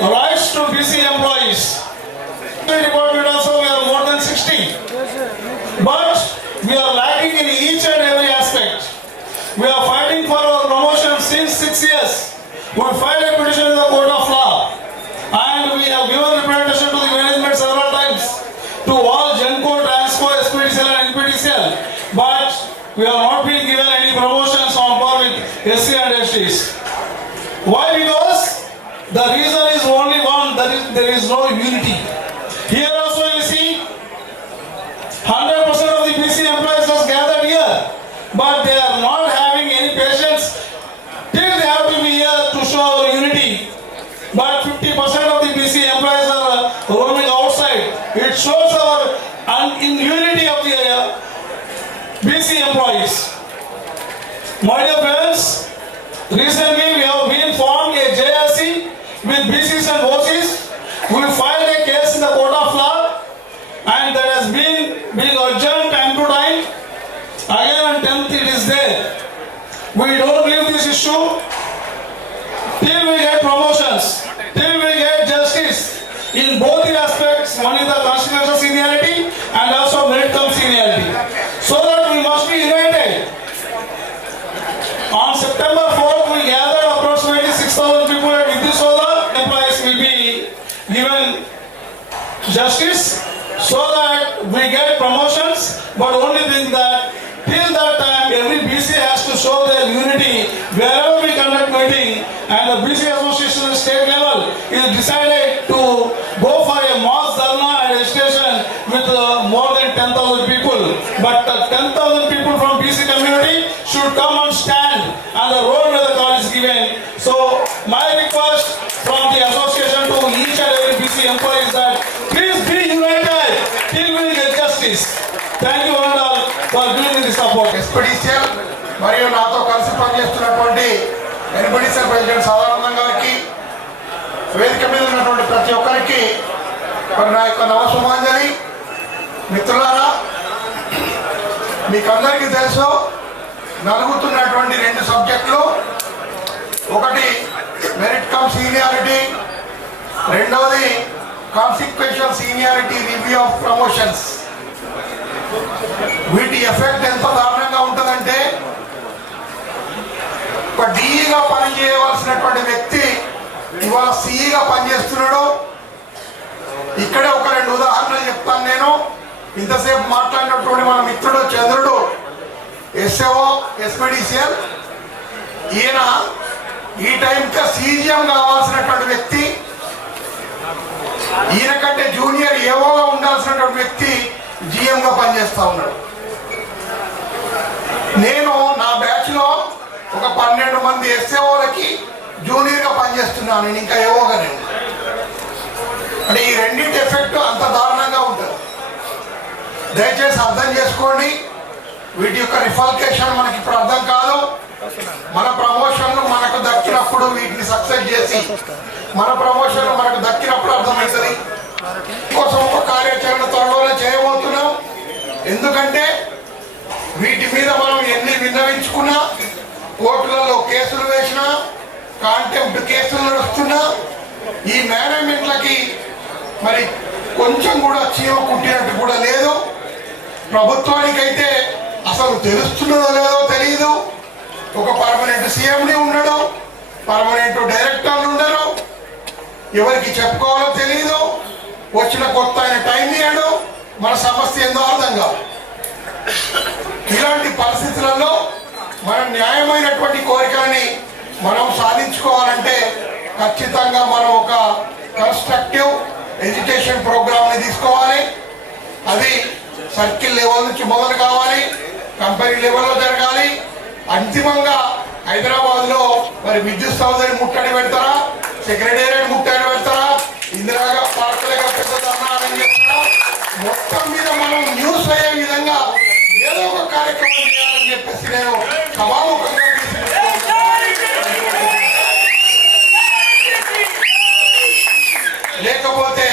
rights to BC employees. The department also we are more than 60. But we are lacking in each and every aspect. We are fighting for our promotion since 6 years. We filed a petition in the court of law and we have given representation to the management several times to all Genco, Transco, SPDCL and NPDCL. But we are not being given any promotions on par with SC and STs. Why? Because the reason is only one, that is there is no unity. Here also you see 100% of the BC employees has gathered here, but they are My dear friends, recently we have been formed a JRC with BCs and OCs. We filed a case in the court of law and that has been adjourned time to time. Again on 10th it is there. We don't leave this issue till we get promotions, till we get justice in both the aspects. One is the constitutional seniority and also merit cum seniority. So that we must be united. On September 4th, we gathered approximately 6,000 people at Vidyut Solar. Employees will be given justice so that we get promotions. But only thing that till that time, every BC has to show their unity wherever we conduct meeting. And the BC Association at state level is decided to go for a mass dharna and registration with more than 10,000 people. But 10,000 people from BC community should come and stand on the road where the call is given. So my request from the association to each and every BC employee is that please be united till we get justice. Thank you all for giving me the support. SPDCL మరియు నాతో కలిసి పనిచేస్తున్నటువంటి NPDCL president సాధారణం గారికి, వేదిక మీద ఉన్నటువంటి ప్రతి ఒక్కరికి మరి నా యొక్క నమస్సుమాంజలి. మిత్రులారా, మీకు అందరికీ తెలుసు నలుగుతున్నటువంటి రెండు సబ్జెక్టులు. ఒకటి మెరిట్ కమ్ సీనియారిటీ, రెండవది consequential seniority review of promotions. వీటి ఎఫెక్ట్ ఎంత దారుణంగా ఉంటుందంటే, ఒక డిఈగా పనిచేయవలసినటువంటి వ్యక్తి ఇవాళ సిఈగా పనిచేస్తున్నాడు. ఇక్కడే ఒక రెండు ఉదాహరణలు చెప్తాను నేను. ఇంతసేపు మాట్లాడినటువంటి మన మిత్రుడు చంద్రుడు ఎస్ఏఓ ఎస్పీడీసీఎల్, ఈయన ఈ టైంకి సీజీఎం కావాల్సినటువంటి వ్యక్తి, ఈయన కంటే జూనియర్ ఏవోగా ఉండాల్సినటువంటి వ్యక్తి జిఎంగా పనిచేస్తా ఉన్నాడు. నేను నా బ్యాచ్లో ఒక 12 మంది ఎస్ఏఓలకి జూనియర్గా పనిచేస్తున్నాను, నేను ఇంకా ఏవోగా నేను. అంటే ఈ రెండింటి ఎఫెక్ట్ అంత దారుణంగా ఉంటుంది. దయచేసి అర్థం చేసుకోండి. వీటి యొక్క రిఫల్కేషన్ మనకి ఇప్పుడు అర్థం కాదు. మన ప్రమోషన్లు మనకు దక్కినప్పుడు వీటిని సక్సెస్ చేసి మన ప్రమోషన్లు మనకు దక్కినప్పుడు అర్థమవుతుంది. కోసం ఒక కార్యాచరణ త్వరలోనే చేయబోతున్నాం. ఎందుకంటే వీటి మీద మనం ఎన్ని విన్నవించుకున్నా, కోర్టులలో కేసులు వేసినా, కాంటెంప్ట్ కేసులు నడుస్తున్నా, ఈ మేనేజ్మెంట్లకి మరి కొంచెం కూడా చీమ కుట్టినట్టు కూడా లేదు. ప్రభుత్వానికైతే అసలు తెలుస్తున్నదో లేదో తెలియదు. ఒక పర్మనెంట్ సీఎంని ఉండడు, పర్మనెంట్ డైరెక్టర్లు ఉండరు, ఎవరికి చెప్పుకోవాలో తెలియదు. వచ్చిన కొత్త ఆయన టైం ఇయ్యాడు, మన సమస్య ఏందో అర్థం కాదు. ఇలాంటి పరిస్థితులలో మన న్యాయమైనటువంటి కోరికలని మనం సాధించుకోవాలంటే ఖచ్చితంగా మనం ఒక కన్స్ట్రక్టివ్ ఎడ్యుకేషన్ ప్రోగ్రామ్ని తీసుకోవాలి. అది సర్కిల్ లెవెల్ నుంచి మొదలు కావాలి, కంపెనీ లెవెల్లో జరగాలి. అంతిమంగా హైదరాబాద్లో మరి విద్యుత్ సౌదరి ముట్టడి పెడతారా, సెక్రటేరియట్ ముట్టడి పెడతారా, ఇందిరాగా పార్కులుగా పెద్ద ధర్నాలని చెప్తారా, మొత్తం మీద మనం న్యూస్ అయ్యే విధంగా ఏదో ఒక కార్యక్రమం చేయాలని చెప్పేసి నేను సభాముఖంగా లేకపోతే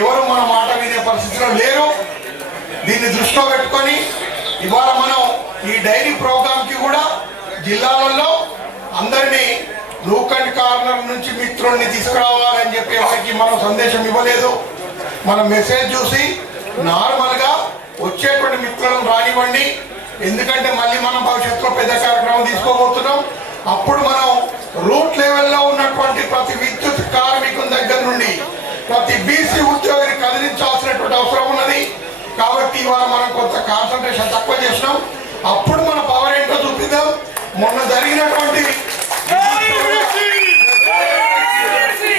ఎవరు మన మాట వినే పరిస్థితిలో లేరు. దీన్ని దృష్టిలో పెట్టుకొని ఇవాళ మనం ఈ డైరీ ప్రోగ్రాంకి కూడా జిల్లాలలో అందరినీ నూక్ అండ్ కార్నర్ నుంచి మిత్రుల్ని తీసుకురావాలని చెప్పి ఎవరికి మనం సందేశం ఇవ్వలేదు. మనం మెసేజ్ చూసి నార్మల్గా వచ్చేటువంటి మిత్రులను రానివ్వండి. ఎందుకంటే మళ్ళీ మనం భవిష్యత్తులో పెద్ద కార్యక్రమం తీసుకోబోతున్నాం. అప్పుడు మనం రూట్ లెవెల్లో ఉన్నటువంటి ప్రతి విద్యుత్ కార్మికుల దగ్గర నుండి ప్రతి బీసీ ఉద్యోగిని కదిలించాల్సినటువంటి అవసరం ఉన్నది. కాబట్టి ఇవాళ మనం కొంత కాన్సన్ట్రేషన్ తక్కువ చేసినాం. అప్పుడు మన పవర్ ఏంటో చూపిద్దాం. మొన్న జరిగినటువంటి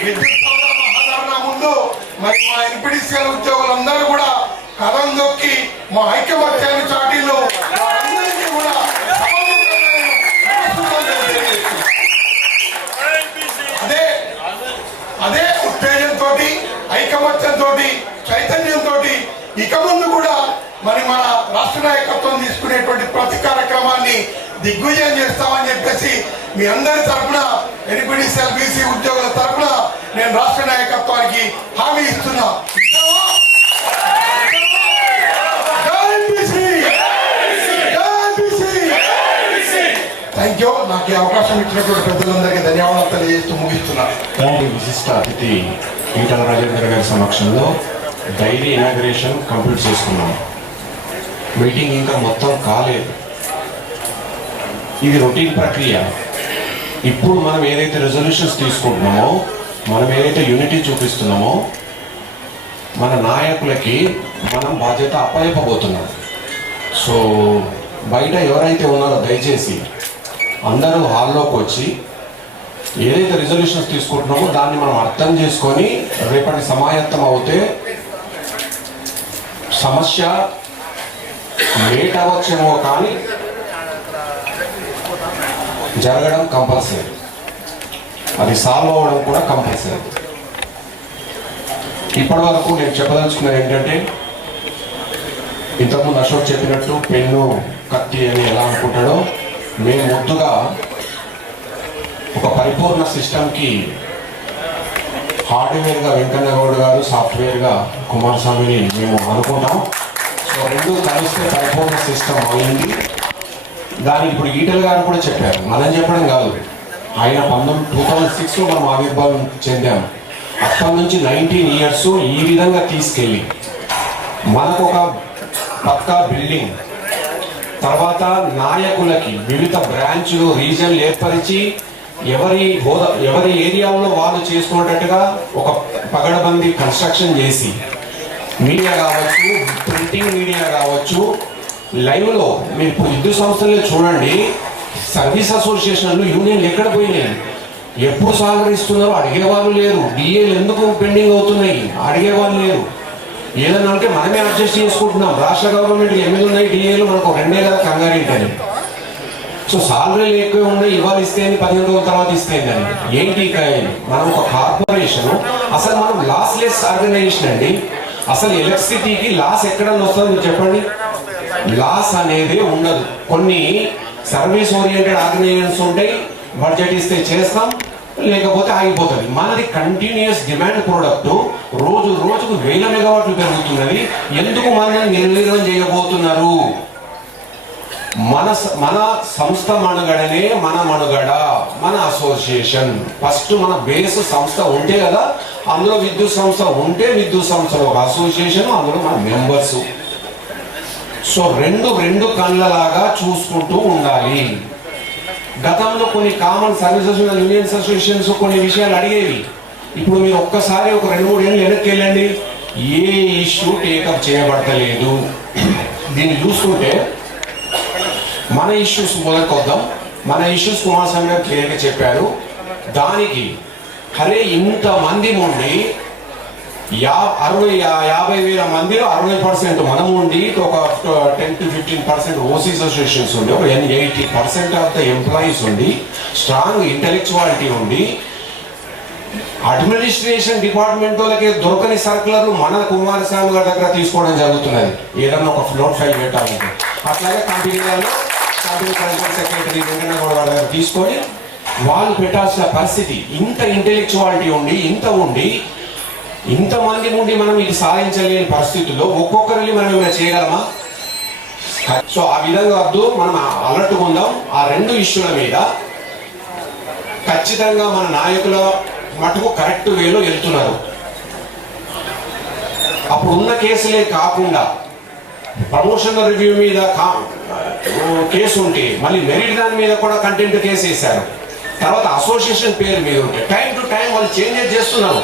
విద్యుత్ మహాధరణ ముందు మరి మా ఎన్పీడీసీఎల్ ఉద్యోగులందరూ కూడా కథం దొక్కి మా ఐక్యమత్యాన్ని చాటీలు అందరికీ కూడా అదే ఉత్తేజంతో, ఐకమత్యంతో, చైతన్యంతో ఇక ముందు కూడా మరి మన రాష్ట్ర నాయకత్వం తీసుకునేటువంటి ప్రతి కార్యక్రమాన్ని దిగ్విజయం చేస్తామని చెప్పేసి మీ అందరి తరఫున ఎన్పీడీసీఎల్ బీసీ ఉద్యోగుల తరఫున నేను రాష్ట్ర నాయకత్వానికి హామీ ఇస్తున్నా. Thank you. నాకు ఈ అవకాశం ఇచ్చినటువంటి పెద్దలందరికీ ధన్యవాదాలు తెలియజేస్తూ ముగిస్తున్నాను. విశిష్ట అతిథి ఈటల రాజేందర్ గారి సమక్షంలో డైలీ ఇనాగ్రేషన్ కంప్లీట్ చేసుకున్నాం. మీటింగ్ ఇంకా మొత్తం కాలేదు. ఇది రొటీన్ ప్రక్రియ. ఇప్పుడు మనం ఏదైతే రెజల్యూషన్స్ తీసుకుంటున్నామో, మనం ఏదైతే యూనిటీ చూపిస్తున్నామో, మన నాయకులకి మనం బాధ్యత అప్పచెప్పబోతున్నాం. సో బయట ఎవరైతే ఉన్నారో దయచేసి అందరూ హాల్లోకి వచ్చి ఏదైతే రిజల్యూషన్స్ తీసుకుంటున్నామో దాన్ని మనం అర్థం చేసుకొని రేపటి సమాయత్తం అవుతే సమస్య లేట్ అవ్వచ్చేమో కానీ జరగడం కంపల్సరీ, అది సాల్వ్ అవ్వడం కూడా కంపల్సరీ. ఇప్పటి వరకు నేను చెప్పదలుచుకున్నది ఏంటంటే, ఇంతకుముందు అశోక్ చెప్పినట్టు పెన్ను కత్తి అని ఎలా అనుకుంటాడో, మేము ముందుగా ఒక పరిపూర్ణ సిస్టమ్కి హార్డ్వేర్గా వెంకన్న గౌడ్ గారు, సాఫ్ట్వేర్గా కుమారస్వామిని మేము అనుకుంటాం. సో రెండు కలిస్తే పరిపూర్ణ సిస్టమ్ అయింది. దానికి ఇప్పుడు ఈటల గారు కూడా చెప్పారు, మనం చెప్పడం కాదు. ఆయన 2006లో మనం ఆవిర్భావం చెందాము. అప్పటి నుంచి 19 years ఈ విధంగా తీసుకెళ్ళి మనకు ఒక పక్కా బిల్డింగ్, తర్వాత నాయకులకి వివిధ బ్రాంచ్లు రీజన్లు ఏర్పరిచి ఎవరి ఏరియాలో వాళ్ళు చేసుకునేటట్టుగా ఒక పగడబందీ కన్స్ట్రక్షన్ చేసి, మీడియా కావచ్చు, ప్రింటింగ్ మీడియా కావచ్చు, లైవ్లో మీరు ఇప్పుడు విద్యుత్ సంస్థలే చూడండి, సర్వీస్ అసోసియేషన్లు యూనియన్లు ఎక్కడ పోయినాయి, ఎప్పుడు సహకరిస్తున్నారో అడిగేవాళ్ళు లేరు. డిఏలు ఎందుకు పెండింగ్ అవుతున్నాయి అడిగేవాళ్ళు లేరు. ఏదన్నా అంటే మనమే అడ్జస్ట్ చేసుకుంటున్నాం. రాష్ట్ర గవర్నమెంట్ 8 ఉన్నాయి డిఏలు, మనకు 2 కదా కంగారింటని. సో సాలరీలు ఎక్కువ ఉన్నాయి, ఇవాళ ఇస్తే 15 రోజుల తర్వాత ఇస్తే అని ఏంటి? మనం ఒక కార్పొరేషన్, అసలు మనం లాస్లెస్ ఆర్గనైజేషన్ అండి. అసలు ఎలక్ట్రిసిటీకి లాస్ ఎక్కడన్నా వస్తుందో మీరు చెప్పండి. లాస్ అనేది ఉండదు. కొన్ని సర్వీస్ ఓరియంటెడ్ ఆర్గనైజేషన్స్ ఉంటాయి, బడ్జెట్ ఇస్తే చేస్తాం, లేకపోతే ఆగిపోతుంది. మనది కంటిన్యూస్ డిమాండ్ ప్రోడక్ట్, రోజు రోజుకు 1000 మెగావాట్లు పెరుగుతున్నది. ఎందుకు మనల్ని నిర్వీర్యం చేయబోతున్నారు? మన సంస్థ మనుగడనే మన మనుగడ, మన అసోసియేషన్. ఫస్ట్ మన బేస్ సంస్థ ఉంటే కదా, అందులో విద్యుత్ సంస్థ ఉంటే విద్యుత్ సంస్థలో ఒక అసోసియేషన్, అందులో మన మెంబర్స్. సో రెండు కళ్ళలాగా చూసుకుంటూ ఉండాలి. గతంలో కొన్ని కామన్ సర్వీసెస్ యూనియన్ అసోసియేషన్స్ కొన్ని విషయాలు అడిగేవి. ఇప్పుడు మీరు ఒక్కసారి ఒక 2-3 ఏళ్ళు వెనక్కి వెళ్ళండి, ఏ ఇష్యూ టేకప్ చేయబడతలేదు. దీన్ని చూసుకుంటే మన ఇష్యూస్ మొదలుకొద్దాం. మన ఇష్యూస్ కుమారస్వామి గారు క్లియర్గా చెప్పారు. దానికి అరే ఇంతమంది ఉండి 50,000 మందిలో 60% మనం ఉండి, ఒక 10 to 15% ఓసీస్ అసోసియేషన్స్ ఉండి, ఒక 80% ఆఫ్ ద ఎంప్లాయీస్ ఉండి, స్ట్రాంగ్ ఇంటెలెక్చువాలిటీ ఉండి, అడ్మినిస్ట్రేషన్ డిపార్ట్మెంట్ వాళ్ళకి దొరకని సర్కులర్లు మన కుమారస్వామి గారి దగ్గర తీసుకోవడం జరుగుతున్నది. ఏదన్నా ఒక ఫ్లోట్ ఫైల్ పెట్టాలంటే అట్లాగే company principal secretary Venkanna Goud గారి దగ్గర తీసుకొని వాళ్ళు పెట్టాల్సిన పరిస్థితి. ఇంత ఇంటెలెక్చువాలిటీ ఉండి, ఇంతమంది ఉండి మనం ఇది సాధించలేని పరిస్థితుల్లో ఒక్కొక్కరిని మనం ఏమైనా చేయగలమా? సో ఆ విధంగా వద్దు, మనం అలర్ట్గా ఉందాం. ఆ 2 ఇష్యూల మీద ఖచ్చితంగా మన నాయకుల మటుకు కరెక్ట్ వేలో వెళ్తున్నారు. అప్పుడు ఉన్న కేసులే కాకుండా ప్రమోషన్ రివ్యూ మీద కేసు ఉంటే మళ్ళీ మెరిట్ దాని మీద కూడా కంటెంట్ కేసు వేశారు. తర్వాత అసోసియేషన్ పేరు మీద ఉంటే టైం టు టైం వాళ్ళు చేంజెస్ చేస్తున్నారు.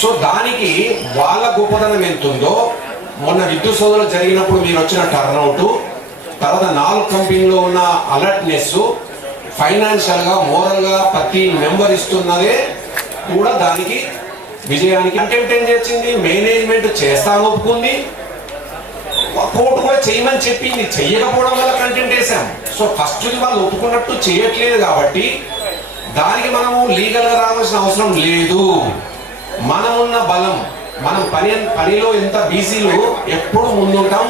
సో దానికి వాళ్ళ గొప్పతనం ఎంత ఉందో, మొన్న విద్యుత్ సోదరులు జరిగినప్పుడు మీరు వచ్చిన టర్న్అవుట్, తర్వాత 4 కంపెనీలో ఉన్న అలర్ట్నెస్, ఫైనాన్షియల్గా మోరల్గా ప్రతి మెంబర్ ఇస్తున్నదే కూడా దానికి విజయానికి. కంటెంట్ ఏం చేసింది? మేనేజ్మెంట్ చేస్తాను ఒప్పుకుంది, కోర్టు కూడా చేయమని చెప్పింది, చెయ్యకపోవడం వల్ల కంటెంట్ వేసాం. సో ఫస్ట్ వాళ్ళు ఒప్పుకున్నట్టు చేయట్లేదు కాబట్టి దానికి మనము లీగల్గా రావాల్సిన అవసరం లేదు. మనమున్న బలం, మనం పనిలో ఎంత బీసీలు ఎప్పుడు ముందుంటాం.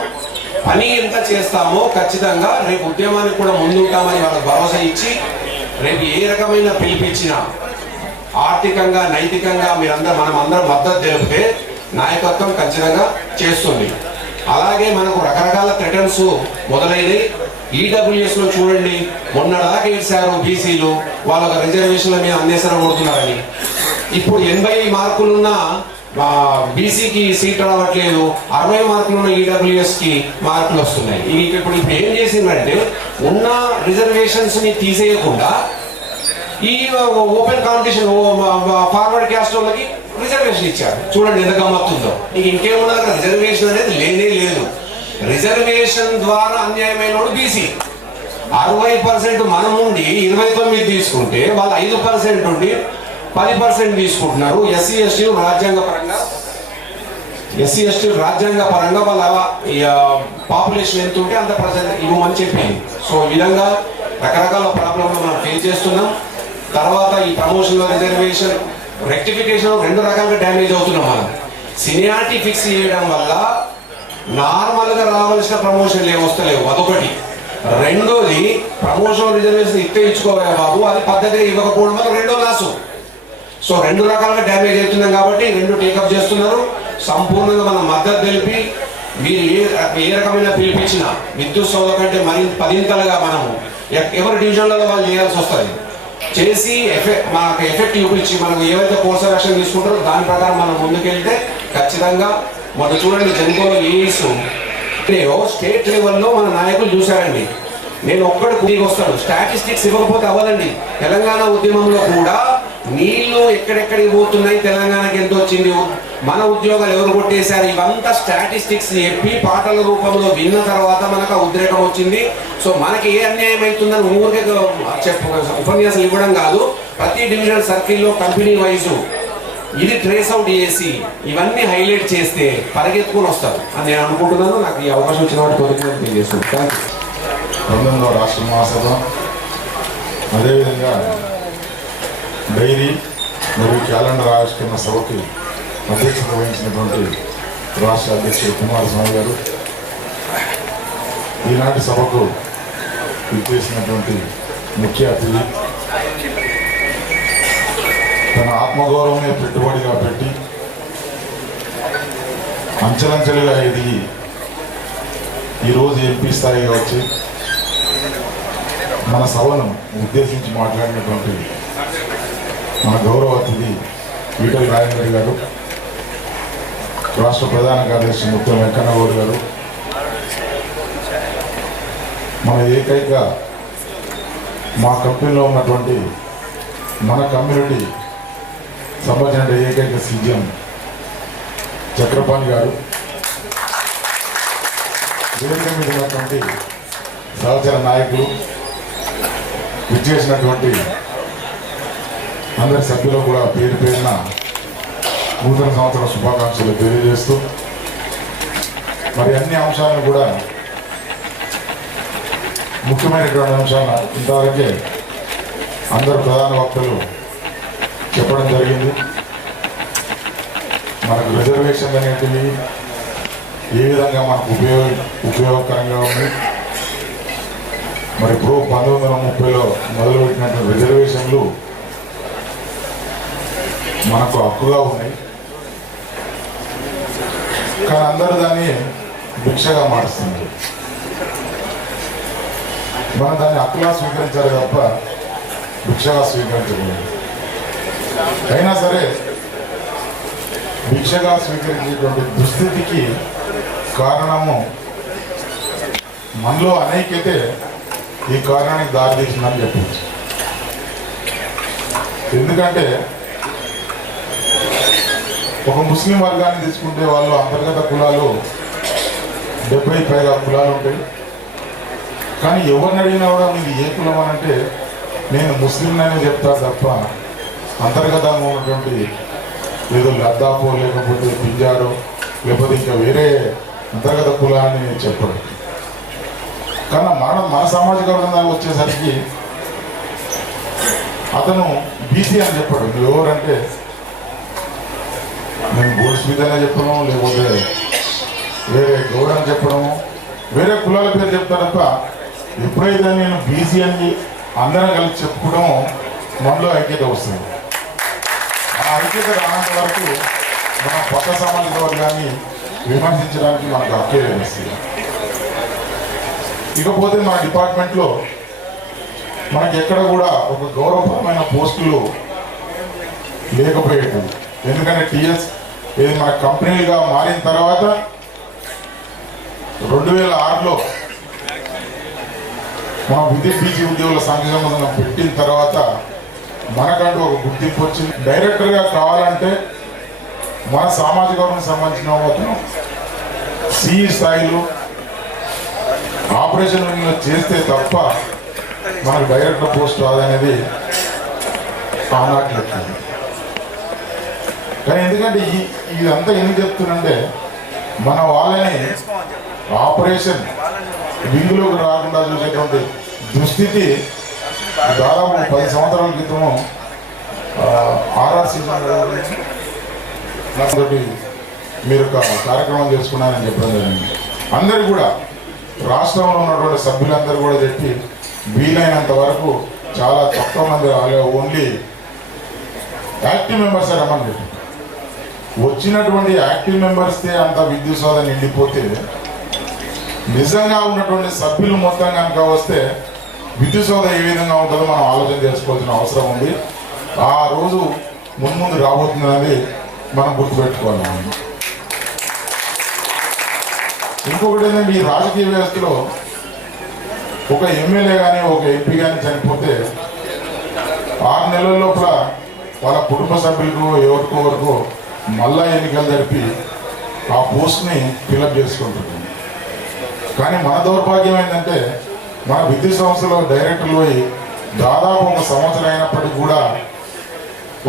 పని ఎంత చేస్తామో ఖచ్చితంగా రేపు ఉద్యమానికి కూడా ముందుంటామని వాళ్ళకి భరోసా ఇచ్చి రేపు ఏ రకమైన పిలిపించినా ఆర్థికంగా నైతికంగా మనం అందరం మద్దతు తెలిపితే నాయకత్వం ఖచ్చితంగా చేస్తుంది. అలాగే మనకు రకరకాల థ్రెటన్స్ మొదలైనవి. ఈడబ్ల్యూఎస్ లో చూడండి, మొన్నదాకా ఏడ్చారు బీసీలు వాళ్ళ రిజర్వేషన్ల మీద అన్నేసర కొడుతున్నారని. ఇప్పుడు 80 మార్కులున్న బీసీకి సీట్ రావట్లేదు, 60 మార్కులున్న ఈడబ్ల్యూఎస్ కి మార్కులు వస్తున్నాయి. ఇప్పుడు ఏం చేసిందంటే ఉన్న రిజర్వేషన్స్ ని తీసేయకుండా ఈ ఓపెన్ కాంపిటీషన్ ఫార్వర్డ్ క్యాస్ట్ వాళ్ళకి రిజర్వేషన్ ఇచ్చారు. చూడండి ఎంత గమ్మత్తుందో. ఇంకేమున్నా రిజర్వేషన్ అనేది లేనే లేదు. రిజర్వేషన్ ద్వారా అన్యాయమైన బీసీ 60% మనం ఉండి 29 తీసుకుంటే వాళ్ళు 5% ఉండి 10% తీసుకుంటున్నారు. ఎస్సీ ఎస్టీ రాజ్యాంగ పరంగా వాళ్ళ పాపులేషన్ ఎంత ఉంటే అంత ప్రజెంట్ ఇవ్వమని చెప్పింది. సో ఈ విధంగా రకరకాల ప్రాబ్లమ్లు మనం ఫేస్ చేస్తున్నాం. తర్వాత ఈ ప్రమోషన్ రిజర్వేషన్ రెక్టిఫికేషన్ 2 రకాలుగా డ్యామేజ్ అవుతున్నాం. మనం సీనియారిటీ ఫిక్స్ చేయడం వల్ల నార్మల్ గా రావాల్సిన ప్రమోషన్లు ఏమొస్తలేవు, అదొకటి. రెండోది ప్రమోషన్ రిజర్వేషన్ ఇచ్చుకోవాలి బాబు, అది పద్ధతిగా ఇవ్వకపోవడం వల్ల రెండో లాసు. సో 2 రకాలుగా డ్యామేజ్ అవుతున్నాం కాబట్టి 2 టేకప్ చేస్తున్నారు. సంపూర్ణంగా మనం మద్దతు తెలిపి మీరు ఏ రకమైన పిలిపించినా విద్యుత్ సౌద కంటే మరి 10ంతలుగా మనము ఎవరి డివిజన్లలో వాళ్ళు చేయాల్సి వస్తుంది. చేసి మాకు ఎఫెక్ట్ చూపించి మనకు ఏవైతే కోర్స్ యాక్షన్ తీసుకుంటారో దాని ప్రకారం మనం ముందుకెళ్తే ఖచ్చితంగా మొన్న చూడండి జన్కోలో ఏఈస్ స్టేట్ లెవెల్లో మన నాయకులు చూశారండి. నేను ఒక్కడు కూడికి వస్తాను, స్టాటిస్టిక్స్ ఇవ్వకపోతే అవ్వదండి. తెలంగాణ ఉద్యమంలో కూడా నీళ్లు ఎక్కడెక్కడికి పోతున్నాయి, తెలంగాణకి ఎంత వచ్చింది, మన ఉద్యోగాలు ఎవరు కొట్టేశారు, ఇవంతా స్టాటిస్టిక్స్ చెప్పి పాటల రూపంలో విన్న తర్వాత మనకు ఆ ఉద్రేకం వచ్చింది. సో మనకి ఏ అన్యాయం అవుతుందని ఊరికే ఉపన్యాసాలు ఇవ్వడం కాదు, ప్రతి డివిజన్ సర్కిల్లో కంపెనీ వైజు ఇది ట్రేస్ అవుట్ చేసి ఇవన్నీ హైలైట్ చేస్తే పరిగెత్తుకొని వస్తారు అని నేను అనుకుంటున్నాను. నాకు ఈ అవకాశం వచ్చిన వాటి కొరకు తెలియజేస్తున్నాను. Thank you. 19వ రాష్ట్ర మహాసభ, అదేవిధంగా డైరీ మరియు క్యాలెండర్ ఆవిష్కరణ సభకి అధ్యక్షత వహించినటువంటి రాష్ట్ర అధ్యక్షుడు కుమారస్వామి గారు, ఈనాటి సభకు విచ్చేసినటువంటి ముఖ్య అతిథి, తన ఆత్మగౌరవమే పెట్టుబడిగా పెట్టి అంచెలంచెలుగా ఎదిగి ఈరోజు ఎంపీ స్థాయిగా వచ్చి మన సభను ఉద్దేశించి మాట్లాడినటువంటి మన గౌరవ అతిథి ఈటల రాజేంద్ర గారు, రాష్ట్ర ప్రధాన కార్యదర్శి ముత్యం వెంకన్నగౌడ్ గారు, మన ఏకైక మా కంపెనీలో ఉన్నటువంటి మన కమ్యూనిటీ సంబంధించిన ఏకైక సీఎం చక్రపాణి గారు, వేదిక మీద ఉన్నటువంటి సహచర నాయకులు, విచ్చేసినటువంటి అందరి సభ్యులు కూడా పేరు పేరున నూతన సంవత్సర శుభాకాంక్షలు తెలియజేస్తూ మరి అన్ని అంశాలను కూడా ముఖ్యమైనటువంటి అంశాలను ఇంతవరకే అందరు ప్రధాన వక్తలు చెప్పడం జరిగింది. మనకు రిజర్వేషన్లు అనేటివి ఏ విధంగా మనకు ఉపయోగకరంగా ఉంది, మరి ఇప్పుడు 1930లో మొదలుపెట్టినటువంటి రిజర్వేషన్లు మనకు హక్కుగా ఉన్నాయి. కానీ అందరూ దాన్ని భిక్షగా మారుస్తున్నారు. మనం దాన్ని హక్కులా స్వీకరించాలి తప్ప భిక్షగా స్వీకరించకూడదు. అయినా సరే భిక్షగా స్వీకరించేటువంటి దుస్థితికి కారణము మనలో అనేకైతే ఈ కారణానికి దారితీసిందని చెప్పచ్చు. ఎందుకంటే ఒక ముస్లిం వర్గాన్ని తీసుకుంటే వాళ్ళు అంతర్గత కులాలు 70 పైగా కులాలు ఉంటాయి. కానీ ఎవరిని అడిగినా కూడా మీరు ఏ కులం అని అంటే నేను ముస్లింననే చెప్తా తప్ప అంతర్గతంగా ఉన్నటువంటి ఏదో లద్దాపో లేకపోతే పింజారో లేకపోతే ఇంకా వేరే అంతర్గత కులాన్ని చెప్పడు. కానీ మన సామాజిక వర్గంగా వచ్చేసరికి అతను బీసీ అని చెప్పాడు. నువ్వు ఎవరంటే నేను గోల్డ్ స్మిత్ అనే చెప్పడం, లేకపోతే వేరే గౌడ్ అని చెప్పడము, వేరే కులాల పేరు చెప్తారు తప్ప ఎప్పుడైతే నేను బీసీ అని అందరం కలిసి చెప్పుకోవడం మనలో ఐక్యత వస్తుంది. ఆ ఐక్యత రానంత వరకు మన కొత్త సామాజిక వర్గాన్ని విమర్శించడానికి మనకు హక్కే లభిస్తుంది. ఇకపోతే మన డిపార్ట్మెంట్లో మనకి ఎక్కడ కూడా ఒక గౌరవపరమైన పోస్టులు లేకపోయేది. ఎందుకంటే టీఎస్ ఇది మన కంపెనీలుగా మారిన తర్వాత 2006లో మన విద్యుత్ బీసీ ఉద్యోగుల సంఘం పెట్టిన తర్వాత మనకంటూ ఒక గుర్తింపు వచ్చింది. డైరెక్టర్గా కావాలంటే మన సామాజిక వర్గానికి సంబంధించిన వాళ్ళను సిఈ స్థాయిలో ఆపరేషన్ చేస్తే తప్ప మనకు డైరెక్టర్ పోస్ట్ రాదనేది ఆనాట్లేదు. కానీ ఎందుకంటే ఇదంతా ఎందుకు చెప్తున్నంటే మన వాళ్ళని ఆపరేషన్ వింగులోకి రాకుండా చూసేటువంటి దుస్థితి దాదాపు 10 సంవత్సరాల క్రితము ఆర్ఆర్సీ నాతోటి మీరు ఒక కార్యక్రమం చేసుకున్నారని చెప్పడం జరిగింది. అందరూ కూడా రాష్ట్రంలో ఉన్నటువంటి సభ్యులందరూ కూడా చెప్పి వీలైనంత వరకు చాలా తక్కువ మంది ఓన్లీ యాక్టివ్ మెంబర్స్ రమ్మని వచ్చినటువంటి యాక్టివ్ మెంబర్స్తే అంత విద్యుత్ సోదన నిండిపోతే నిజంగా ఉన్నటువంటి సభ్యులు మొత్తం కనుక వస్తే విద్యుత్ సోద ఏ విధంగా ఉంటుందో మనం ఆలోచన చేసుకోవాల్సిన అవసరం ఉంది. ఆ రోజు ముందు రాబోతుందనేది మనం గుర్తుపెట్టుకోవాలి. ఇంకొకటి ఏంటంటే ఈ రాజకీయ వ్యవస్థలో ఒక ఎమ్మెల్యే కానీ ఒక ఎంపీ కానీ చనిపోతే 6 నెలల లోపల వాళ్ళ కుటుంబ సభ్యులకు ఎవరికో మళ్ళా ఎన్నికలు జరిపి ఆ పోస్ట్ని ఫిలప్ చేసుకుంటుంది. కానీ మన దౌర్భాగ్యం ఏంటంటే మన విద్యుత్ సంస్థలో డైరెక్టర్లు పోయి దాదాపు 1 సంవత్సరం అయినప్పటికీ కూడా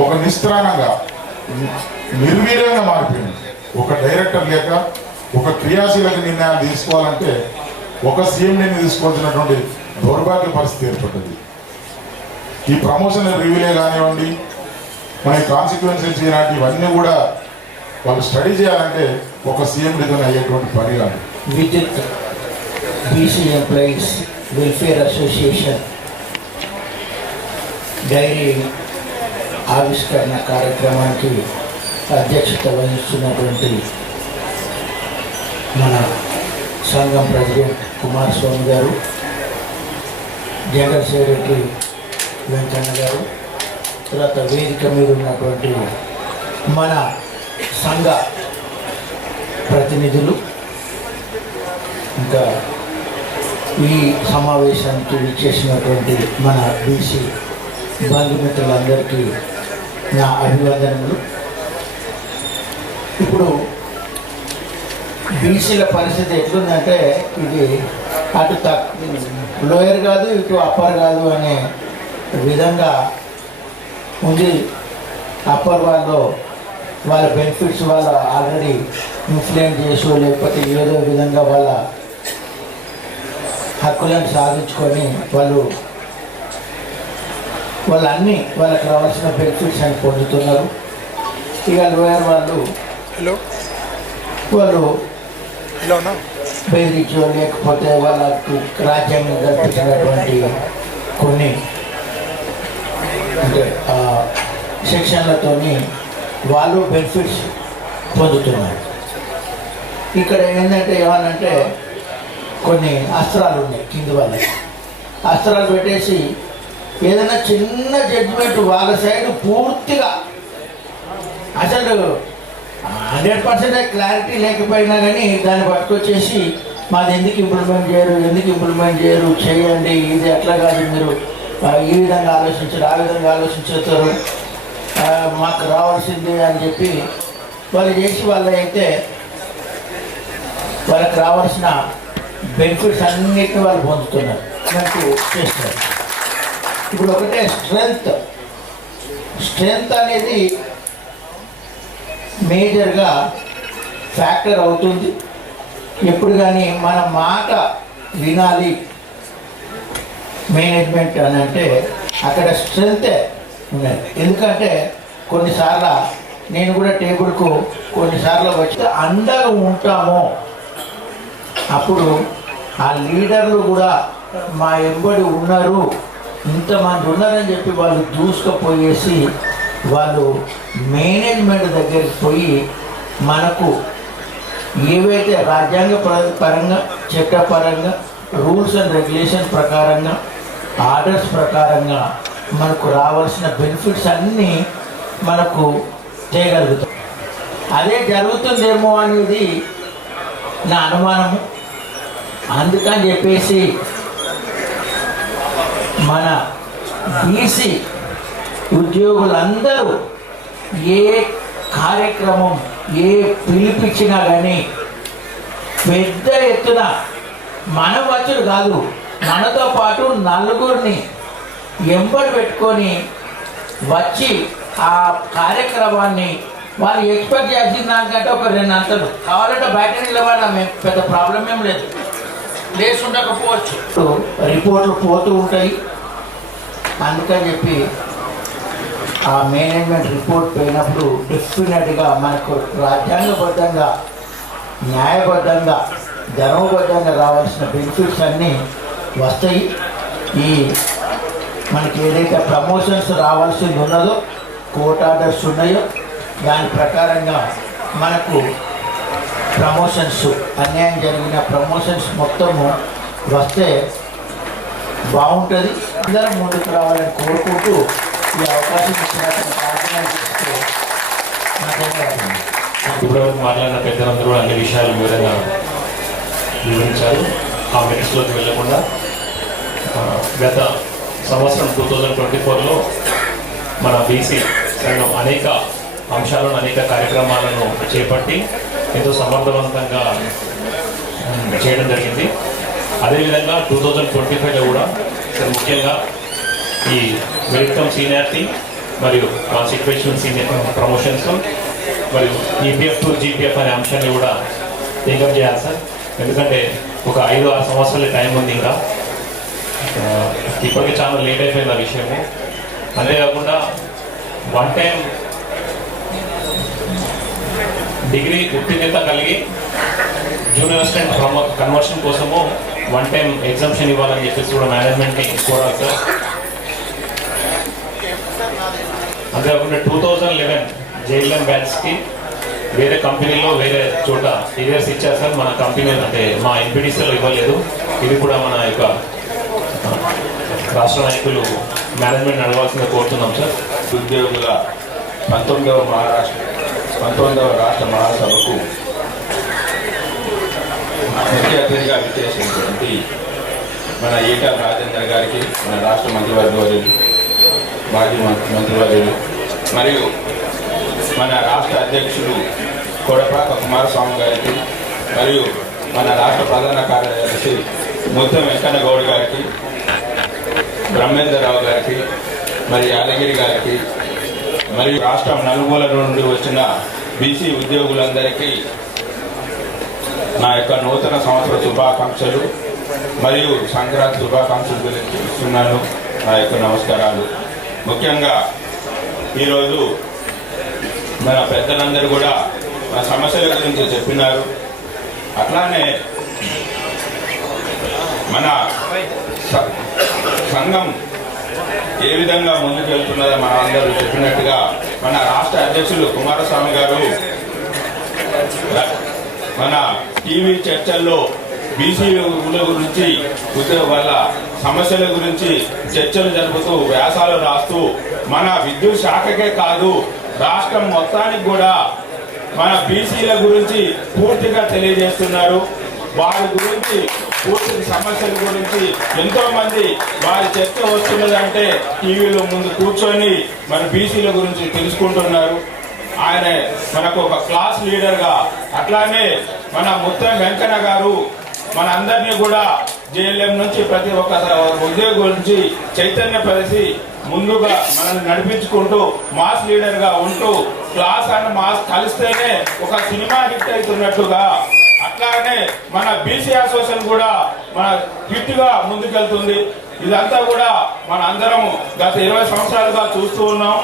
ఒక నిస్త్రాణంగా నిర్వీర్యంగా మారిపోయింది. ఒక డైరెక్టర్ లేక ఒక క్రియాశీలక నిర్ణయాలు తీసుకోవాలంటే ఒక సీఎంని తీసుకోవాల్సినటువంటి దౌర్భాగ్య పరిస్థితి ఏర్పడ్డది. ఈ ప్రమోషన్ రివ్యూలే కానివ్వండి, మన కాన్సిక్వెన్సెస్ ఇలాంటి ఇవన్నీ కూడా వాళ్ళు స్టడీ చేయాలంటే ఒక సీఎండితో అయ్యేటువంటి పని కాదు. విద్యుత్ BC employees welfare association dairy ఆవిష్కరణ కార్యక్రమానికి అధ్యక్షత వహిస్తున్నటువంటి మన సంఘం ప్రెసిడెంట్ కుమారస్వామి గారు, జనరల్ సెక్రటరీ వెంకన్న గారు, తర్వాత వేదిక మీద ఉన్నటువంటి మన సంఘ ప్రతినిధులు, ఇంకా ఈ సమావేశానికి విచ్చేసినటువంటి మన బీసీ బంధుమిత్రులందరికీ నా అభివందనములు. ఇప్పుడు బీసీల పరిస్థితి ఎట్లుందంటే ఇది అటు లోయర్ కాదు ఇటు అప్పర్ కాదు అనే విధంగా ఉంది. అప్పర్ వాళ్ళ బెనిఫిట్స్ వాళ్ళ ఆల్రెడీ ఇన్ఫ్లుయెన్స్ చేసో లేకపోతే ఏదో విధంగా వాళ్ళ హక్కులను సాధించుకొని వాళ్ళన్నీ వాళ్ళకి రావాల్సిన బెనిఫిట్స్ అని పొందుతున్నారు. ఇక లోయర్ వాళ్ళు బెదిరించో లేకపోతే వాళ్ళకి రాజ్యాంగం కల్పించినటువంటి కొన్ని అంటే సెక్షన్లతోని వాళ్ళు బెనిఫిట్స్ పొందుతున్నారు. ఇక్కడ ఏంటంటే ఏమనంటే కొన్ని అస్త్రాలు ఉన్నాయి కింది వాళ్ళకి. అస్త్రాలు పెట్టేసి ఏదైనా చిన్న జడ్జిమెంట్ వాళ్ళ సైడ్ పూర్తిగా అసలు 100% క్లారిటీ లేకపోయినా కానీ దాన్ని పట్టుకొచ్చేసి మాది ఎందుకు ఇంప్లిమెంట్ చేయరు చేయండి, ఇది అట్లా కాదు, మీరు ఈ విధంగా ఆలోచించారు ఆ విధంగా ఆలోచించుతారు, మాకు రావాల్సింది అని చెప్పి వాళ్ళు చేసి వాళ్ళైతే వాళ్ళకి రావాల్సిన బెనిఫిట్స్ అన్నిటిని వాళ్ళు పొందుతున్నారు, మనకు చేస్తున్నారు. ఇప్పుడు ఒకటే స్ట్రెంగ్త్ అనేది మేజర్గా ఫ్యాక్టర్ అవుతుంది. ఎప్పుడు కానీ మన మాట వినాలి మేనేజ్మెంట్ అని అంటే అక్కడ స్ట్రెంగ్తే ఉన్నది. ఎందుకంటే కొన్నిసార్లు నేను కూడా టేబుల్కు కొన్నిసార్లు వచ్చి అండగా ఉంటాము, అప్పుడు ఆ లీడర్లు కూడా మా ఎంబడి ఉన్నారు, ఇంతమంది ఉన్నారని చెప్పి వాళ్ళు దూసుకుపోయేసి వాళ్ళు మేనేజ్మెంట్ దగ్గరికి పోయి మనకు ఏవైతే రాజ్యాంగ పరంగా చట్టపరంగా రూల్స్ అండ్ రెగ్యులేషన్ ప్రకారంగా ఆర్డర్స్ ప్రకారంగా మనకు రావాల్సిన బెనిఫిట్స్ అన్నీ మనకు చేయగలుగుతాం. అదే జరుగుతుందేమో అనేది నా అనుమానము. అందుకని చెప్పేసి మన బీసీ ఉద్యోగులందరూ ఏ కార్యక్రమం ఏ పిలిపించినా కానీ పెద్ద ఎత్తున మన వచ్చుడు కాదు, మనతో పాటు నలుగురిని ఎంబడి పెట్టుకొని వచ్చి ఆ కార్యక్రమాన్ని వాళ్ళు ఎక్స్పెక్ట్ చేసిన దానికంటే ఒక 2 అంతలు కావాలంటే బయట నిలబడాలి, మేము పెద్ద ప్రాబ్లం ఏం లేదు, ప్లేస్ ఉండకపోవచ్చు, రిపోర్ట్లు పోతూ ఉంటాయి. అందుకని చెప్పి ఆ మేనేజ్మెంట్ రిపోర్ట్ పోయినప్పుడు డెఫినెట్గా మనకు రాజ్యాంగబద్ధంగా న్యాయబద్ధంగా ధర్మబద్ధంగా రావాల్సిన బెనిఫిట్స్ అన్నీ వస్తాయి. ఈ మనకి ఏదైతే ప్రమోషన్స్ రావాల్సింది ఉన్నదో కోర్ట్ ఆర్డర్స్ ఉన్నాయో దాని ప్రకారంగా మనకు ప్రమోషన్స్ అన్యాయం జరిగిన ప్రమోషన్స్ మొత్తము వస్తే బాగుంటుంది. అందరం ముందుకు రావాలని కోరుకుంటూ ఈ అవకాశం ఇచ్చినటువంటి ఇప్పుడు మాట్లాడిన పెద్దలందరూ కూడా అన్ని విషయాలు వివరంగా వివరించారు. ఆ మెరిట్స్లోకి వెళ్లకుండా గత సంవత్సరం 2024లో మన బీసీ సంఘం అనేక అంశాలను అనేక కార్యక్రమాలను చేపట్టి ఎంతో సమర్థవంతంగా చేయడం జరిగింది. అదేవిధంగా 2025లో కూడా ముఖ్యంగా ఈ మెరిట్ కమ్ సీనియారిటీ మరియు కాన్సిక్వేషన్ సీనియర్ ప్రమోషన్స్ మరియు ఈపీఎఫ్ టు జీపీఎఫ్ అనే అంశాన్ని కూడా టేకప్ చేయాలి సార్. ఎందుకంటే ఒక 5-6 సంవత్సరాల టైం ఉంది, ఇంకా ఇప్పటికీ చాలా లేట్ అయిపోయింది ఆ విషయము. అంతేకాకుండా 1 టైం డిగ్రీ ఉత్తీర్ణత కలిగి జూనియర్ అసిస్టెంట్ కన్వర్షన్ కోసము 1 టైం ఎగ్జామ్షన్ ఇవ్వాలని చెప్పేసి కూడా మేనేజ్మెంట్ని కోరాలి సార్. అంతేకాకుండా 2011 జేఎల్ఎం బ్యాచ్కి వేరే కంపెనీలో వేరే చోట టీరియర్స్ ఇచ్చారు సార్. మన కంపెనీ అంటే మా ఎన్పీడీసీలో ఇవ్వలేదు. ఇది కూడా మన యొక్క రాష్ట్ర నాయకులు మేనేజ్మెంట్ నడవాల్సిందిగా కోరుతున్నాం సార్. ఉద్యోగుల 19వ రాష్ట్ర మహాసభకు ముఖ్య అతిథిగా విచ్చేసినటువంటి మన ఈటల రాజేందర్ గారికి, మన రాష్ట్ర మంత్రివర్యులు, మాజీ మంత్రివర్యులు మరియు మన రాష్ట్ర అధ్యక్షులు కొడపాక కుమారస్వామి గారికి మరియు మన రాష్ట్ర ప్రధాన కార్యదర్శి ముత్తం వెంకన్న గౌడ్ గారికి, బ్రహ్మేంద్రరావు గారికి, మరి యాదగిరి గారికి మరియు రాష్ట్రం నలుమూల నుండి వచ్చిన బీసీ ఉద్యోగులందరికీ నా యొక్క నూతన సంవత్సర శుభాకాంక్షలు మరియు సంక్రాంతి శుభాకాంక్షలు తెలియజేస్తున్నాను. నా యొక్క నమస్కారాలు. ముఖ్యంగా ఈరోజు మన పెద్దలందరూ కూడా మన సమస్యల గురించి చెప్పినారు. అట్లానే మన సంఘం ఏ విధంగా ముందుకు వెళ్తున్నదో మన అందరూ చెప్పినట్టుగా మన రాష్ట్ర అధ్యక్షులు కుమారస్వామి గారు మన టీవీ చర్చల్లో బీసీల గురించి వాళ్ళ సమస్యల గురించి చర్చలు జరుపుతూ వ్యాసాలు రాస్తూ మన విద్యుత్ శాఖకే కాదు రాష్ట్రం మొత్తానికి కూడా మన బీసీల గురించి పూర్తిగా తెలియజేస్తున్నారు. వారి గురించి పూర్తి సమస్యల గురించి ఎంతో మంది వారి చర్చ వస్తున్నదంటే టీవీలో ముందు కూర్చొని మన బీసీల గురించి తెలుసుకుంటున్నారు. ఆయన మనకు ఒక క్లాస్ లీడర్గా, అట్లానే మన ముత్తం వెంకన్న గారు మన అందరినీ కూడా జేఎల్ఎం నుంచి ప్రతి ఒక్క ఉద్యోగి గురించి చైతన్యపరిచి ముందుగా మనల్ని నడిపించుకుంటూ మాస్ లీడర్గా ఉంటూ క్లాస్ అండ్ మాస్ కలిస్తేనే ఒక సినిమా హిట్ అవుతున్నట్టుగా అట్లానే మన బీసీ అసోసియేషన్ కూడా మన హిట్ గా ముందుకెళ్తుంది. ఇదంతా కూడా మన అందరం గత 20 సంవత్సరాలుగా చూస్తూ ఉన్నాం.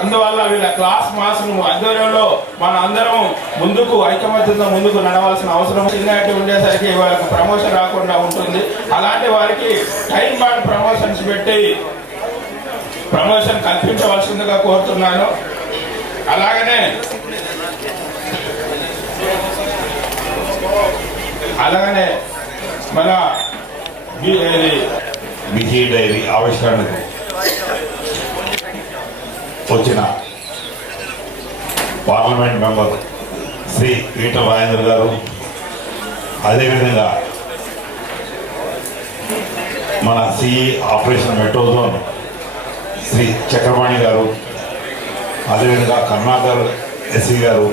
అందువల్ల వీళ్ళ క్లాస్ మాస్ను ఆధ్వర్యంలో మన అందరం ముందుకు ఐకమత్యంతో ముందుకు నడవాల్సిన అవసరం సీనియారిటీ ఉండేసరికి వాళ్ళకి ప్రమోషన్ రాకుండా ఉంటుంది. అలాంటి వారికి టైం బాండ్ ప్రమోషన్స్ పెట్టి ప్రమోషన్ కల్పించవలసిందిగా కోరుతున్నాను. అలాగనే మన బీసీ డైరీ ఆవిష్కరణకు వచ్చిన పార్లమెంట్ మెంబర్ శ్రీ ఈటల రాజేంద్ర గారు, అదేవిధంగా మన CE operation metro zone Sri Chakrapani గారు, అదేవిధంగా కరుణాకర్ ఎస్సీ గారు,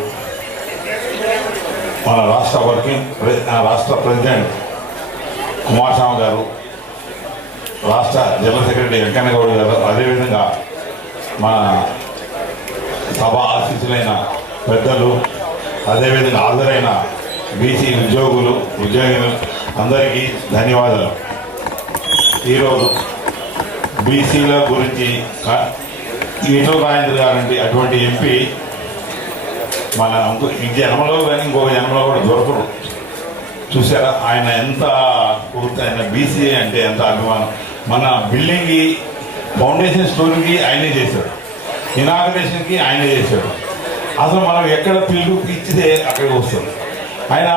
మన రాష్ట్ర ప్రెసిడెంట్ కుమారస్వామి గారు, రాష్ట్ర జనరల్ సెక్రటరీ వెంకయ్య గౌడ్ గారు, అదేవిధంగా మన సభ ఆశీస్సులైన పెద్దలు, అదేవిధంగా హాజరైన బీసీ ఉద్యోగులు అందరికీ ధన్యవాదాలు. ఈరోజు బీసీల గురించి ఈటల రాజేంద్ర గారంటే అటువంటి ఎంపీ మన ఈ జన్మలో కానీ ఇంకొక జన్మలో కూడా దొరకరు. చూసారా ఆయన ఎంత ఆయన బీసీ అంటే ఎంత అభిమానం. మన బిల్డింగ్కి ఫౌండేషన్ స్టోరీకి ఆయనే చేశాడు, ఇనాగరేషన్కి ఆయనే చేశాడు. అసలు మనం ఎక్కడ పిల్లు ఇచ్చితే అక్కడికి వస్తుంది. ఆయన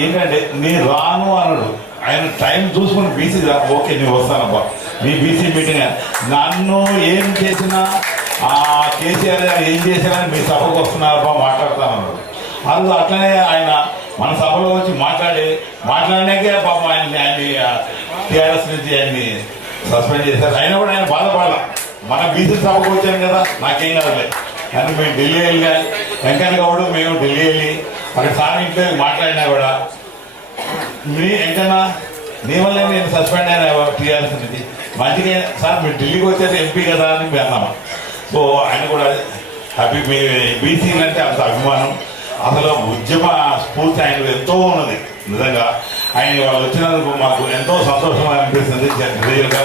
ఏంటంటే నేను రాను అన్నాడు. ఆయన టైం చూసుకుని బీసీ ఓకే నేను వస్తానబ్బా మీ బీసీ మీటింగ్, నన్ను ఏం చేసినా కేసీఆర్ గారు ఏం చేసినా మీ సభకు వస్తున్నారబ్బా మాట్లాడతానన్నాడు. అందులో అట్లనే ఆయన మన సభలో వచ్చి మాట్లాడినాకే పాపం ఆయన టీఆర్ఎస్ నుంచి ఆయన్ని సస్పెండ్ చేశారు. అయినా కూడా ఆయన బాధపడాల, మన బీసీ సభకు వచ్చాను కదా నాకేం కాదులే అని మేము ఢిల్లీ వెళ్ళి వెంకయ్య గౌడ్ మేము ఢిల్లీ వెళ్ళి అక్కడ సార్ ఇంట్లో మాట్లాడినా కూడా వెంకన్న నీ వల్లే నేను సస్పెండ్ అయినా టీఆర్ఎస్ నుంచి మంచిగా సార్ మీరు ఢిల్లీకి వచ్చేది ఎంపీ కదా అని మేము అన్నాము. సో ఆయన కూడా హ్యాపీ. మీ బీసీలు అంటే అంత అభిమానం, అసలు ఉద్యమ స్ఫూర్తి ఆయన ఎంతో ఉన్నది. నిజంగా ఆయన వాళ్ళు వచ్చినందుకు మాకు ఎంతో సంతోషంగా అనిపిస్తుంది. రియల్గా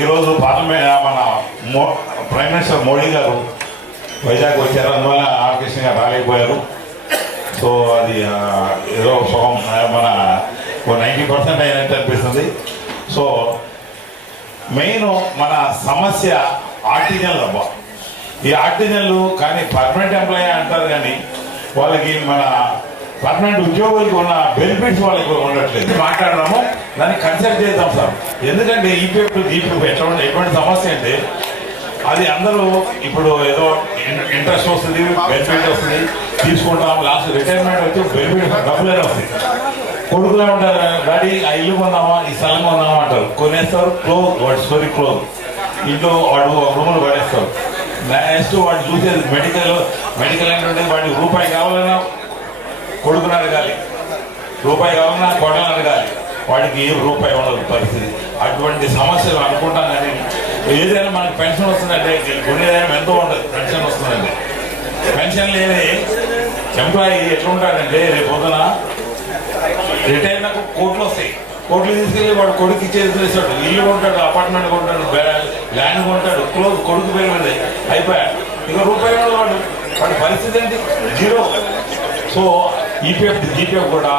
ఈరోజు పార్లమెంట్ మన ప్రైమ్ మినిస్టర్ మోడీ గారు వైజాగ్ వచ్చారు, అందువల్ల ఆర్కేషన్ గారు రాలేకపోయారు. సో అది ఏదో సగం మన 90% అయినట్టు అనిపిస్తుంది. సో మెయిన్ మన సమస్య ఆర్టిజన్లు అబ్బా. ఈ ఆర్టిజన్లు కానీ పర్మనెంట్ ఎంప్లాయీ అంటారు, కానీ వాళ్ళకి మన పర్మనెంట్ ఉద్యోగులకు ఉన్న బెనిఫిట్స్ వాళ్ళకి ఉండట్లేదు. మాట్లాడదాము, దాన్ని కన్సిడర్ చేద్దాం సార్. ఎందుకంటే ఈపీఎఫ్ జీపీఎఫ్ ఎటువంటి సమస్య అంటే అది అందరూ ఇప్పుడు ఏదో ఇంట్రెస్ట్ వస్తుంది, బెనిఫిట్ వస్తుంది, తీసుకుంటాం, లాస్ట్ రిటైర్మెంట్ వచ్చి బెనిఫిట్ డబ్బులే వస్తుంది. కొడుకులే ఉంటారు, డాడీ ఆ ఇల్లు కొన్నామా ఈ స్థలం కొన్నామా అంటారు, కొనేస్తారు, క్లోజ్ వాటి స్టోరీ క్లోజ్. ఇంట్లో వాడు రూములు పడేస్తారు. నెక్స్ట్ వాడు చూసేది మెడికల్ ఏంటంటే వాడికి రూపాయి కావాలన్నా కొడుకుని అడగాలి, రూపాయి కావాలన్నా కొడని అడగాలి, వాడికి ఏ రూపాయి ఉండదు పరిస్థితి. అటువంటి సమస్యలు అనుకుంటాం. కానీ ఏదైనా మనకి పెన్షన్ వస్తుందంటే కొనేదైనా ఎంతో ఉండదు, పెన్షన్ వస్తుందంటే. పెన్షన్ లేని ఎంప్లాయీ ఎట్లుంటాడంటే రేపు పొద్దున రిటైర్ నాకు కోట్లు వస్తాయి, కోట్లు తీసుకెళ్ళి వాడు కొడుకు ఇచ్చేసాడు, ఇల్లు కొంటాడు, అపార్ట్మెంట్ కొంటాడు, ల్యాండ్ కొంటాడు, కొడుకు పేరు మీద అయిపోయాడు. ఇక రూపాయి వాడి పరిస్థితి ఏంటి? జీరో. సో ఈపీఎఫ్ జీపీఎఫ్ కూడా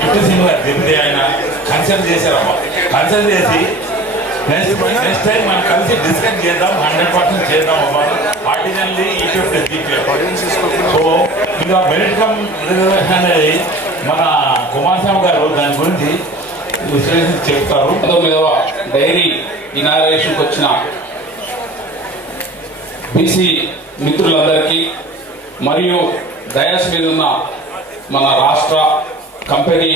కిట్టి సింగ్ గారు చెప్తే ఆయన కన్సల్ట్ చేశారమ్మా. కన్సల్ట్ చేసి నెక్స్ట్ టైం మనం కలిసి డిస్కస్ చేద్దాం, 100% చేద్దాం అమ్మా ఆర్టిజన్లీ ఈపీఎఫ్ జీపీఎఫ్. సో ఇంకా మెరిట్ కమ్ రిజర్వేషన్ అనేది మన కుమారస్వామి గారు దాని గురించి విశ్లేషణ చెప్తారు. 19వ డైరీ ఇనాగరేషన్కి వచ్చిన బీసీ మిత్రులందరికీ మరియు డయాస్ మీద ఉన్న మన రాష్ట్ర కంపెనీ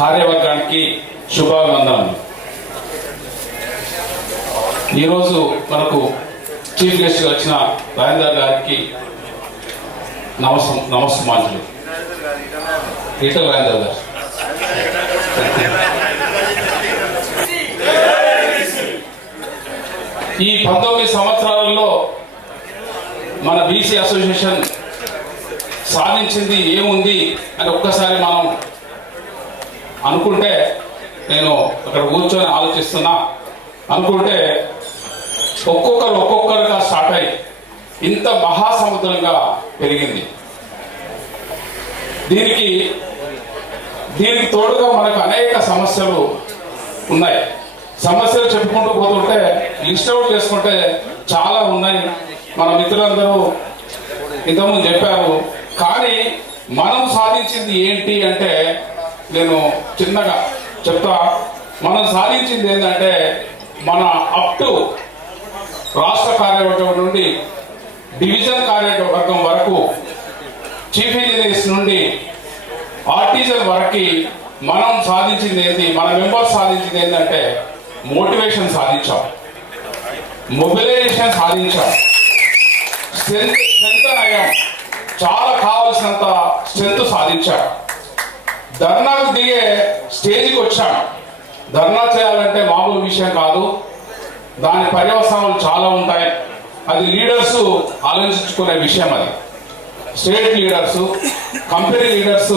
కార్యవర్గానికి శుభాభివందనలు. ఈరోజు మనకు చీఫ్ గెస్ట్గా వచ్చిన రాజేందర్ గారికి నమస్మాంజలు. ఈటల రాజేందర్ గారు ఈ 19 సంవత్సరాలలో మన బీసీ అసోసియేషన్ సాధించింది ఏముంది అని ఒక్కసారి మనం అనుకుంటే, నేను అక్కడ కూర్చొని ఆలోచిస్తున్నా, అనుకుంటే ఒక్కొక్కరుగా స్టార్ట్ అయ్యి ఇంత మహాసముద్రంగా పెరిగింది. దీనికి తోడుగా మనకు అనేక సమస్యలు ఉన్నాయి. సమస్యలు చెప్పుకుంటూ పోతుంటే లిస్ట్ అవుట్ చేసుకుంటే చాలా ఉన్నాయి. మన మిత్రులందరూ ఇంతకుముందు చెప్పారు. కానీ మనం సాధించింది ఏంటి అంటే నేను చిన్నగా చెప్తా. మనం సాధించింది ఏంటంటే మన అప్ టు రాష్ట్ర కార్యవర్గం నుండి డివిజన్ కార్యవర్గం వరకు, చీఫ్ ఇంజనీర్స్ నుండి ఆర్టిజన్ వరకు మనం సాధించింది ఏంటి, మన మెంబర్స్ సాధించింది ఏంటంటే మోటివేషన్ సాధించాం, మొబిలైజేషన్ సాధించాం, స్ట్రెంత్ అయ్యాం, చాలా కావాల్సినంత స్ట్రెంత్ సాధించాం, ధర్నాకు దిగే స్టేజ్కి వచ్చాం. ధర్నా చేయాలంటే మామూలు విషయం కాదు, దాని పర్యవసానాలు చాలా ఉంటాయి. అది లీడర్స్ ఆలోచించుకునే విషయం. అది స్టేట్ లీడర్స్, కంపెనీ లీడర్స్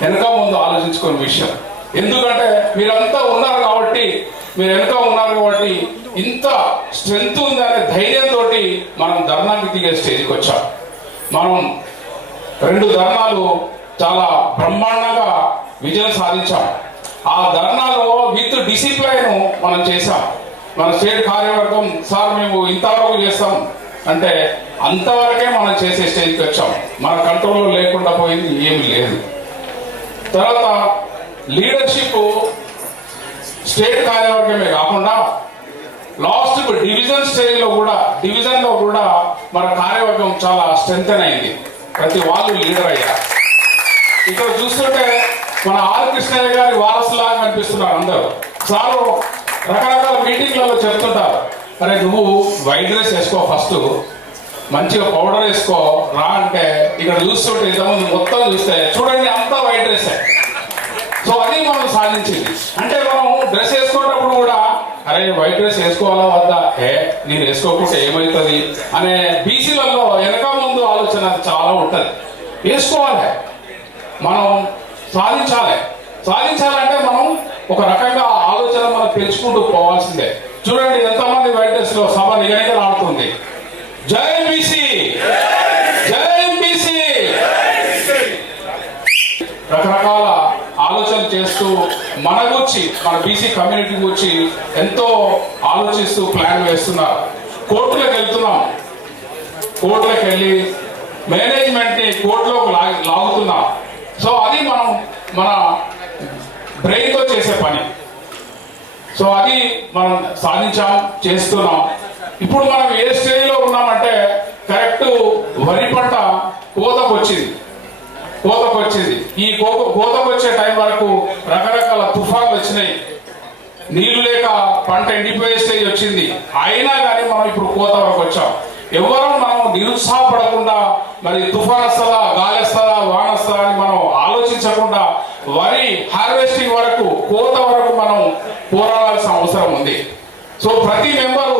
వెనక ముందు ఆలోచించుకునే విషయం. ఎందుకంటే మీరంతా ఉన్నారు కాబట్టి, ఇంత స్ట్రెంత్ ఉందనే ధైర్యంతో మనం ధర్నాకి దిగే స్టేజ్కి వచ్చాం. మనం 2 ధర్నాలు చాలా బ్రహ్మాండంగా విజయం సాధించాం. ఆ ధర్నాలో విత్ డిసిప్లైన్ మనం చేశాం. మన స్టేట్ కార్యవర్గం సార్ మేము ఇంతవరకు చేస్తాం అంటే అంతవరకే మనం చేసే స్టేజ్కి వచ్చాం. మన కంట్రోల్లో లేకుండా పోయింది ఏమీ లేదు. తర్వాత లీడర్షిప్ స్టేట్ కార్యవర్గమే కాకుండా లాస్ట్ డివిజన్ స్టేజ్లో కూడా, డివిజన్లో కూడా మన కార్యవర్గం చాలా స్ట్రెంథెన్ అయింది. ప్రతి వాళ్ళు లీడర్ అయ్యారు. ఇక్కడ చూస్తుంటే మన ఆర్ కృష్ణయ్య గారి వారసులాగా కనిపిస్తున్నారు అందరూ. సారు రకరకాల మీటింగ్లలో చెప్తుంటారు, అరే నువ్వు వైట్ డ్రెస్ వేసుకో, ఫస్ట్ మంచిగా పౌడర్ వేసుకో రా అంటే, ఇక్కడ చూస్తుంటే ఇంతకుముందు మొత్తం చూస్తే చూడండి అంతా వైట్ డ్రెస్. సో అది మనం సాధించింది. అంటే మనం డ్రెస్ వేసుకున్నప్పుడు కూడా అరే వైట్ డ్రెస్ వేసుకోవాలా వద్దా, నేను వేసుకోకుంటే ఏమవుతుంది అనే బీసీలలో వెనక ముందు ఆలోచన చాలా ఉంటుంది. వేసుకోవాలి, మనం సాధించాలంటే మనం ఒక రకంగా ఆలోచన మనం పెంచుకుంటూ పోవాల్సిందే. చూడండి ఎంతమంది వైట్ డ్రెస్ లో సభ నిగనిగలాడుతుంది. జై బీసీ, జై బీసీ. రకరకాల ఆలోచనలు చేస్తూ మన గురించి, మన బీసీ కమ్యూనిటీ గురించి ఎంతో ఆలోచిస్తూ ప్లాన్ వేస్తున్నారు. కోర్టులకు వెళ్తున్నాం, కోర్టులకు వెళ్ళి మేనేజ్మెంట్ ని కోర్టులోకి లాగుతున్నాం. సో అది మనం మన బ్రెయిన్తో చేసే పని. సో అది మనం సాధించాం, చేస్తున్నాం. ఇప్పుడు మనం ఏ స్టేజ్లో ఉన్నామంటే కరెక్ట్ వరి పంట కోతకు వచ్చింది. ఈ కోతకు వచ్చే టైం వరకు రకరకాల తుఫాన్లు వచ్చినాయి, నీళ్లు లేక పంట ఎండిపోయే స్టేజ్ వచ్చింది. అయినా కానీ మనం ఇప్పుడు కోత వరకు వచ్చాం. ఎవరు మనం నిరుత్సాహపడకుండా మరి తుఫాన్ వస్తుందా, గాలి వస్తుందా, వాన వస్తుందా అని మనం ఆలోచించకుండా వరి హార్వెస్టింగ్ వరకు, కోత వరకు మనం పోరాడాల్సిన అవసరం ఉంది. సో ప్రతి మెంబరు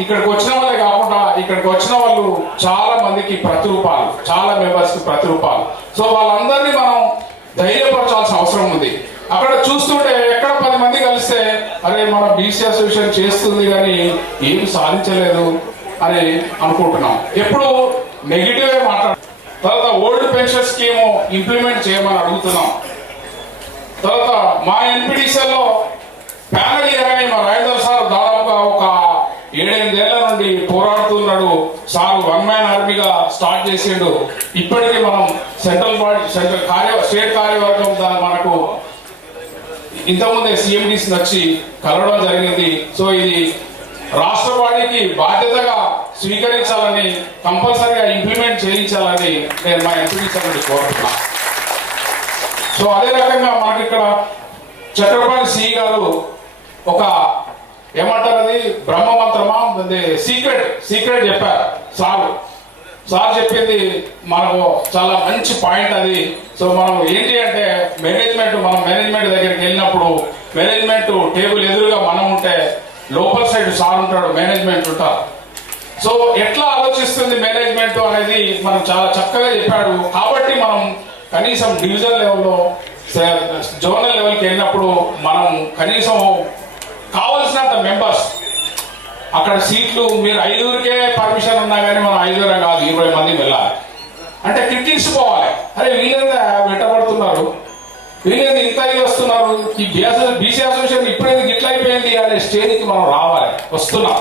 ఇక్కడికి వచ్చిన వాళ్ళే కాకుండా ఇక్కడికి వచ్చిన వాళ్ళు చాలా మందికి ప్రతిరూపాలు, చాలా మెంబర్స్ కి ప్రతిరూపాలు. సో వాళ్ళందరినీ మనం ధైర్యపరచాల్సిన అవసరం ఉంది. అక్కడ చూస్తుంటే ఎక్కడ 10 మంది కలిస్తే అరే మన బీసీ అసోసియేషన్ చేస్తుంది కానీ ఏం సాధించలేదు అని అనుకుంటున్నాం. ఎప్పుడు నెగిటివే మాట్లాడుతున్నాం. తర్వాత ఓల్డ్ పెన్షన్ స్కీమ్ ఇంప్లిమెంట్ చేయమని అడుగుతున్నాం. తర్వాత మా ఎన్పిడిసిలో ప్యానల్ ఇయర్ మా రాజేంద్ర సార్ దాదాపుగా ఒక 7-8 ఏళ్ల నుండి పోరాడుతున్నాడు. సార్ 1 మ్యాన్ ఆర్మీగా స్టార్ట్ చేసిండు. ఇప్పటికీ మనం స్టేట్ కార్యవర్గం మనకు ఇంతకుముందే సిఎండిసి వచ్చి కలవడం జరిగింది. సో ఇది రాష్ట్ర పార్టీకి బాధ్యతగా స్వీకరించాలని, కంపల్సరీగా ఇంప్లిమెంట్ చేయించాలని నేను మా ఎంపీడీసీ నుండి కోరుతున్నా. సో అదే రకంగా మనకి ఇక్కడ చక్రపాణి సిఈ గారు ఒక ఏమంటారు అది బ్రహ్మమంత్రమా సీక్రెట్ చెప్పారు. సార్ చెప్పింది మనకు చాలా మంచి పాయింట్ అది. సో మనం ఏంటి అంటే మనం మేనేజ్మెంట్ దగ్గరికి వెళ్ళినప్పుడు మేనేజ్మెంట్ టేబుల్ ఎదురుగా మనం ఉంటే లోపల సైడ్ సార్ ఉంటాడు, మేనేజ్మెంట్ ఉంటారు. సో ఎట్లా ఆలోచిస్తుంది మేనేజ్మెంట్ అనేది మనం చాలా చక్కగా చెప్పాడు. కాబట్టి మనం కనీసం డివిజన్ లెవెల్లో, జోనల్ లెవెల్కి వెళ్ళినప్పుడు మనం కనీసం కావలసినంత మెంబర్స్ అక్కడ సీట్లు మీరు 5కే పర్మిషన్ ఉన్నా కానీ మనం 5 కాదు 20 మంది వెళ్ళాలి అంటే కిట్టించుకోవాలి. అరే వీళ్ళంతా వెంటబడుతున్నారు, వీళ్ళేంది ఇంత వస్తున్నారు, ఈ బీసీ అసోసియేషన్ ఇప్పుడేందుకు ఇట్లా అయిపోయింది అనే స్టేజ్కి మనం రావాలి, వస్తున్నాం.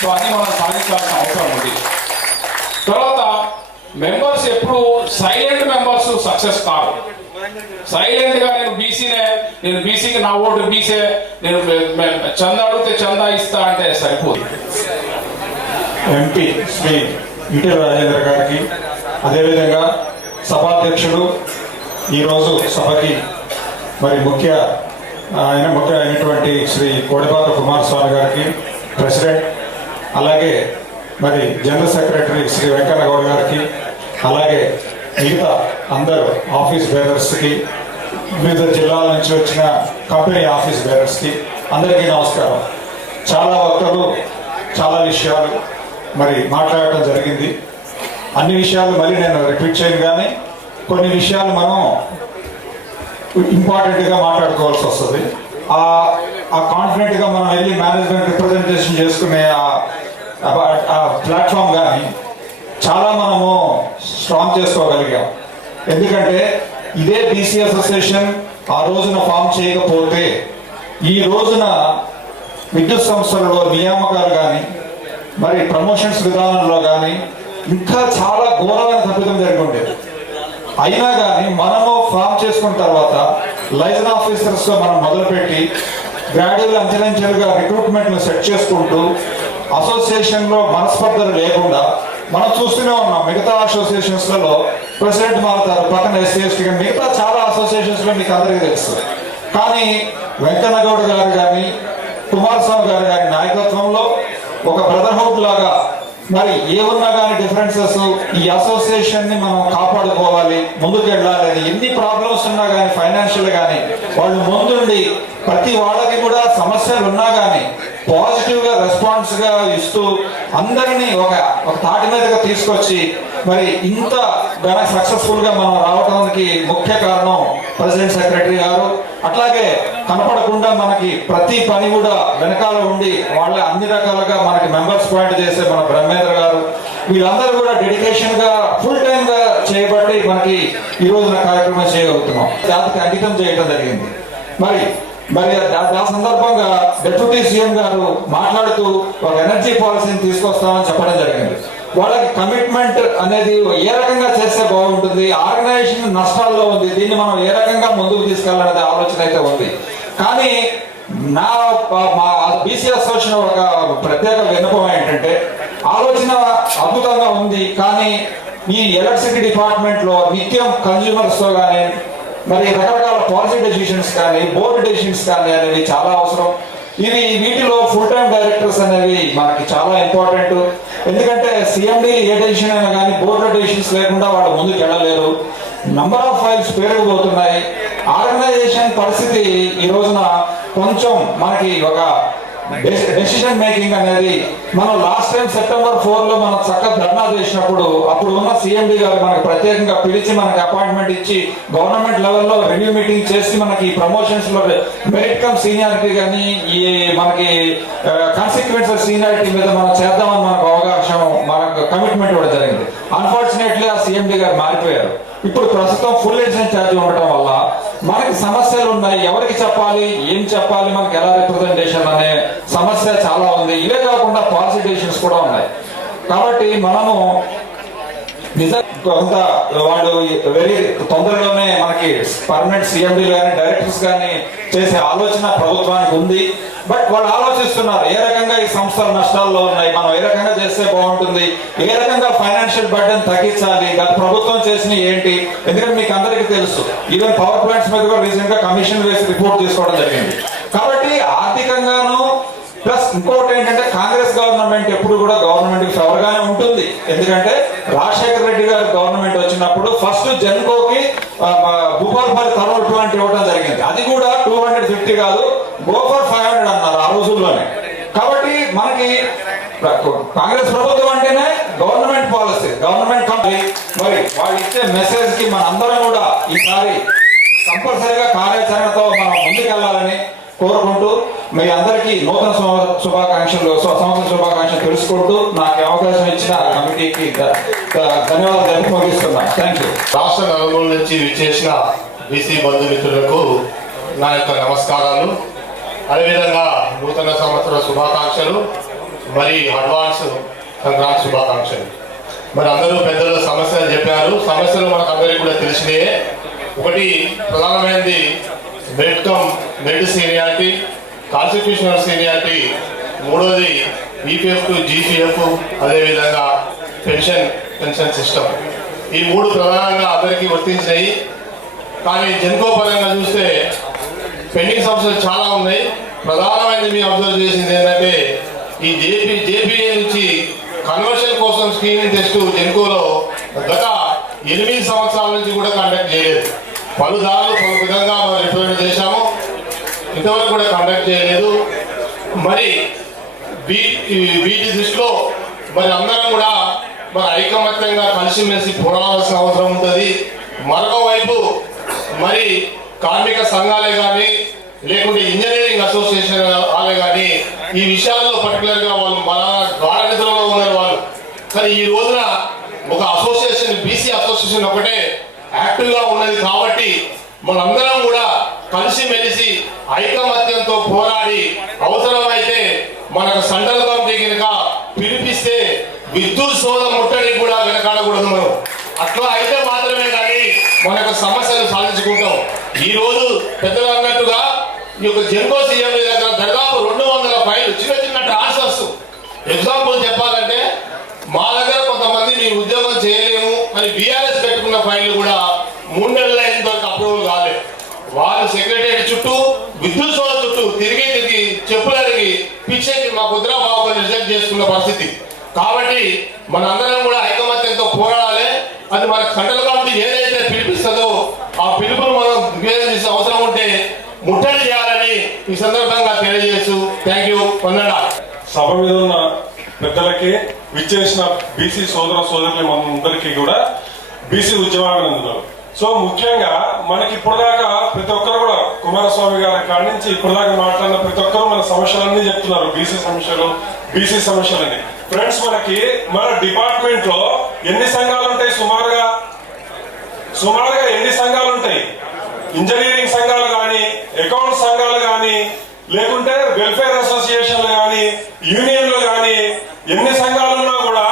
సో అది మనం సాధించాల్సిన అవసరం ఉంది. తర్వాత మెంబర్స్ ఎప్పుడు సైలెంట్ మెంబర్స్ సక్సెస్ కాదు. సైలెంట్ గా నేను బీసీకి నా ఓటు బీసే, నేను చందా అడిగితే చందా ఇస్తా అంటే సరిపోదు. ఎంపీ శ్రీ ఈటెల రాజేంద్ర గారికి, అదేవిధంగా సభాధ్యక్షుడు ఈరోజు సభకి మరి ముఖ్య అయినటువంటి శ్రీ కోడిపాత కుమారస్వామి గారికి ప్రెసిడెంట్, అలాగే మరి జనరల్ సెక్రటరీ శ్రీ వెంకన్న గౌడ్ గారికి, అలాగే మిగతా అందరూ ఆఫీస్ బేరర్స్కి, వివిధ జిల్లాల నుంచి వచ్చిన కంపెనీ ఆఫీస్ బేరర్స్కి అందరికీ నమస్కారం. చాలా వక్తలు చాలా విషయాలు మరి మాట్లాడటం జరిగింది. అన్ని విషయాలు మళ్ళీ నేను రిపీట్ చేయను, కానీ కొన్ని విషయాలు మనం ఇంపార్టెంట్గా మాట్లాడుకోవాల్సి వస్తుంది. ఆ కాన్ఫిడెంట్గా మనం వెళ్ళి మేనేజ్మెంట్ రిప్రజెంటేషన్ చేసుకునే ఆ ప్లాట్ఫామ్ కానీ చాలా మనము స్ట్రాంగ్ చేసుకోగలిగాం. ఎందుకంటే ఇదే బీసీ అసోసియేషన్ ఆ రోజున ఫామ్ చేయకపోతే ఈ రోజున విద్యుత్ సంస్థలలో నియామకాలు కానీ మరి ప్రమోషన్స్ విధానంలో కానీ ఇంకా చాలా ఘోరమైన తప్పిదం జరిగి ఉండేది. అయినా కానీ మనము ఫామ్ చేసుకున్న తర్వాత లైజన్ ఆఫీసర్స్తో మనం మొదలుపెట్టి గ్రాడ్యువల్ అంచెలంచెలుగా రిక్రూట్మెంట్ను సెట్ చేసుకుంటూ అసోసియేషన్లో మనస్పర్ధలు లేకుండా మనం చూస్తూనే ఉన్నాం. మిగతా అసోసియేషన్స్లలో ప్రెసిడెంట్ మారుతారు, పక్కన ఎస్సీ ఎస్టీ, మిగతా చాలా అసోసియేషన్స్లో మీకు అందరికీ తెలుసు. కానీ వెంకన్న గౌడ్ గారు కానీ కుమారస్వామి గారు కానీ నాయకత్వంలో ఒక బ్రదర్హుడ్ లాగా మరి ఏమున్నా కానీ డిఫరెన్సెస్ ఈ అసోసియేషన్ ని మనం కాపాడుకోవాలి, ముందుకు వెళ్ళాలి అని ఎన్ని ప్రాబ్లమ్స్ ఉన్నా కానీ ఫైనాన్షియల్ కానీ వాళ్ళు ముందుండి ప్రతి వాళ్ళకి కూడా సమస్యలు ఉన్నా కానీ పాజిటివ్ గా రెస్పాన్స్ గా ఇస్తూ అందరినీ ఒక తాటి మీదగా తీసుకొచ్చి మరి ఇంత సక్సెస్ఫుల్ గా మనం రావడానికి ముఖ్య కారణం ప్రెసిడెంట్ సెక్రటరీ గారు. అట్లాగే కనపడకుండా మనకి ప్రతి పని కూడా వెనకాల ఉండి వాళ్ళ అన్ని రకాలుగా మనకి మెంబర్స్ పాయింట్ చేసే మన బ్రహ్మేంద్ర గారు, వీళ్ళందరూ కూడా డెడికేషన్ గా ఫుల్ టైం గా చేయబట్టి మనకి ఈ రోజున కార్యక్రమం చేయగలుగుతున్నాం. జాతికి అంకితం చేయడం జరిగింది. మరి ఆ సందర్భంగా డిప్యూటీ సీఎం గారు మాట్లాడుతూ ఒక ఎనర్జీ పాలసీని తీసుకొస్తామని చెప్పడం జరిగింది. వాళ్ళకి కమిట్మెంట్ అనేది ఏ రకంగా చేస్తే బాగుంటుంది, ఆర్గనైజేషన్ నష్టాల్లో ఉంది, దీన్ని మనం ఏ రకంగా ముందుకు తీసుకెళ్లాలనే ఆలోచన అయితే ఉంది. కానీ మా బీసీ అసోసియేషన్ ఒక ప్రత్యేక విన్నపం ఏంటంటే ఆలోచన అద్భుతంగా ఉంది, కానీ ఈ ఎలక్ట్రిసిటీ డిపార్ట్మెంట్ లో నిత్యం కన్జ్యూమర్స్ తో కానీ మరి రకరకాల పాలసీ డెసిషన్స్ కానీ బోర్డు డెసిషన్స్ కానీ అనేవి చాలా అవసరం. వీటిలో ఫుల్ టైం డైరెక్టర్స్ అనేవి మనకి చాలా ఇంపార్టెంట్. ఎందుకంటే సిఎండి ఏ డెసిషన్ అయినా కానీ బోర్డు డెసిషన్స్ లేకుండా వాళ్ళు ముందుకు వెళ్ళలేరు. నంబర్ ఆఫ్ ఫైల్స్ పెరిగిపోతున్నాయి. ఆర్గనైజేషన్ పరిస్థితి ఈ రోజున కొంచెం మనకి ఒక డెసిషన్ మేకింగ్ అనేది మనం లాస్ట్ టైం September 4 మనం చక్కగా ధర్నా చేసినప్పుడు అప్పుడు ఉన్న సిఎండి గారు మనకు ప్రత్యేకంగా పిలిచి మనకి అపాయింట్మెంట్ ఇచ్చి గవర్నమెంట్ లెవెల్లో రివ్యూ మీటింగ్ చేసి మనకి ప్రమోషన్స్ లో మెరిట్ కమ్ సీనియారిటీ కానీ ఈ మనకి కాన్సిక్వెన్సెస్ సీనియారిటీ మీద మనం చేద్దామని మనకు అవకాశం మనకు కమిట్మెంట్ కూడా జరిగింది. అన్ఫార్చునేట్లీ ఆ సిఎండి గారు మారిపోయారు. ఇప్పుడు ప్రస్తుతం ఫుల్ లైసెన్స్ ఛార్జ్ ఉండటం వల్ల మనకి సమస్యలు ఉన్నాయి. ఎవరికి చెప్పాలి, ఏం చెప్పాలి, మనకి ఎలా రిప్రజెంటేషన్ అనే సమస్య చాలా ఉంది. ఇవే కాకుండా పాలసీ డెసిషన్స్ కూడా ఉన్నాయి. కాబట్టి మనము కొంత వాళ్ళు వెరీ తొందరలోనే మనకి పర్మనెంట్ సిఎండీలు కానీ డైరెక్టర్స్ కానీ చేసే ఆలోచన ప్రభుత్వానికి ఉంది. బట్ వాళ్ళు ఆలోచిస్తున్నారు ఏ రకంగా ఈ సంస్థలు నష్టాల్లో ఉన్నాయి, మనం ఏ రకంగా చేస్తే బాగుంటుంది, ఏ రకంగా ఫైనాన్షియల్ బర్డెన్ తగ్గించాలి, గత ప్రభుత్వం చేసిన ఏంటి. ఎందుకంటే మీకు అందరికీ తెలుసు ఈవెన్ పవర్ ప్లాంట్స్ మీద కూడా రీసెంట్ గా కమిషన్ వేసి రిపోర్ట్ తీసుకోవడం జరిగింది. కాబట్టి ఆర్థికంగాను ప్లస్ ఇంకోటి ఏంటంటే కాంగ్రెస్ గవర్నమెంట్ ఎప్పుడు కూడా గవర్నమెంట్ ఫేవర్ గానే ఉంటుంది. ఎందుకంటే రాజశేఖర రెడ్డి గారు గవర్నమెంట్ వచ్చినప్పుడు ఫస్ట్ జెన్కోకి భూపాలపల్లి థర్మల్ ప్లాంట్ ఇవ్వడం జరిగింది. అది కూడా 250 కాదు, గో ఫర్ 500 అన్నారు ఆ రోజుల్లోనే. కాబట్టి మనకి కాంగ్రెస్ ప్రభుత్వం అంటేనే గవర్నమెంట్ పాలసీ, గవర్నమెంట్ కంపెనీ. మరి వాళ్ళు ఇచ్చే మెసేజ్ కి మన అందరం కూడా ఈసారి కంపల్సరీగా కార్యాచరణతో మనం ముందుకెళ్లాలని కోరుకుంటూ మీ అందరికీ నూతన శుభాకాంక్షలు సంవత్సర శుభాకాంక్షలు తెలుసుకుంటూ నాకు అవకాశం ఇచ్చిన కమిటీకి ధన్యవాదాలు తెలిపి ముగిస్తున్నాను. Thank you. రాష్ట్ర నలుమూల నుంచి విచ్చేసిన బీసీ బంధుమిత్రులకు నా యొక్క నమస్కారాలు. అదేవిధంగా నూతన సంవత్సర శుభాకాంక్షలు, మరి అడ్వాన్స్ సంక్రాంతి శుభాకాంక్షలు. మరి అందరూ పెద్దలు సమస్యలు చెప్పారు. సమస్యలు మనకు అందరికీ కూడా తెలిసినాయే. ఒకటి ప్రధానమైనది మెరిట్ సీనియారిటీ, కాన్స్టిట్యూషనల్ సీనియారిటీ, మూడోది ఈపీఎఫ్ టు జీపీఎఫ్, అదేవిధంగా పెన్షన్ సిస్టమ్. ఈ మూడు ప్రధానంగా అందరికీ వర్తించినాయి. కానీ జెన్కో పరంగా చూస్తే పెండింగ్ సమస్యలు చాలా ఉన్నాయి. ప్రధానమైనది మేము అబ్జర్వ్ చేసింది ఏంటంటే ఈ జేపీఏ నుంచి కన్వర్షన్ కోసం స్క్రీనింగ్ టెస్ట్ జెన్కోలో గత 8 సంవత్సరాల నుంచి కూడా కండక్ట్ చేయలేదు. పలు విధంగా మనం రిప్రజెంట్ చేశాము, ఇంతవరకు కూడా కండక్ట్ చేయలేదు. మరి వీటి దృష్టిలో మరి అందరం కూడా మరి ఐకమత్యంగా కలిసిమెలిసి పోరాడాల్సిన అవసరం ఉంటుంది. మరొక వైపు మరి కార్మిక సంఘాలే కానీ లేకుంటే ఇంజనీరింగ్ అసోసియేషన్ వాళ్ళే కానీ ఈ విషయాల్లో పర్టికులర్గా వాళ్ళు మన గాఢనిద్రలో ఉన్నారు వాళ్ళు. కానీ ఈ రోజున ఒక అసోసియేషన్, బీసీ అసోసియేషన్ ఒకటే యాక్టివ్గా ఉన్నది కాబట్టి మనందరం కూడా కలిసిమెలిసి ఐకమత్యంతో పోరాడి అవసరమైతే మనకు సెంట్రల్ కమిటీ కనుక పిలిపిస్తే విద్యుత్ సోద ముట్టడికి కూడా వెనకాడకూడదు. మనం అట్లా అయితే మాత్రమే కానీ మనకు సమస్యలు సాధించుకుంటాం. ఈ రోజు పెద్దలు అన్నట్టుగా ఈ యొక్క జెన్కో సీఎం దగ్గర దాదాపు 200 ఫైళ్ళు, చిన్న చిన్న ట్రాన్స్ఫర్స్. ఎగ్జాంపుల్ చెప్పాలంటే మా దగ్గర కొంతమంది మీ ఉద్యోగం చేయలేము అని బీఆర్ఎస్ పెట్టుకున్న ఫైళ్ళు కూడా 3 నెలల ఇంతవరకు అప్రూవల్ కాలేదు. వాళ్ళు సెక్రటరీ చుట్టూ విద్యుత్ సోద చుట్టూ తిరిగి చెప్పులరిగి పిచ్చెక్కి మా కుద్రా బాబు రిజెక్ట్ చేసుకున్న పరిస్థితి. కాబట్టి మనందరం కూడా ఐకమత్యంతో పోరాడాలి. అది మన సెంట్రల్ కమిటీ ఏదైతే పిలిపిస్తుందో ఆ పిలుపును మనం నివేదన చేసే అవసరం ఉంటే ముట్టడి చేయాలని ఈ సందర్భంగా తెలియజేస్తూ థ్యాంక్ యూ. సభ మీద ఉన్న పెద్దలకి, విచ్చేసిన బీసీ సోదరులు మనందరికీ కూడా బీసీ ఉద్యమాభినందనలు. సో ముఖ్యంగా మనకి ఇప్పటిదాకా ప్రతి ఒక్కరు కూడా కుమారస్వామి గారి కాడి నుంచి ఇప్పటిదాకా మాట్లాడిన ప్రతి ఒక్కరు మన సమస్యలన్నీ చెప్తున్నారు. బీసీ సమస్యలని. ఫ్రెండ్స్, మనకి మన డిపార్ట్మెంట్ లో ఎన్ని సంఘాలు ఉంటాయి? సుమారుగా ఎన్ని సంఘాలు ఉంటాయి? ఇంజనీరింగ్ సంఘాలు కానీ, అకౌంట్ సంఘాలు కానీ, లేకుంటే వెల్ఫేర్ అసోసియేషన్లు కానీ, యూనియన్లు కానీ, ఎన్ని సంఘాలున్నా కూడా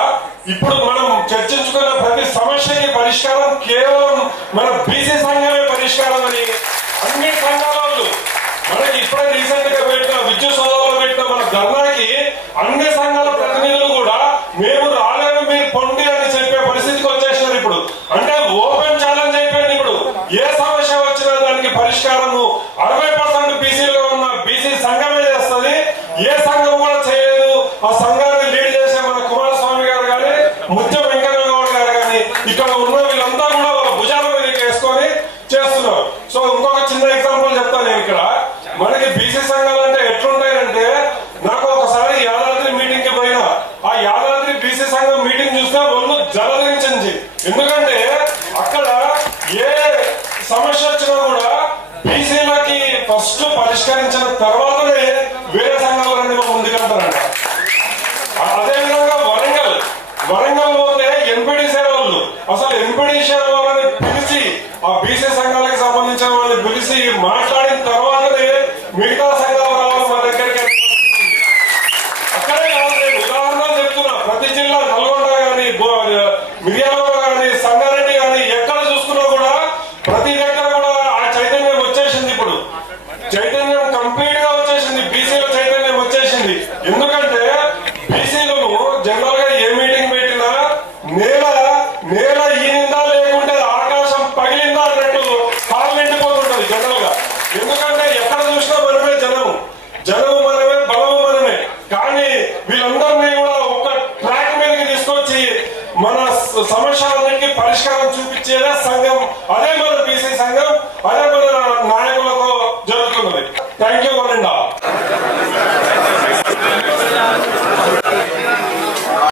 ఇప్పుడు మనం చర్చించుకున్న ప్రతి సమస్యకి పరిష్కారం కేవలం మన బీసీ సంఘమే పరిష్కారం అని అన్ని సంఘాల వాళ్ళు మనకి ఇప్పుడే రీసెంట్ గా పెట్టిన విద్యుత్ సోదరులు పెట్టిన మన ధర్నాకి అన్ని సంఘాల ప్రతినిధులు కూడా మేము రాలేము, మీరు పొండి అని చెప్పే పరిస్థితికి వచ్చేసినారు. ఇప్పుడు అంటే ఓపెన్ ఛాలెంజ్ అయిపోయింది. ఇప్పుడు ఏ సమస్య వచ్చినా దానికి పరిష్కారము 60% బీసీలో ఉన్న బీసీ సంఘమే చేస్తుంది. ఏ సంఘం కూడా చేయలేదు. ఆ సంఘాన్ని లీడ్ చేసే మన కుమారస్వామి గారు కానీ, ముత్యం వెంకయ్య గౌడ్ గారు కానీ, ఇక్కడ ఉన్న వీళ్ళంతా కూడా వాళ్ళ భుజాల మీద వేసుకొని చేస్తున్నారు. సో ఇంకొక చిన్న ఎగ్జాంపుల్ చెప్తాను నేను. ఇక్కడ మనకి బీసీ సంఘాలు అంటే ఎట్లుంటాయంటే, నాకు ఒకసారి యాదాద్రి మీటింగ్ కి పోయినా ఆ యాదాద్రి బీసీ సంఘం మీటింగ్ చూస్తే ఒళ్ళు జలరించింది. ఎందుకంటే అక్కడ ఏ సమస్య వచ్చినా కూడా బీసీలకి ఫస్ట్ పరిష్కరించిన తర్వాతనే వేరే సంఘాలన్నీ ముందుకెళ్తారంట. అదేవిధంగా వరంగల్ పోతే ఎంపీడీసీ వాళ్ళు అసలు ఎంపీడీసీ వాళ్ళని పిలిచి ఆ బీసీ సంఘాలకు సంబంధించిన వాళ్ళని పిలిచి మాట్లాడిన తర్వాతనే మిగతా సంఘాలు రావాలి మా దగ్గరికి. అక్కడే కాదు, నేను ఉదాహరణలు చెప్తున్నా. ప్రతి జిల్లా నల్గొండ కానీ, మిర్యాలగూడ కానీ, సంగారెడ్డి కానీ ఎక్కడ చూసుకున్నా కూడా ప్రతి దగ్గర కూడా ఆ చైతన్యం వచ్చేసింది. ఇప్పుడు చైతన్యం కంప్లీట్ గా వచ్చేసింది. బీసీల చైతన్యం వచ్చేసింది. ఎందుకంటే బీసీలను జనరల్ గా ఏ మీటింగ్ పెట్టినా నేల ఈనిందా లేకుంటే ఆకాశం పగిలిందా అన్నట్టు హాల్ నిండిపోతుంటది జనరల్ గా. ఎందుకంటే ఎక్కడ చూసినా మనమే జనము మనమే, బలము మనమే. కానీ వీళ్ళందరినీ కూడా ఒక ట్రాక్ మీదకి తీసుకొచ్చి మన సమస్యలన్నింటికి పరిష్కారం చూపించేదే సంఘం. అదే మన బీసీ సంఘం, అదే మన నాయకులతో జరుగుతున్నది. Thank you.